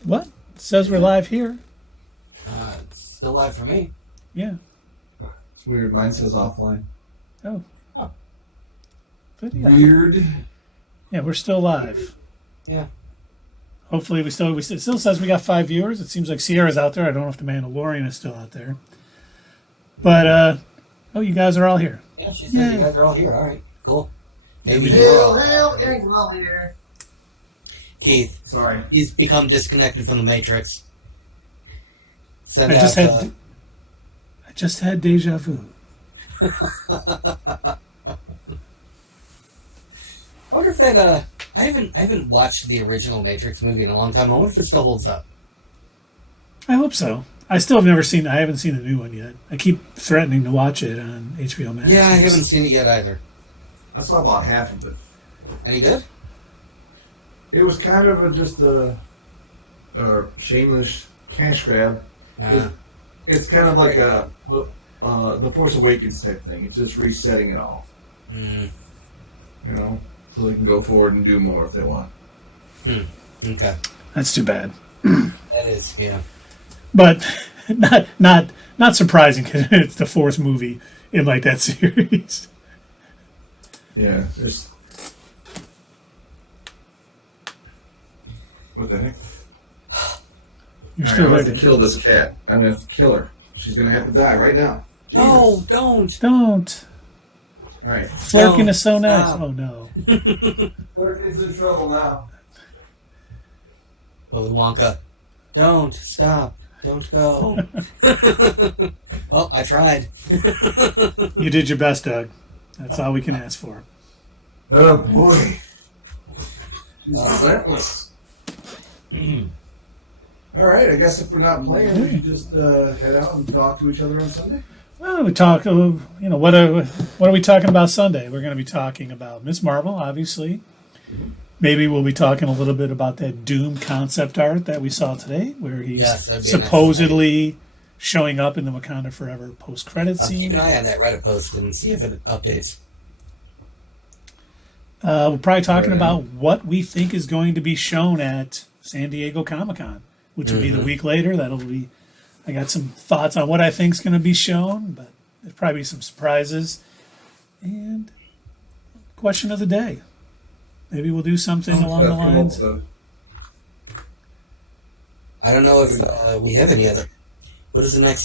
What? It says we're live here. It's still live for me. Yeah. It's weird. Mine says offline. Oh. But yeah. Weird. Yeah, we're still live. Yeah. Hopefully it still says we got 5 viewers. It seems like Sierra's out there. I don't know if the Mandalorian is still out there. But you guys are all here. Yeah, she said you guys are all here. All right, cool. Maybe Eric Wall here. Keith. Sorry. He's become disconnected from the Matrix. I just had deja vu. I wonder if that I haven't watched the original Matrix movie in a long time. I wonder if it still holds up. I hope so. I haven't seen the new one yet. I keep threatening to watch it on HBO Max. Yeah, I haven't seen it yet either. I saw about half of it. Any good? It was kind of just a shameless cash grab. It's kind of like the Force Awakens type thing. It's just resetting it all. Mm. You know, so they can go forward and do more if they want. Okay. That's too bad. That is, yeah. But not surprising because it's the fourth movie in like that series. Yeah, What the heck? You're All right, still I'm there, going to Dave. kill this cat. I'm going to kill her. She's going to have to die right now. No, Jesus. don't. Don't. All right. Flirking Don't is so nice. stop. Oh, no. Clerk is in trouble now. Willy Wonka, don't stop. Don't go. Well, I tried. You did your best, Doug. That's all we can ask for. Oh, boy. She's relentless. All right, I guess if we're not playing, we should just head out and talk to each other on Sunday. Well, we talk. What are we talking about Sunday? We're going to be talking about Miss Marvel, obviously. Maybe we'll be talking a little bit about that Doom concept art that we saw today, where he's Yes, that'd be supposedly showing up in the Wakanda Forever post-credit I'll keep scene. an eye on that Reddit post and see if it updates. We're probably talking Right. about what we think is going to be shown at San Diego Comic-Con, which will be the week later. I got some thoughts on what I think is going to be shown, but there's probably some surprises. And question of the day. Maybe we'll do something along the lines. I don't know if we have any other. What is the next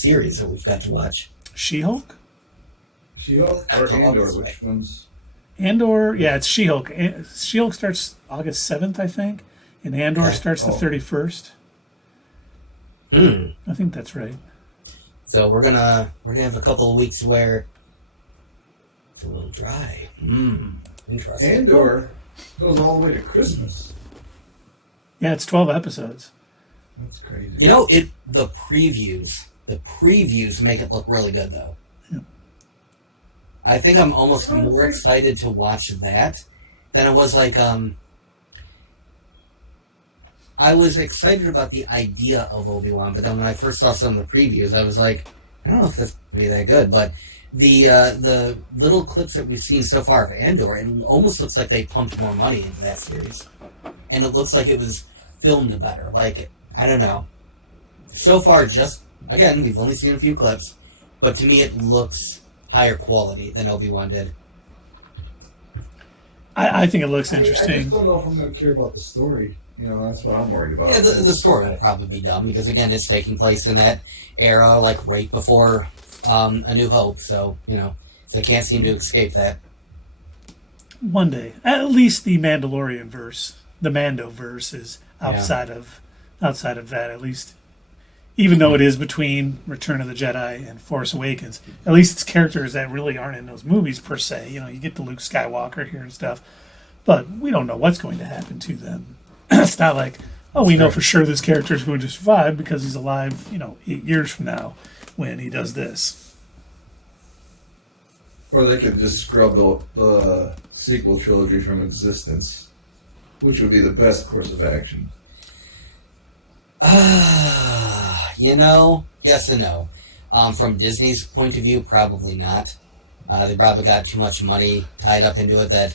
series that we've got to watch? She-Hulk? She-Hulk or That's all Andor? this way. Which one's? Andor, yeah, it's She-Hulk. She-Hulk starts August 7th, I think, and Andor Okay. starts the Oh. 31st. Hmm. I think that's right. So we're gonna have a couple of weeks where it's a little dry. Interesting. Andor goes all the way to Christmas. Yeah, it's 12 episodes. That's crazy. You know, the previews make it look really good though. Yeah. I think I'm almost more excited to watch that than I was I was excited about the idea of Obi-Wan, but then when I first saw some of the previews, I was like, I don't know if that's going to be that good. But the little clips that we've seen so far of Andor, it almost looks like they pumped more money into that series. And it looks like it was filmed better. Like, I don't know. So far, again, we've only seen a few clips, but to me it looks higher quality than Obi-Wan did. I think it looks I interesting. just don't know if I'm going to care about the story. You know, that's what I'm worried about. Yeah, the story will probably be dumb because again, it's taking place in that era, like right before A New Hope. So they can't seem to escape that. One day. At least the Mandalorian verse, the Mando verse, is outside of that, at least. Even though it is between Return of the Jedi and Force Awakens, at least it's characters that really aren't in those movies per se. You get the Luke Skywalker here and stuff, but we don't know what's going to happen to them. It's not like, we know for sure this character is going to survive because he's alive, 8 years from now when he does this. Or they could just scrub the sequel trilogy from existence, which would be the best course of action. Yes and no. From Disney's point of view, probably not. They probably got too much money tied up into it that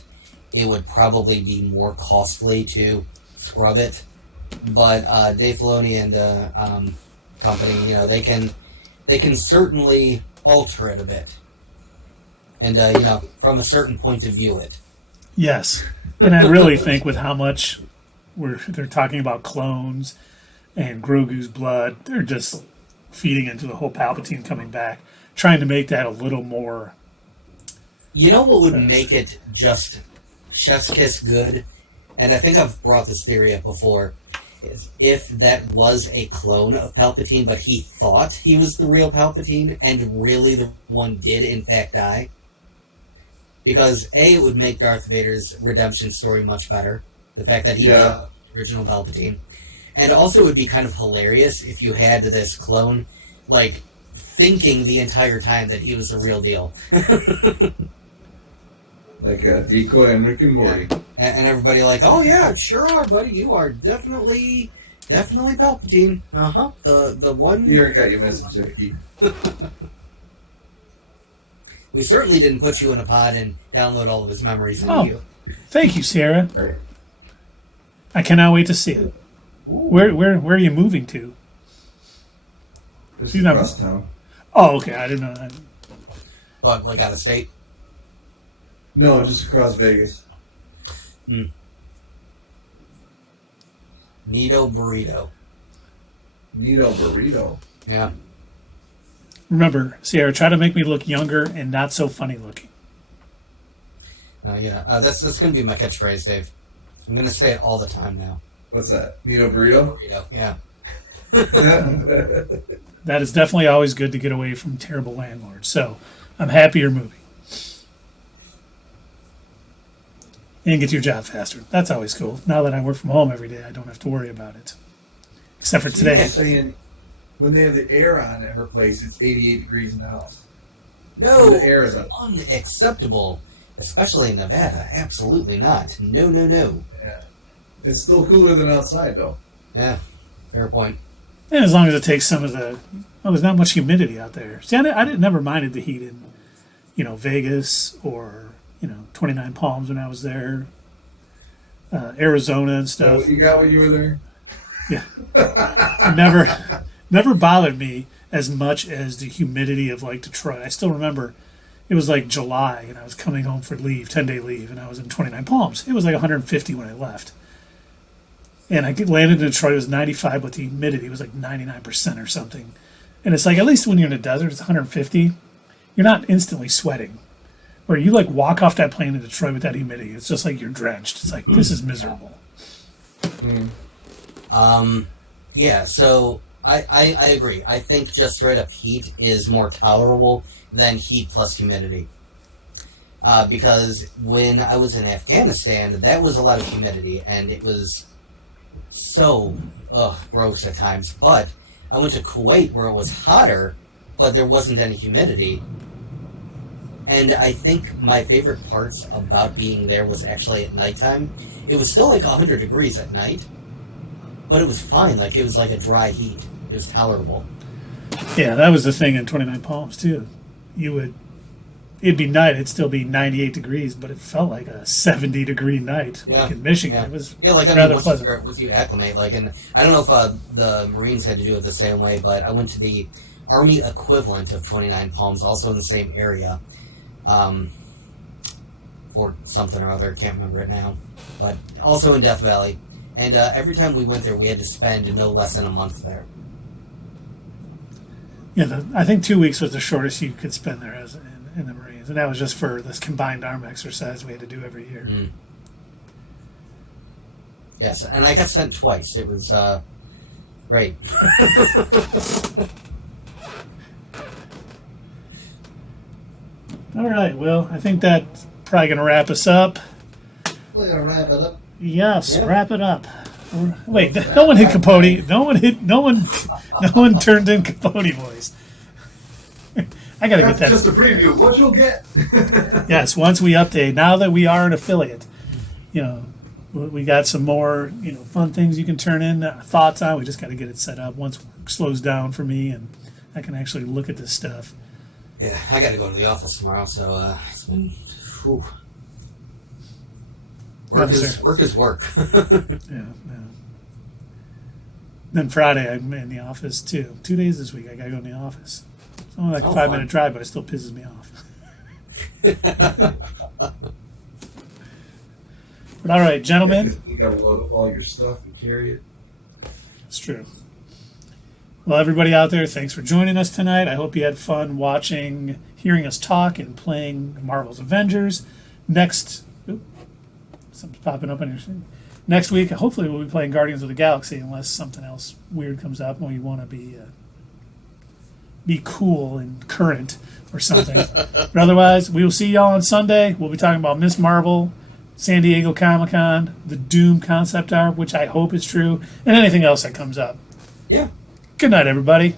it would probably be more costly to scrub it. But Dave Filoni and company, they can certainly alter it a bit, and from a certain point of view, it. Yes, and I really think with how much they're talking about clones and Grogu's blood, they're just feeding into the whole Palpatine coming back, trying to make that a little more. You know what would make it just chef's kiss good? And I think I've brought this theory up before, is if that was a clone of Palpatine, but he thought he was the real Palpatine, and really the one did in fact die. Because A, it would make Darth Vader's redemption story much better. The fact that he was the original Palpatine. And also it would be kind of hilarious if you had this clone, thinking the entire time that he was the real deal. Like a decoy on Rick and Morty. And everybody oh yeah, sure are, buddy. You are definitely Palpatine. Uh-huh. The one... You already got your message, Vicky. Oh. We certainly didn't put you in a pod and download all of his memories into you. Thank you, Sarah. Right. I cannot wait to see it. Where are you moving to? This She's is not- across town. Oh, okay. I didn't know that. But, out of state? No, just across Vegas. Nito Burrito. Nito Burrito. Yeah. Remember, Sierra, try to make me look younger and not so funny looking. Yeah. That's going to be my catchphrase, Dave. I'm going to say it all the time now. What's that? Nito Burrito? Burrito, yeah. That is definitely always good to get away from terrible landlords. So I'm happy you're moving. And get to your job faster. That's always cool. Now that I work from home every day, I don't have to worry about it. Except for today. She's saying when they have the air on at her place, it's 88 degrees in the house. No, the air is up. Unacceptable. Especially in Nevada. Absolutely not. No. Yeah. It's still cooler than outside, though. Yeah, fair point. And as long as it takes some of the... Oh, there's not much humidity out there. See, I never minded the heat in, Vegas or, 29 Palms when I was there. Arizona and stuff. So you got when you were there? Yeah. Never bothered me as much as the humidity of, Detroit. I still remember it was, July, and I was coming home for leave, 10-day leave, and I was in 29 Palms. It was, 150 when I left. And I landed in Detroit, it was 95, but the humidity was 99% or something. And it's at least when you're in the desert, it's 150. You're not instantly sweating. Or you walk off that plane in Detroit with that humidity. It's just you're drenched. It's this is miserable. Yeah, so I agree. I think just straight up heat is more tolerable than heat plus humidity. Because when I was in Afghanistan, that was a lot of humidity, and it was so gross at times. But I went to Kuwait where it was hotter, but there wasn't any humidity. And I think my favorite parts about being there was actually at nighttime. It was still 100 degrees at night, but it was fine. It was a dry heat. It was tolerable. Yeah, that was the thing in 29 Palms, too. It'd be night, it'd still be 98 degrees, but it felt like a 70-degree night. In Michigan, it was rather pleasant. Once you acclimate, and I don't know if the Marines had to do it the same way, but I went to the Army equivalent of 29 Palms, also in the same area, for something or other, can't remember it now, but also in Death Valley. And every time we went there, we had to spend no less than a month there. Yeah, I think 2 weeks was the shortest you could spend there in the Marines, and that was just for this combined arm exercise we had to do every year. Yes, and I got sent twice. It was great. All right, well, I think that's probably going to wrap us up. We're gonna wrap it up. Yes, wrap it up. Wait, no one hit Capote. No one turned in Capote voice. I gotta get that. Just a preview of what you'll get. Yes, once we update. Now that we are an affiliate, we got some more fun things you can turn in thoughts on. We just got to get it set up once work slows down for me and I can actually look at this stuff. Yeah, I got to go to the office tomorrow, so it's been. Whew. Work is work. Yeah. Then Friday I'm in the office too. 2 days this week I gotta go in the office. It's only a 5-minute drive, but it still pisses me off. But all right, gentlemen. You gotta load up all your stuff and carry it. It's true. Well, everybody out there, thanks for joining us tonight. I hope you had fun hearing us talk and playing Marvel's Avengers. Something's popping up on your screen. Next week, hopefully, we'll be playing Guardians of the Galaxy, unless something else weird comes up and we want to be cool and current or something. But otherwise, we will see y'all on Sunday. We'll be talking about Miss Marvel, San Diego Comic-Con, the Doom concept art, which I hope is true, and anything else that comes up. Yeah. Good night, everybody.